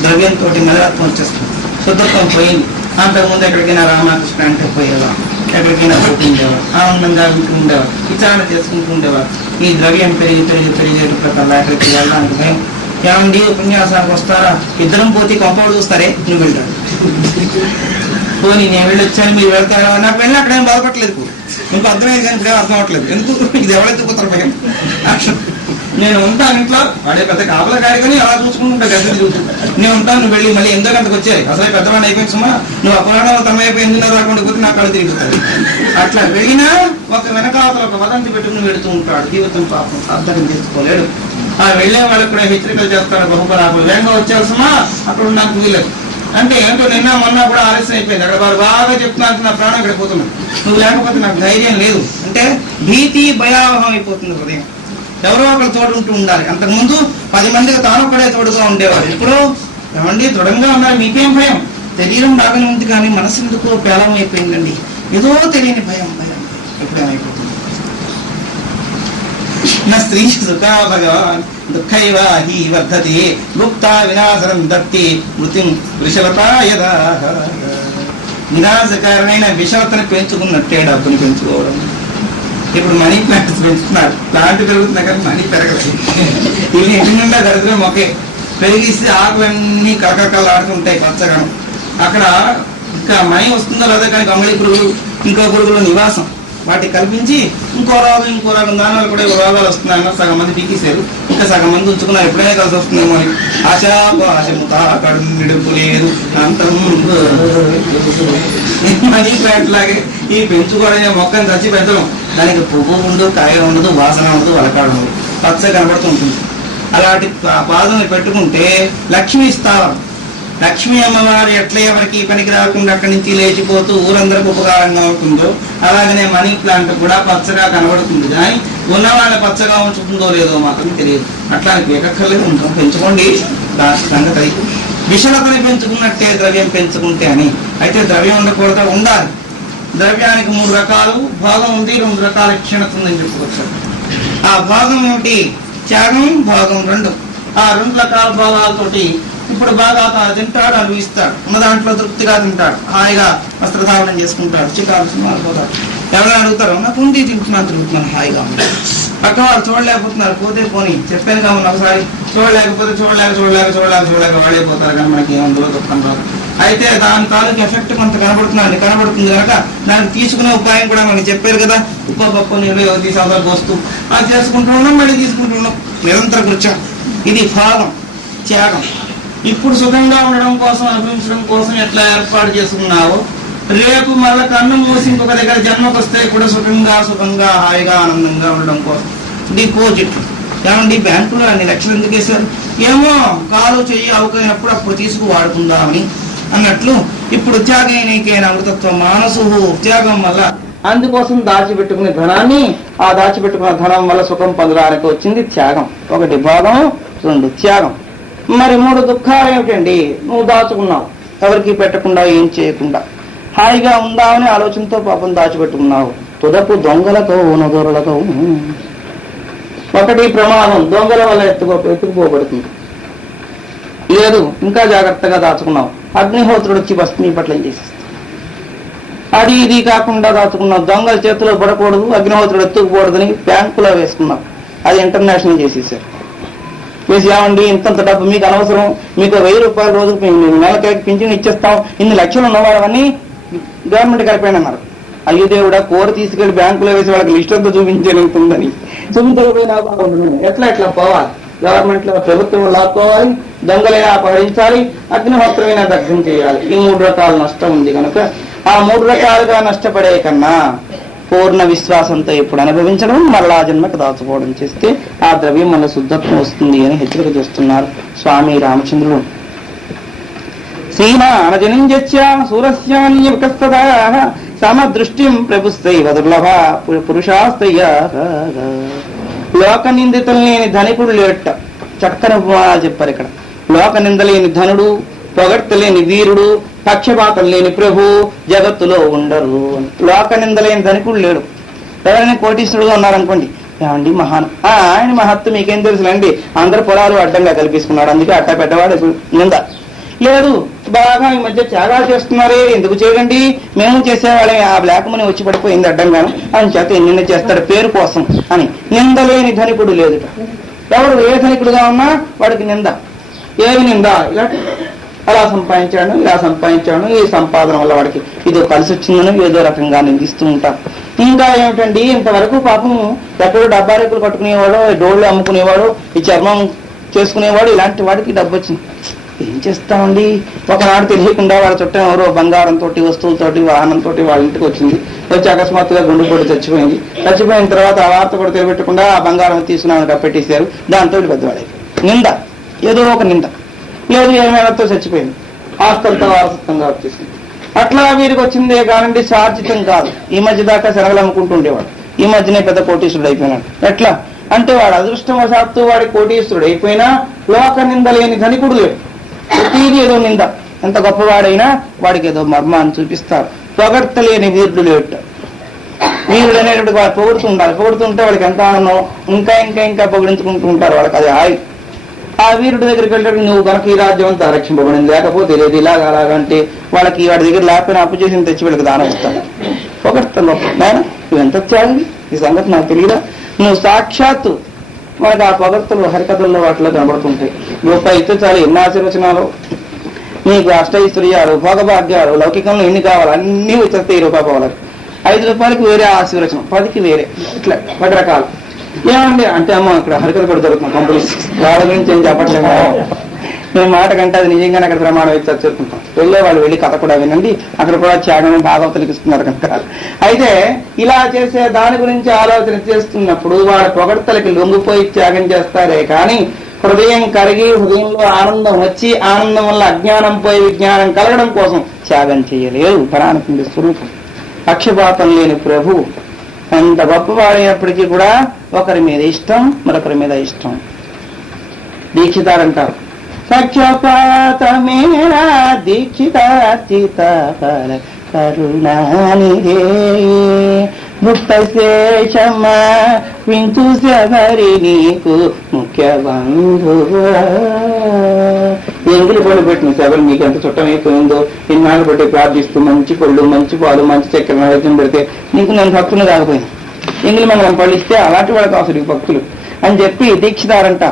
ద్రవ్యంతో మలినత్వం వచ్చేస్తుంది, శుద్ధత్వం పోయింది. అంతకుముందు ఎక్కడికైనా రామకృష్ణ అంటే పోయేవారు, ఎక్కడికైనా పోతూ ఉండేవారు, ఆనందంగా ఉంటూ ఉండేవారు, విచారణ చేసుకుంటూ ఉండేవారు. ఈ ద్రవ్యం పెరిగేటప్పటికల్లా ఎక్కడికి వెళ్ళడానికి భయం. ఏమండి ఉపన్యాసానికి వస్తారా, ఇద్దరం పోతే కంపౌండ్ చూస్తారే, నువ్వు వెళ్తాడు. పోనీ నేను వెళ్ళొచ్చాను మీరు వెళ్తారా, నాకు వెళ్ళి అక్కడ ఏం బాధపడలేదు. మీకు అర్థమైంది కానీ ఇప్పుడేం అర్థం అవ్వట్లేదు. ఎందుకు ఇది ఎవరైతే పోతారు భయం. నేను ఉంటాను ఇంట్లో, వాడే పెద్ద కాపలా కాడి కానీ అలా చూసుకుంటుంటా గంట తిరుగుతుంది. నేను ఉంటాను, నువ్వు వెళ్ళి మళ్ళీ ఎంతో గంటకు వచ్చాయి, అసలే పెద్దవాడిని అయిపోయింది సుమా, నువ్వు అపరాధం తమైపోయి ఎందుకు రాకుండా పోతే నాకు కళ్ళు తిరుగుతుంది. అట్లా వెళ్ళినా ఒక వెనకాతలు ఒక వదంతి పెట్టుకుని వెళుతూ ఉంటాడు. జీవితం పాపం సార్థకం చేసుకోలేడు. ఆ వెళ్లే వాళ్ళకి కూడా హెచ్చరికలు చేస్తాడు, బహుపరాకులు వేగంగా వచ్చేస్తుమా అక్కడ నాకు వీలేదు అంటే ఏంటో. నిన్న మొన్న కూడా ఆలస్యం అయిపోయింది, అక్కడ వారు బాగా చెప్తున్నారు, నా ప్రాణం ఇక్కడ పోతున్నాడు, నువ్వు లేకపోతే నాకు ధైర్యం లేదు అంటే భీతి భయావహం అయిపోతుంది హృదయం. ఎవరో ఒకరు తోడు ఉంటూ ఉండాలి. అంతకుముందు 10 మందికి తాను ఒకడే తోడుగా ఉండేవాడు. ఇప్పుడు ఏమండి దృఢంగా ఉండాలి, మీకేం భయం, శరీరం బాగానే ఉంది కానీ మనసు ఎందుకో పేలం అయిపోయిందండి, ఏదో తెలియని భయం ఎప్పుడేమైపోతుంది. నా స్త్రీ సుఖా భగవాన్ దుఃఖైవ హి వర్ధతి గుప్తా వినాశనం దత్తి మృత్యుం వృషలతాయదా. వినాశకారమైన విషవతను పెంచుకున్నట్టే డబ్బుని పెంచుకోవడం. ఇప్పుడు మనీ ప్లాంట్స్ పెంచుతున్నారు, ప్లాంట్ పెరుగుతున్నా కానీ మనీ పెరగలేదు. ఇవి ఇంటి నిండా దరిద్రం ఒకే, పెరిగిస్తే ఆకులన్నీ కలకలలాడుతుంటాయి పచ్చగనం. అక్కడ ఇంకా మనీ వస్తుందో లేదో కానీ గంగళి పురుగులు ఇంకో పురుగులు నివాసం, వాటి కల్పించి ఇంకో రోగం దానివల్ల కూడా రోగాలు వస్తున్నాయన్న సగం మంది పీకేశారు, ఇంకా సగం మంది ఉంచుకున్నారు. ఎప్పుడైనా కలిసి వస్తుందేమో అని. ఆశాపాశముతాకడు నిడుపు లేదు అంతం. మనీ ప్లాంట్ లాగే ఈ పెంచుకోవడం మొక్కని తెచ్చి పెంచడం, దానికి పువ్వు ఉండదు, కాయ ఉండదు, వాసన ఉండదు, వలకాడు ఉండదు, పచ్చ కనబడుతూ ఉంటుంది. అలాంటి పాదం పెట్టుకుంటే లక్ష్మి స్థావరం. లక్ష్మీ అమ్మవారు ఎట్లా ఎవరికి పనికి రాకుండా అక్కడి నుంచి లేచిపోతూ ఊరందరికి ఉపకారంగా ఉంటుందో అలాగనే మనీ ప్లాంట్ కూడా పచ్చగా కనబడుతుంది, కానీ ఉన్న వాళ్ళ పచ్చగా ఉంచుతుందో లేదో మాత్రం తెలియదు. అట్లా వేకక్కర్లేదు, ఉంటాం పెంచుకోండి సంగతి. విషలతని పెంచుకున్నట్టే ద్రవ్యం పెంచుకుంటే అని. అయితే ద్రవ్యం ఉండకూడదు, ఉండాలి. ద్రవ్యానికి 3 రకాలు భాగం ఉంది, 2 రకాల క్షీణత ఉందని చెప్పుకోవచ్చు. ఆ భాగం ఏమిటి, త్యాగం, భాగం 2. ఆ 2 రకాల భాగాలతోటి ఇప్పుడు బాగా తింటాడు, అనుభవిస్తాడు, ఉన్న దాంట్లో తృప్తిగా తింటాడు, హాయిగా వస్త్రధారణం చేసుకుంటాడు, చికాకు సినిమాలు పోతాడు. ఎవరైనా అడుగుతారు, నాకు ఉంది తింటున్నాను హాయిగా ఉంది. పక్క వాళ్ళు చూడలేకపోతున్నారు, పోతే పోనీ చెప్పాను కావాలి ఒకసారి, చూడలేకపోతే చూడలేక వాళ్ళే పోతారు, కానీ మనకి అందులో దుఃఖం రాదు. అయితే దాని తాలూకు ఎఫెక్ట్ కొంత కనబడుతుంది కనుక దాన్ని తీసుకునే ఉపాయం కూడా మనకి చెప్పారు కదా. ఉప్పు పప్పు నీళ్ళు 20 సంవత్సరాలు పోస్తూ అది చేసుకుంటూ ఉన్నాం, మళ్ళీ తీసుకుంటూ ఉన్నాం, నిరంతర కృత్యం. ఇది భాగం, త్యాగం. ఇప్పుడు సుఖంగా ఉండడం కోసం, అనుభవించడం కోసం ఎట్లా ఏర్పాటు చేసుకున్నావో రేపు మళ్ళా కన్ను మూసి ఇంకొక దగ్గర జన్మకు వస్తే కూడా సుఖంగా హాయిగా ఆనందంగా ఉండడం కోసం డిపాజిట్. ఏమండి బ్యాంకులో అన్ని లక్షలు ఎందుకు వేశారు? ఏమో కాలు చెయ్యి అవకైనప్పుడు అప్పుడు తీసుకు వాడుకుందామని అన్నట్లు ఇప్పుడు త్యాగైనకేన అమృతత్వం మానసు త్యాగం వల్ల అందుకోసం దాచిపెట్టుకునే ధనాన్ని, ఆ దాచిపెట్టుకున్న ధనం వల్ల సుఖం పొందడానికి వచ్చింది త్యాగం. ఒకటి భోగం, రెండు త్యాగం. మరి మూడు దుఃఖాలు ఏమిటండి? నువ్వు దాచుకున్నావు, ఎవరికి పెట్టకుండా ఏం చేయకుండా హాయిగా ఉందామని ఆలోచనతో పాపం దాచిపెట్టుకున్నావు. తుదపు దొంగలతో నదురులతో. ఒకటి ప్రమాదం, దొంగల వల్ల ఎత్తుకుపోబడుతుంది. లేదు ఇంకా జాగ్రత్తగా దాచుకున్నావు, అగ్నిహోత్రుడు వచ్చి భస్మీ పట్ల చేసేస్తాడు. అది ఇది కాకుండా దాచుకున్నావు, దొంగల చేతిలో పడకూడదు, అగ్నిహోత్రుడు ఎత్తుకుపోకూడదని బ్యాంకులో వేసుకున్నావు. అది ఇంటర్నేషనల్ చేసేసారు. వేసి ఏమండి ఇంతంత డబ్బు మీకు అనవసరం, మీకు 1000 రూపాయల రోజుకు నెలకి పింఛన్ ఇచ్చేస్తాం, ఇన్ని లక్షలు ఉన్నవాడవని గవర్నమెంట్ కలిపాను అన్నారు. అయ్యో దేవుడా, కోరు తీసుకెళ్లి బ్యాంకులో వేసి వాళ్ళకి లిస్ట్ అంతా చూపించేంతుందని చూపించకపోయినా బాగుంటుంది. ఎట్లా పోవాలి? గవర్నమెంట్ లో ప్రభుత్వం లాక్కోవాలి, దొంగలైనా అపహరించాలి, అగ్నిహోత్రమైనా దగ్ధం చేయాలి. ఈ 3 రకాల నష్టం ఉంది కనుక ఆ 3 రకాలుగా నష్టపడే కన్నా పూర్ణ విశ్వాసంతో ఇప్పుడు అనుభవించడం, మరలా జన్మకు దాచుకోవడం చేస్తే ఆ ద్రవ్యం మన శుద్ధత్వం వస్తుంది అని హెచ్చరిక చేస్తున్నారు స్వామి రామచంద్రుడు. శ్రీమానజనింజ సూరస్యాన్యకస్తదా సమదృష్టిం ప్రభుస్తైవ దుర్లభ పురుషాస్తయ్య. లోక నిందితులు లేని ధనికుడు లేట. చక్కని చెప్పారు ఇక్కడ. లోక నిందలేని ధనుడు, పొగడ్తలేని వీరుడు, పక్షపాతం లేని ప్రభు జగత్తులో ఉండరు. లోక నిందలేని ధనికుడు లేడు. ఎవరైనా కోటీశ్వరుడుగా ఉన్నారనుకోండి, ఏమండి మహాన్ ఆయన మహత్తు మీకేం తెలుసులండి, అందరు పొలాలు అడ్డంగా కల్పించుకున్నాడు, అందుకే అట్ట పెద్దవాడు నింద. లేదు బాగా ఈ మధ్య త్యాగాలు చేస్తున్నారే, ఎందుకు చేయకండి, మేము చేసేవాళ్ళే, ఆ బ్లాక్ మనీ వచ్చి పడిపోయింది అడ్డంగాను అని చేత నిన్న చేస్తాడు పేరు కోసం అని. నిందలేని ధనికుడు లేదు. ఎవడు ఏ ధనికుడుగా ఉన్నా వాడికి నింద. ఏమి నింద? ఇలా అలా సంపాదించాడు, ఇలా సంపాదించాడు, ఈ సంపాదన వల్ల వాడికి ఇదో కలిసి వచ్చిందని ఏదో రకంగా నిందిస్తూ ఉంటారు. ఇంకా ఏమిటండి, ఇంతవరకు పాపం ఎక్కడో డబ్బా రేకులు కట్టుకునేవాడు, డోళ్ళు అమ్ముకునేవాడు, ఈ చర్మం చేసుకునేవాడు, ఇలాంటి వాడికి డబ్బు వచ్చింది. ఏం చేస్తామండి? ఒకనాడు తెలియకుండా వాళ్ళ చుట్టం ఎవరో బంగారంతో, వస్తువులతోటి, వాహనంతో వాళ్ళ ఇంటికి వచ్చింది. వచ్చి అకస్మాత్తుగా గుండు కొట్టి చచ్చిపోయింది. చచ్చిపోయిన తర్వాత ఆ వార్త కూడా తెలియబెట్టకుండా ఆ బంగారం తీసుకున్నామని కప్పెట్టేశారు. దాంతో పెద్దవాడే నింద, ఏదో ఒక నింద. లేదు ఏమైనాతో చచ్చిపోయింది, ఆస్తంతా వారసత్వంగా వచ్చేసింది. అట్లా వీరికి వచ్చిందే కానండి, సార్జితం కాదు. ఈ మధ్య దాకా శనగలు అమ్ముకుంటూ ఉండేవాడు, ఈ మధ్యనే పెద్ద కోటీశ్వరుడు అయిపోయినాడు. ఎట్లా అంటే వాడు అదృష్టవశాత్తు వాడి కోటీశ్వరుడు అయిపోయినా లోక నింద లేని ధనికుడు లేడు. ప్రతిదీ ఏదో నింద. ఎంత గొప్పవాడైనా వాడికి ఏదో మర్మాన్ని చూపిస్తారు. పొగడ్తలేని వీరుడు లేడు. వీరుడు అనేటువంటి వాడు పొగుడుతూ ఉండాలి. పొగుడుతుంటే వాడికి ఎంత ఆనందం, ఇంకా ఇంకా ఇంకా పొగిడించుకుంటూ ఉంటారు. వాళ్ళకి అది హాయి. ఆ వీరుడి దగ్గరికి వెళ్ళేటప్పుడు నువ్వు కనుక ఈ రాజ్యం అంతా రక్షింపబడింది, లేకపోతే లేదు ఇలాగా అలాగంటే వాళ్ళకి వాడి దగ్గర లేకపోయినా అప్పు చేసి తెచ్చి వీళ్ళకి దానం ఇస్తాడు. పొగడతాను నాయన నువ్వు ఎంత త్యాగి, ఈ సంగతి నాకు తెలియదా? నువ్వు సాక్షాత్తు మనకు ఆ పొగడ్తలు హరికథల్లో వాటిలో కనబడుతుంటాయి. రూపాయి ఇస్తే చాలు ఎన్ని ఆశీర్వచనాలు, నీకు అష్టైశ్వర్యాలు, భోగభాగ్యాలు, లౌకికంలో ఎన్ని కావాలి అన్నీ వచ్చేస్తాయి. రూపాయి పోవాలి, 5 రూపాయలకి వేరే ఆశీర్వచనం, 10కి వేరే, ఇట్లా రకరకాలు. ఏమండి అంటే అమ్మ ఇక్కడ హరికథ కూడా దొరుకుతుంది కంపెనీస్, వాళ్ళ గురించి ఏం చెప్పట్లేదు. నేను మాట కంటే అది నిజంగానే అక్కడ ప్రమాణం అయితే చదువుకుంటాం. వెళ్ళే వాళ్ళు వెళ్ళి కథ కూడా వినండి, అక్కడ కూడా త్యాగం భాగవతులకు ఇస్తున్నారు కనుక. అయితే ఇలా చేసే దాని గురించి ఆలోచన చేస్తున్నప్పుడు వాళ్ళ పొగడ్తలకి లొంగిపోయి త్యాగం చేస్తారే కానీ హృదయం కరిగి హృదయంలో ఆనందం వచ్చి ఆనందం వల్ల అజ్ఞానం పోయి విజ్ఞానం కలగడం కోసం త్యాగం చేయలేదు. పరానికి స్వరూపం పక్షపాతం లేని ప్రభు ఎంత గొప్పవాడైనప్పటికీ కూడా ఒకరి మీద ఇష్టం, మరొకరి మీద ఇష్టం. దీక్షితారంటారు పక్షపాతమేనా దీక్షితాతీత కరుణానిదే ముక్తశేషమ వింతు శబరి నీకు ముఖ్య బంధువా. ఎంగిలి పళ్ళు పెట్టిన శబరి మీకు ఎంత చుట్టమైపోయిందో, ఇన్నాళ్ళు పెట్టి ప్రార్థిస్తూ మంచి పళ్ళు, మంచి పాలు, మంచి చక్కెర నైవేద్యం పెడితే నీకు నేను భక్తులు కాకపోయినా ఎంగిలి మనం పళ్ళు ఇస్తే అలాంటి వాళ్ళకి అవసరం భక్తులు అని చెప్పి దీక్షితారంట.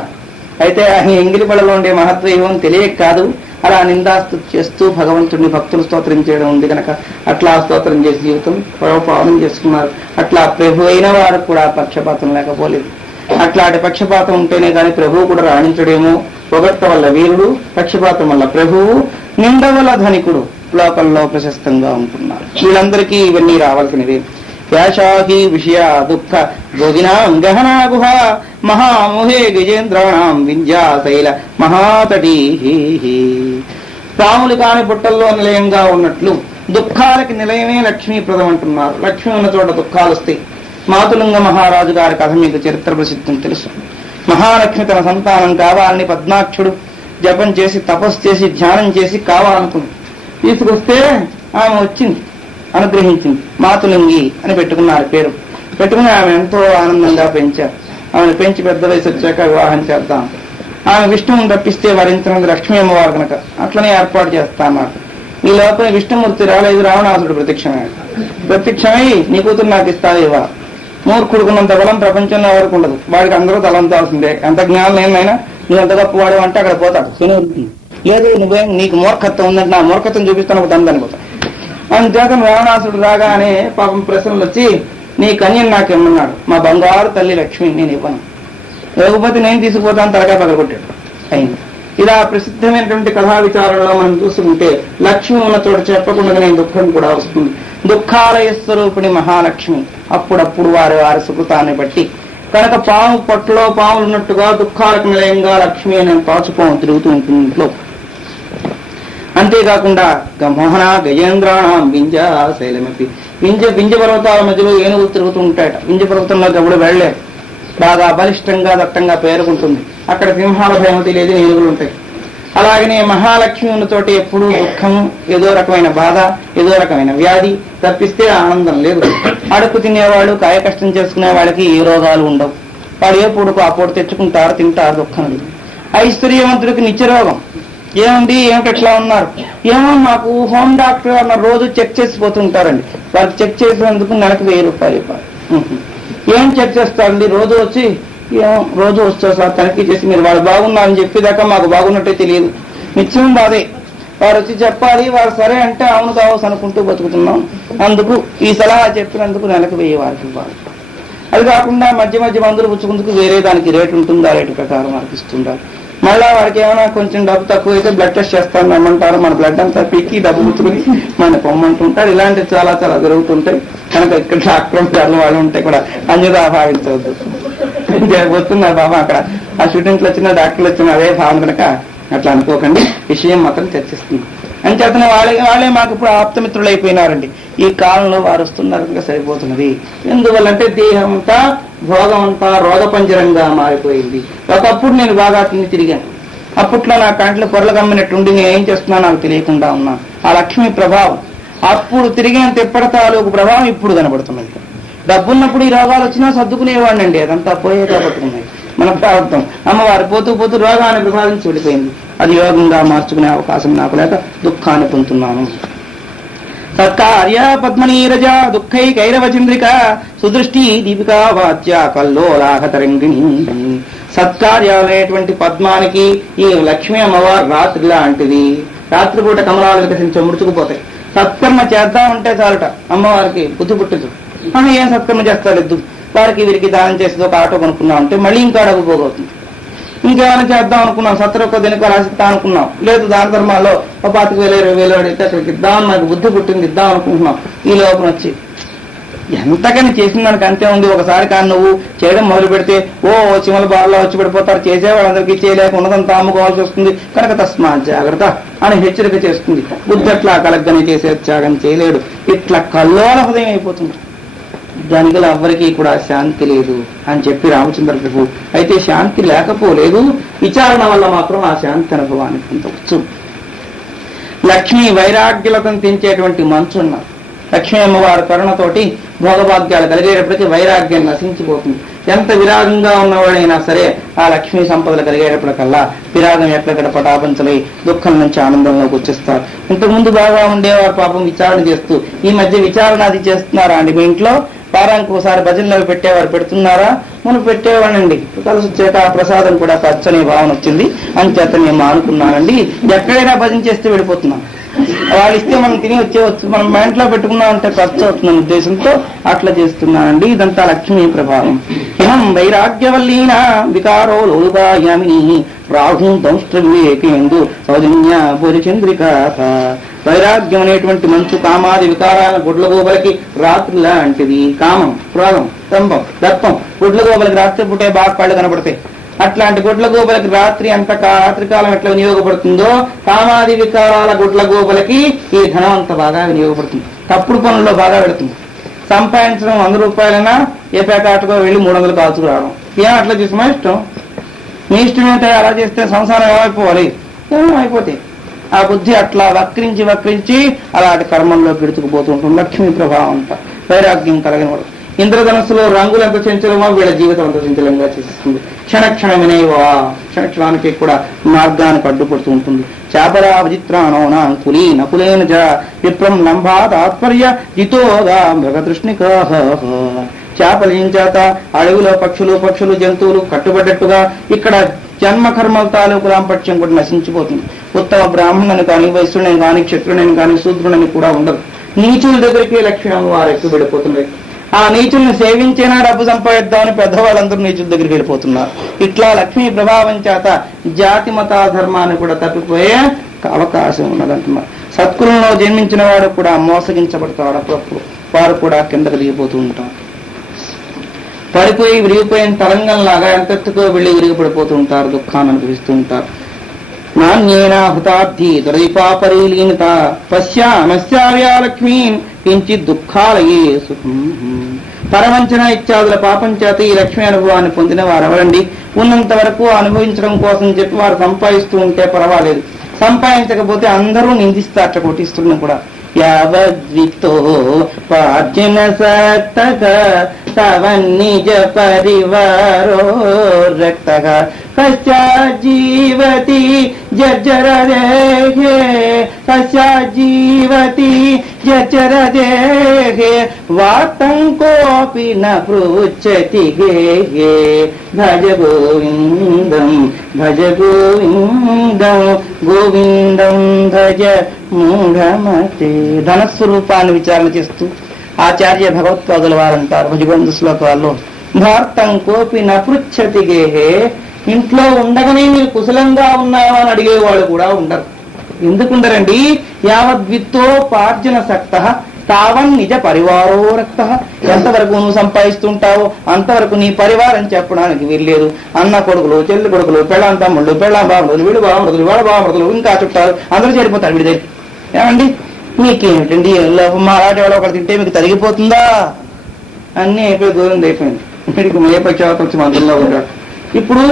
అయితే ఆయన ఎంగిలి పళ్ళలో ఉండే మహత్వం ఏమో తెలియక కాదు, అలా నిందాస్తు చేస్తూ భగవంతుడిని భక్తులు స్తోత్రం చేయడం ఉంది కనుక అట్లా స్తోత్రం చేసి జీవితం పావనం చేసుకున్నారు. అట్లా ప్రభు అయిన వారు కూడా పక్షపాతం లేకపోలేదు. అట్లాంటి పక్షపాతం ఉంటేనే కానీ ప్రభువు కూడా రాణించడేమో. పొగట్ట వల్ల వీరుడు, పక్షపాతం వల్ల ప్రభువు, నింద వల్ల ధనికుడు. లోకల్లో ప్రశస్తంగా ఉంటున్నారు. వీళ్ళందరికీ ఇవన్నీ రావాల్సినవి. యాషాహి విషయ దుఃఖ భోగినాం గహనా గుహ మహామోహే గజేంద్రాణం వింధ్యాశైల మహాతటీ. పాములు కాని బుట్టల్లో నిలయంగా ఉన్నట్లు దుఃఖాలకి నిలయమే లక్ష్మీప్రదం అంటున్నారు. లక్ష్మి ఉన్న చోట దుఃఖాలు వస్తాయి. మాతులింగ మహారాజు గారి కథ మీకు చరిత్ర ప్రసిద్ధం తెలుసు. మహాలక్ష్మి తన సంతానం కావాలని పద్మాక్షుడు జపం చేసి తపస్సు చేసి ధ్యానం చేసి కావాలనుకుంది. తీసుకొస్తే ఆమె వచ్చింది, అనుగ్రహించింది. మాతులింగి అని పెట్టుకున్నారు పేరు. పెట్టుకుని ఆమె ఎంతో ఆనందంగా పెంచారు. ఆమెను పెంచి పెద్ద వయసు వచ్చాక వివాహం చేద్దాం. ఆమె విష్ణువుని తప్పిస్తే వరించినది లక్ష్మీ అమ్మవారు కనుక అట్లనే ఏర్పాటు చేస్తాన్నారు. ఈ లోపల విష్ణుమూర్తి రాలేదు. రావణాసుడు ప్రత్యక్షమై నీ కూతురు నాకు ఇస్తావేవా? మూర్ఖుడుకున్నంత బలం ప్రపంచంలో ఎవరికి ఉండదు. వాడికి అందరూ తలంతాల్సిందే. ఎంత జ్ఞానం లేనైనా నువ్వు ఎంత గొప్ప వాడు అంటే అక్కడ పోతాడు. లేదు నువ్వేం నీకు మూర్ఖత్వం ఉందంటే నా మూర్ఖత్వం చూపిస్తాను దందని పోతాడు. అందుచేత రావణాసుడు రాగానే పాపం ప్రశ్నలు వచ్చి నీ కన్యను నాకు ఇమ్మన్నాడు. మా బంగారు తల్లి లక్ష్మి నేను ఇవ్వను, లేకపోతే నేను తీసుకుపోతాను తలకాయ పగలగొట్టాడు. అయింది. ఇలా ప్రసిద్ధమైనటువంటి కథా విచారంలో మనం చూసుకుంటే లక్ష్మి ఉన్న చోట చెప్పకుండా నేను దుఃఖం కూడా వస్తుంది. దుఃఖాలయ స్వరూపిణి మహాలక్ష్మి. అప్పుడప్పుడు వారి వారి సుకృతాన్ని బట్టి కనుక పాము పొట్టలో పాములు ఉన్నట్టుగా దుఃఖాలకు నిలయంగా లక్ష్మి అనే పాచుపాము తిరుగుతూ ఉంటుంది ఇంట్లో. అంతేకాకుండా మోహన గజేంద్రాణం వింజ శైలమపి. వింజ పర్వతాల మధ్యలో ఏనుగులు తిరుగుతూ ఉంటాయట. వింజ పర్వతంలోకి ఎప్పుడు వెళ్ళలేరు. బాగా బలిష్టంగా దట్టంగా పేరుకుంటుంది. అక్కడ సింహాల భయమతి లేదు, ఏనుగులు ఉంటాయి. అలాగనే మహాలక్ష్మి ఉన్న చోట ఎప్పుడూ దుఃఖం, ఏదో రకమైన బాధ, ఏదో రకమైన వ్యాధి తప్పిస్తే ఆనందం లేదు. అడుక్కు తినేవాడు, కాయ కష్టం చేసుకునే వాళ్ళకి ఏ రోగాలు ఉండవు. వాడు ఏ పూడుకు ఆ పూట తెచ్చుకుంటారు, తింటారు, దుఃఖం లేదు. ఐశ్వర్యవంతుడికి నిత్యరోగం. ఏమండి ఏమిటి ఎట్లా ఉన్నారు? ఏమో మాకు హోమ్ డాక్టర్ అన్న రోజు చెక్ చేసిపోతుంటారండి. వాళ్ళకి చెక్ చేసినందుకు నెలకు 1000 రూపాయలు. ఏం చెక్ చేస్తారండి? రోజు వచ్చి రోజు వస్తారు సార్ తనిఖీ చేసి మీరు వాళ్ళు బాగున్నారని చెప్పేదాకా మాకు బాగున్నట్టే తెలియదు. నిత్యం బాధే. వారు వచ్చి చెప్పాలి, వారు సరే అంటే అవును కావచ్చు అనుకుంటూ బతుకుతున్నాం. అందుకు ఈ సలహా చెప్పినందుకు నెలకు 1000 వారికి ఇవ్వాలి. అది కాకుండా మధ్య మధ్య మందులు పుచ్చుకుందుకు వేరే దానికి రేటు ఉంటుంది. ఆ రేటు ప్రకారం వారికి ఇస్తుంటారు. మళ్ళా వాడికి ఏమైనా కొంచెం డబ్బు తక్కువ అయితే బ్లడ్ టెస్ట్ చేస్తాను రమ్మంటారు. మన బ్లడ్ అంతా పీకి డబ్బు పుచ్చుకుని మన పొమ్మంటుంటారు. ఇలాంటివి చాలా చాలా జరుగుతుంటాయి. కనుక ఇక్కడ డాక్టర్ వాళ్ళు ఉంటే కూడా అన్యదా భావించవద్దు. వస్తున్నారు బాబా అక్కడ ఆ స్టూడెంట్లు వచ్చిన డాక్టర్లు వచ్చిన అదే భావన కనుక అట్లా అనుకోకండి. విషయం మాత్రం చర్చిస్తుంది. అంచేతనే వాళ్ళే మాకు ఇప్పుడు ఆప్తమిత్రులు అయిపోయినారండి. ఈ కాలంలో వారు వస్తున్నారు కనుక సరిపోతున్నది. ఎందువల్లంటే దేహం అంతా భోగం అంతా రోగపంజరంగా మారిపోయింది. ఒకప్పుడు నేను బాగా తిరిగాను. అప్పట్లో నా కంట్లో పొరలు కమ్మినట్టుండి నేను ఏం చేస్తున్నా నాకు తెలియకుండా ఉన్నాను. ఆ లక్ష్మి ప్రభావం అప్పుడు తిరిగిన తెప్పడతాలకు ప్రభావం ఇప్పుడు కనబడుతున్నది. డబ్బున్నప్పుడు ఈ రోగాలు వచ్చినా సర్దుకునేవాడినండి. అదంతా పోయే కాబట్టుకున్నాయి. మన ప్రారంభం అమ్మవారు పోతూ పోతూ రోగాన్ని ప్రభావించి వెళ్ళిపోయింది. అది యోగంగా మార్చుకునే అవకాశం నాకు లేక దుఃఖాన్ని పొందుతున్నాను. సత్కార్య పద్మనీరజ దుఃఖై కైరవ చంద్రిక సుదృష్టి దీపికా వాచ్య కల్లోలాహ తరంగిణి. సత్కార్యాలనేటువంటి పద్మానికి ఈ లక్ష్మీ అమ్మవారు రాత్రి లాంటిది. రాత్రిపూట కమలాలు వికసించి ముడుచుకుపోతాయి. సత్కర్మ చేద్దామంటే చాలుట అమ్మవారికి బుద్ధి పుట్టదు. ఏం సత్కర్మ చేస్తాలేదు. వారికి వీరికి దానం చేసేది ఒక ఆటో కొనుక్కున్నాం అంటే మళ్ళీ ఇంకా డబ్బు పోగవుతుంది. ఇంకేమైనా చేద్దాం అనుకున్నాం, సత్తరొక్క దీనికి రాసిద్దాం అనుకున్నాం, లేదు దాన ధర్మాల్లో 25,000 20,000 అడిగితే అక్కడికి ఇద్దామని మనకు బుద్ధి పుట్టింది, ఇద్దాం అనుకుంటున్నాం. ఈ లోపల వచ్చి ఎంతకని చేసిన దానికి అంతే ఉంది. ఒకసారి కానీ నువ్వు చేయడం మొదలు పెడితే చిమల బాగా వచ్చి పడిపోతారు. చేసేవాళ్ళందరికీ చేయలేక ఉన్నదంతా అమ్ముకోవాల్సి వస్తుంది. కనుక తస్మా జాగ్రత్త అని హెచ్చరిక చేస్తుంది. బుద్ధి అట్లా కలగ్గని చేసే త్యాగం చేయలేడు. ఇట్లా కల్లోల హృదయం అయిపోతుంది. దానికి ఎవ్వరికీ కూడా శాంతి లేదు అని చెప్పి రామచంద్ర ప్రభు. అయితే శాంతి లేకపోలేదు, విచారణ వల్ల మాత్రం ఆ శాంతి అనుభవాన్ని పొందవచ్చు. లక్ష్మీ వైరాగ్యులతో తెంచేటువంటి మంచున్నారు. లక్ష్మీ అమ్మవారి కరుణతోటి భోగభాగ్యాలు కలిగేటప్పటికీ వైరాగ్యం నశించిపోతుంది. ఎంత విరాగంగా ఉన్నవాడైనా సరే ఆ లక్ష్మీ సంపదలు కలిగేటప్పటికల్లా విరాగం ఎక్కడెక్కడ పటాపంచలై దుఃఖం నుంచి ఆనందంలోకి వచ్చేస్తారు. ఇంతకుముందు బాగా ఉండేవారు పాపం విచారణ చేస్తూ. ఈ మధ్య విచారణ అది చేస్తున్నారా అండి? మీ ఇంట్లో వారానికి ఒకసారి భజనలు పెట్టేవారు పెడుతున్నారా? మనం పెట్టేవాళ్ళండి. కలిసి చేత ప్రసాదం కూడా ఖర్చు అనే భావన వచ్చింది. అని చేత మేము అనుకున్నానండి. ఎక్కడైనా భజన చేస్తే వెళ్ళిపోతున్నాం. వాళ్ళు ఇస్తే మనం తిని వచ్చేవచ్చు, మనం మెంట్లో పెట్టుకున్నాం అంటే ఖర్చు అవుతున్న ఉద్దేశంతో అట్లా చేస్తున్నానండి. ఇదంతా లక్ష్మీ ప్రభావం. హిమం వైరాగ్యవల్లీన వికారో లోలుగాయామిని రాహుం దంష్ట్ర వివేకేందు సౌజన్య భోజచంద్రిక. వైరాగ్యం అనేటువంటి మంచు కామాది వికారాల గుడ్ల గోబలకి రాత్రి లాంటిది. కామం, క్రోధం, స్తంభం, దర్పం గుడ్ల గోబలకి రాత్రి పుట్టే బాగా కళ్ళు కనపడతాయి. అట్లాంటి గుడ్ల గోబలకి రాత్రి రాత్రి కాలం ఎట్లా వినియోగపడుతుందో కామాది వికారాల గుడ్ల గోబలకి ఈ ధనం అంత బాగా వినియోగపడుతుంది. తప్పుడు పనుల్లో బాగా పెడుతుంది. సంపాదించడం 100 రూపాయలైనా ఏ పేకాటకో వెళ్ళి 300 కాల్చుకు రావడం. ఏం అట్లా చూసి మా ఇష్టం, మీ ఇష్టం ఏంటో అలా చేస్తే సంసారం ఏమైపోవాలి, ఏమైపోతే ఆ బుద్ధి అట్లా వక్రించి అలాంటి కర్మంలో పెడుతుకుపోతూ ఉంటుంది. లక్ష్మీ ప్రభావం అంట వైరాగ్యం కలిగినవాడు. ఇంద్రధనస్సులో రంగులు ఎంత చంచలమో వీళ్ళ జీవితం అంత చంచలంగా చేసేస్తుంది. క్షణక్షణమినేవా, క్షణక్షణానికి కూడా మార్గానికి అడ్డుపడుతూ ఉంటుంది. చాపరా విచిత్రాణో నాంకులీ నకులేన చ విప్రం లంబా తాత్పర్య జితోగా మృగతృష్ణిక. చేపలు ఏం చేత అడవిలో పక్షులు జంతువులు కట్టుబడ్డట్టుగా ఇక్కడ జన్మ కర్మల తాలూకు లాంపత్యం కూడా నశించిపోతుంది. ఉత్తమ బ్రాహ్మణుని కానీ, వైశ్యుని కానీ, క్షత్రుని కానీ, శూద్రుని కూడా ఉండదు. నీచుల దగ్గరికి లక్షణం వారు ఎక్కువ వెళ్ళిపోతున్నారు. ఆ నీచుల్ని సేవించేనా డబ్బు సంపాదిద్దామని పెద్దవాళ్ళందరూ నీచుల దగ్గరికి వెళ్ళిపోతున్నారు. ఇట్లా లక్ష్మీ ప్రభావం చేత జాతి మత ధర్మాన్ని కూడా తప్పిపోయే అవకాశం ఉన్నదంటున్నారు. సత్కులంలో జన్మించిన వాడు కూడా మోసగించబడతాడు. అప్పుడప్పుడు వారు కూడా కిందకు దిగిపోతూ ఉంటారు. పడిపోయి విరిగిపోయిన తరంగంలాగా ఎంతెత్తుకో వెళ్ళి విరిగిపడిపోతూ ఉంటారు, దుఃఖాన్ని అనుభవిస్తూ ఉంటారు. నాణ్యేన హృతార్థి దురదీపాపరీలీనత పశ్యామస్యావ్యా లక్ష్మీన్ కించిత్ దుఃఖాలయే సుఖం. పరవంచన ఇత్యాదుల పాపం చేత ఈ లక్ష్మీ అనుభవాన్ని పొందిన వారు ఎవరండి? ఉన్నంత వరకు అనుభవించడం కోసం చెప్పి వారు సంపాదిస్తూ ఉంటే పర్వాలేదు, సంపాదించకపోతే అందరూ నిందిస్తారు, కొట్టిస్తున్నా కూడా. యావద్వితో పార్జన సక్తః తవ నిజ పరివారో రక్తః కశ్చాజ్జీవతి జర్జర దేహే కశ్చాజ్జీవతి జర్జర దేహే వార్తం కోపి న పృచ్చతి గేహే భజ గోవిందం గోవిందం భజ మూఢమతే. ధనస్వరూపాన్ని విచారణ చేస్తూ ఆచార్య భగవత్పాదుల వారంటారు భజగోవింద శ్లోకాల్లో, భారతం కోపి నపృచ్చతి గేహే. ఇంట్లో ఉండగానే మీరు కుశలంగా ఉన్నావా అని అడిగేవాళ్ళు కూడా ఉండరు. ఎందుకుండరండి? యావద్విత్తో పార్జన సక్త తావన్ నిజ పరివారో రక్త. ఎంతవరకు నువ్వు సంపాదిస్తుంటావో అంతవరకు నీ పరివారం చెప్పడానికి వీల్లేదు. అన్న కొడుకులు, చెల్లి కొడుకులు, పెళ్ళాం తమ్ముళ్ళు, పెళ్ళాం బామృతులు, వీడు బామృతులు, వాళ్ళ బామృతులు, ఇంకా చుట్టాలు అందరూ చేరిపోతారు వీడి దగ్గర. ఏమండి మీకేమిటండి మా ఆట వాళ్ళ ఒకటి తింటే మీకు తరిగిపోతుందా? అన్నీ అయిపోయి దూరం అయిపోయింది. వీడికి ఏ పక్షవాత వచ్చి మంత్రంలో ఉంటాడు. ఇప్పుడు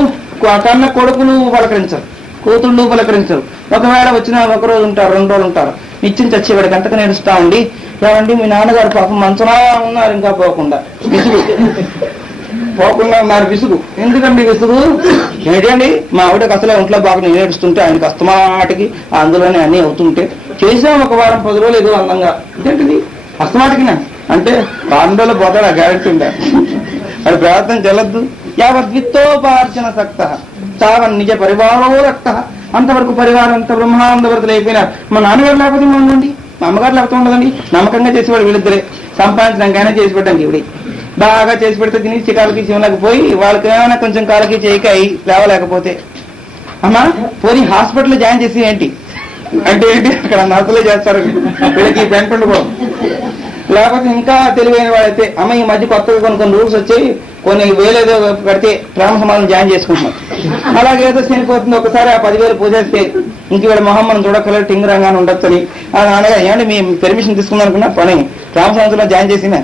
కన్న కొడుకులు పలకరించరు, కూతుళ్ళు పలకరించరు. ఒకవేళ వచ్చినా ఒకరోజు ఉంటారు, 2 రోజులు ఉంటారు. నిత్యం చచ్చేవాడి గంటకు నేడుస్తా ఉండి, ఏమండి మీ నాన్నగారు పాపం మంచంలో ఉన్నారు, ఇంకా పోకుండా ఉన్నారు విసుగు. ఎందుకండి విసుగు? ఏంటండి మా ఆవిడకి అసలే ఒంట్లో బాగా నేడుస్తుంటే ఆయనకి అస్తమాటికి అందులోనే అన్నీ అవుతుంటే చేసాం ఒక వారం 10 రోజులు ఏదో అందంగా. ఏంటిది అస్తమాటికినా అంటే 2 రోజులు పోతాడు, ఆ గ్యారెంటీ ఉందా? అది ప్రార్థన చెల్లద్దు. యావద్విత్తోపార్జన సక్త తావన్ నిజ పరివారో రక్త. అంతవరకు పరివారం అంత బ్రహ్మాండవర్తులు అయిపోయినా మా నాన్నగారు లేకపోతే ఉండండి, మా అమ్మగారు లేకపోతే ఉండదండి. నమ్మకంగా చేసేవాడు వీళ్ళిద్దరే. సంపాదించడానికైనా చేసి పెట్టండి. ఇవిడి బాగా చేసి పెడితే తిని చికాలకి శివనకపోయి వాళ్ళకి ఏమైనా కొంచెం కాలకి చేయకాయి లేవలేకపోతే అమ్మా పోనీ హాస్పిటల్లో జాయిన్ చేసి ఏంటి అంటే ఏంటి అక్కడ నర్సులే చేస్తారు వీళ్ళకి పెంపండు కూడా. లేకపోతే ఇంకా తెలివైన వాడైతే అమ్మ ఈ మధ్య కొత్తగా కొన్ని రూల్స్ వచ్చాయి, కొన్ని వేలేదో కడితే ప్రేమ సమాధానం జాయిన్ చేసుకుంటున్నాం. అలాగేదో చనిపోతుంది ఒకసారి ఆ 10,000 పూజేస్తే ఇంక వీళ్ళ మొహమ్మను చూడక్కలేదు టింగరంగానే ఉండొచ్చని అనగా ఏమంటే మేము పెర్మిషన్ తీసుకుందనుకున్నా పని ప్రేమ సమాధానంలో జాయిన్ చేసిన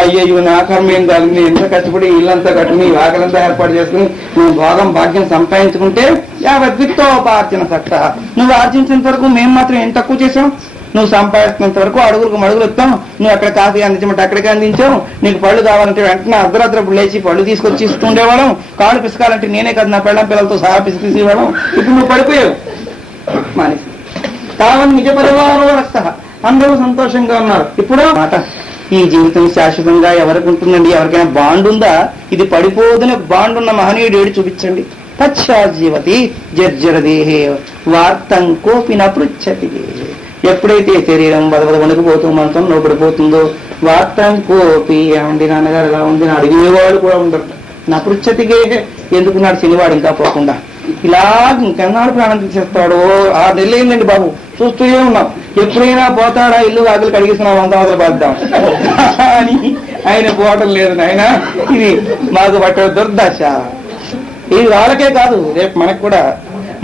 అయ్యో నా కర్మ ఏం కాదు, నేను ఎంత కష్టపడి ఇల్లంతా కట్టుకుని వాకలంతా ఏర్పాటు చేసుకుని నువ్వు భాగ్యం సంపాదించుకుంటే యావద్విత్తోపార్జన సక్త. నువ్వు ఆర్జించినంత వరకు మేము మాత్రం ఏం తక్కువ చేసాం? నువ్వు సంపాదిస్తున్నంత వరకు అడుగులకు మడుగులు ఇస్తాం. నువ్వు అక్కడ కాఫీ అందించమంటే అక్కడికి అందించావు. నీకు పళ్ళు కావాలంటే వెంటనే అర్ధరాత్రప్పుడు లేచి పళ్ళు తీసుకొచ్చి ఇస్తుండేవాళ్ళం. కాళ్ళు పిసకాలంటే నేనే కాదు నా పెళ్ళం పిల్లలతో సహా పిసికిసేవాళ్ళం. ఇప్పుడు నువ్వు పడిపోయావు మానేసి. తావన్ నిజ పరివారో రక్త. అందరూ సంతోషంగా ఉన్నారు. ఇప్పుడు మాట ఈ జీవితం శాశ్వతంగా ఎవరికి ఉంటుందండి? ఎవరికైనా బాండ్ ఉందా? ఇది పడిపోదునే బాండ్ ఉన్న మహనీయుడు ఏడు చూపించండి. పశ్చాజ్జీవతి జర్జర దేహే వార్తం కోపి నపృచ్చతి. ఎప్పుడైతే శరీరం బదబద వణికిపోతూ మనతో లోపడిపోతుందో వార్తం కోపి ఏమండి నాన్నగారు ఎలా ఉంది నా అడిగేవాడు కూడా ఉండరు. నా పృచ్చతికే ఎందుకున్నాడు శనివాడు ఇంకా పోకుండా ఇలా ఇంకెన్నాడు ప్రాణం తీసేస్తాడు. 6 నెలలు అయిందండి బాబు, చూస్తూనే ఉన్నాం. ఎప్పుడైనా పోతాడా ఇల్లు వాకిలు కడిగిస్తున్నాం 100 మొదలు పడదాం అని ఆయన పోవటం లేదు నాయన. ఇది మాకు పట్టే దుర్దశ. ఇది వాళ్ళకే కాదు, రేపు మనకు కూడా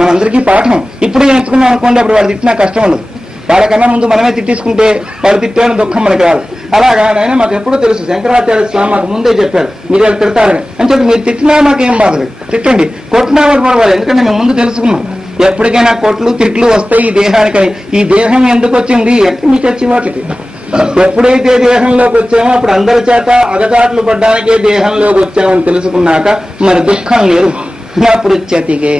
మనందరికీ పాఠం. ఇప్పుడే ఎంచుకున్నాం అనుకోండి, అప్పుడు వాడు తిట్టినా కష్టం ఉండదు. వాళ్ళకన్నా ముందు మనమే తిట్టేసుకుంటే వాళ్ళు తిట్టాలని దుఃఖం మనకి రాదు. అలాగా ఆయన మాకు ఎప్పుడో తెలుసు, శంకరాచార్య స్వామి మాకు ముందే చెప్పారు మీరు ఎలా తిడతారని. అని చెప్పి మీరు తిట్టినా మాకేం బాధలేదు, తిట్టండి. కొట్టినా కూడా పర్వాలేదు, ఎందుకంటే మేము ముందు తెలుసుకున్నాం ఎప్పటికైనా కొట్లు తిట్లు వస్తాయి ఈ దేహానికని. ఈ దేహం ఎందుకు వచ్చింది, ఎక్కడి నుంచి వచ్చి వాటికి. ఎప్పుడైతే దేహంలోకి వచ్చామో అప్పుడు అందరి చేత అగచాట్లు పడ్డానికే దేహంలోకి వచ్చామని తెలుసుకున్నాక మరి దుఃఖం లేదు. నా పృచ్చతికే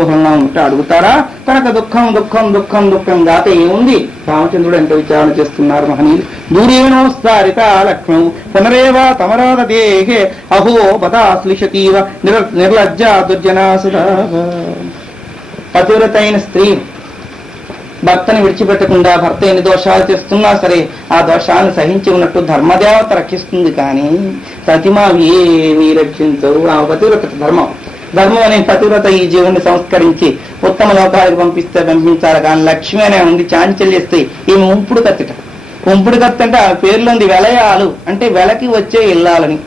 ఊహన్నా ఉంటే అడుగుతారా కనుక దుఃఖం దుఃఖం దుఃఖం దుఃఖం దాత ఏముంది. రామచంద్రుడు ఎంత విచారణ చేస్తున్నారు మహనీయులు. దూరేణోస్తారిత లక్ష్మం పునరేవా తమరాధ దేహే అహో బతాశ్లిషతీవ నిర్లజ్జ దుర్జనాసురా. పతివ్రత అయిన స్త్రీ భర్తని విడిచిపెట్టకుండా భర్త ఎన్ని దోషాలు చేస్తున్నా సరే ఆ దోషాన్ని సహించి ఉన్నట్టు ధర్మదేవత రక్షిస్తుంది. కానీ ప్రతిమ ఏమీ రక్షించవు. ఆ పతివ్రత ధర్మం అనే పతివ్రత ఈ జీవుని సంస్కరించి ఉత్తమ లోకాలకు పంపించాలి. కానీ లక్ష్మి అనే ఉంది చాంచల్యస్తే ఈమె ఉంపుడు కత్తిట. ఉంపుడు కత్తి అంటే ఆ పేర్లోంది వెలయాలు, అంటే వెలకి వచ్చే ఇల్లాలని.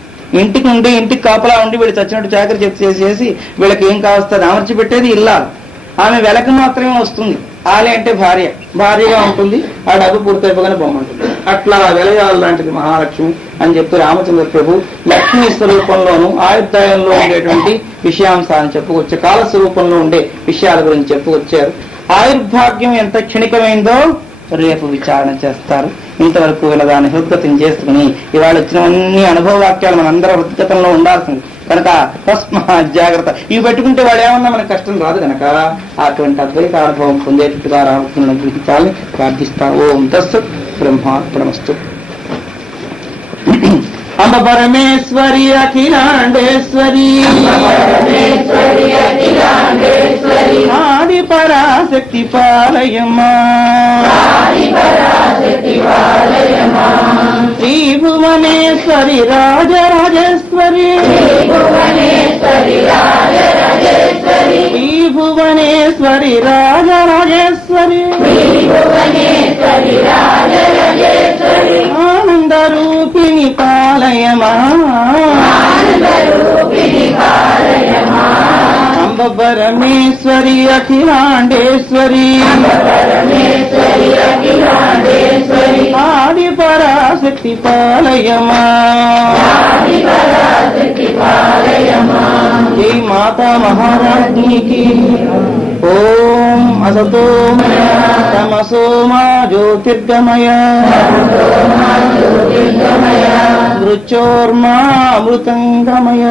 ఇంటికి ఉండి ఇంటికి కాపలా ఉండి వీళ్ళు చచ్చినట్టు చాకరీ చేసి వీళ్ళకి ఏం కావస్తుంది అమర్చి పెట్టేది ఇల్లాలు. ఆమె వెలకి మాత్రమే వస్తుంది. ఆలే అంటే భార్యగా ఉంటుంది, ఆ డబ్బు పూర్తయిపోగానే బొమ్మంటుంది. అట్లా వెలయాలు లాంటిది మహాలక్ష్మి అని చెప్పి రామచంద్ర ప్రభు లక్ష్మీ స్వరూపంలోను ఆయుర్దాయంలో ఉండేటువంటి విషయాంశాన్ని చెప్పుకొచ్చారు. కాల స్వరూపంలో ఉండే విషయాల గురించి చెప్పుకొచ్చారు. ఆయుర్భాగ్యం ఎంత క్షణికమైందో రేపు విచారణ చేస్తారు. ఇంతవరకు వీళ్ళదాన్ని హృద్గతం చేసుకుని ఇవాళ వచ్చినవన్నీ అనుభవ వాక్యాలు మనందరూ హృద్గతంలో ఉండాల్సింది కనుక తస్మా జాగ్రత్త. ఇవి పెట్టుకుంటే వాడు ఏమన్నా మనకు కష్టం రాదు కనుక అటువంటి అద్వైత అనుభవం పొందేట్టుగా రావాలని గ్రహించాలని ప్రార్థిస్తాను. ఓం తస్సత్ బ్రహ్మార్పణమస్తు. అంబ పరమేశ్వరి అఖిలాండేశ్వరి ఆది పరాశక్తి పాలయమా శ్రీభువనేశ్వరి రాజరాజేశ్వరి శ్రీభువనేశ్వరి రాజరాజేశ్వరి ఆనందరూపిణి పాలయమా అంబ పరమేశ్వరి అఖిలాండేశ్వరి ఆది పరాశక్తి పాలయమా జై మాతా మహారాజ్ఞికి. ఓం అసతో తమసో మా జ్యోతిర్గమయ మృత్యోర్మా అమృతంగమయ.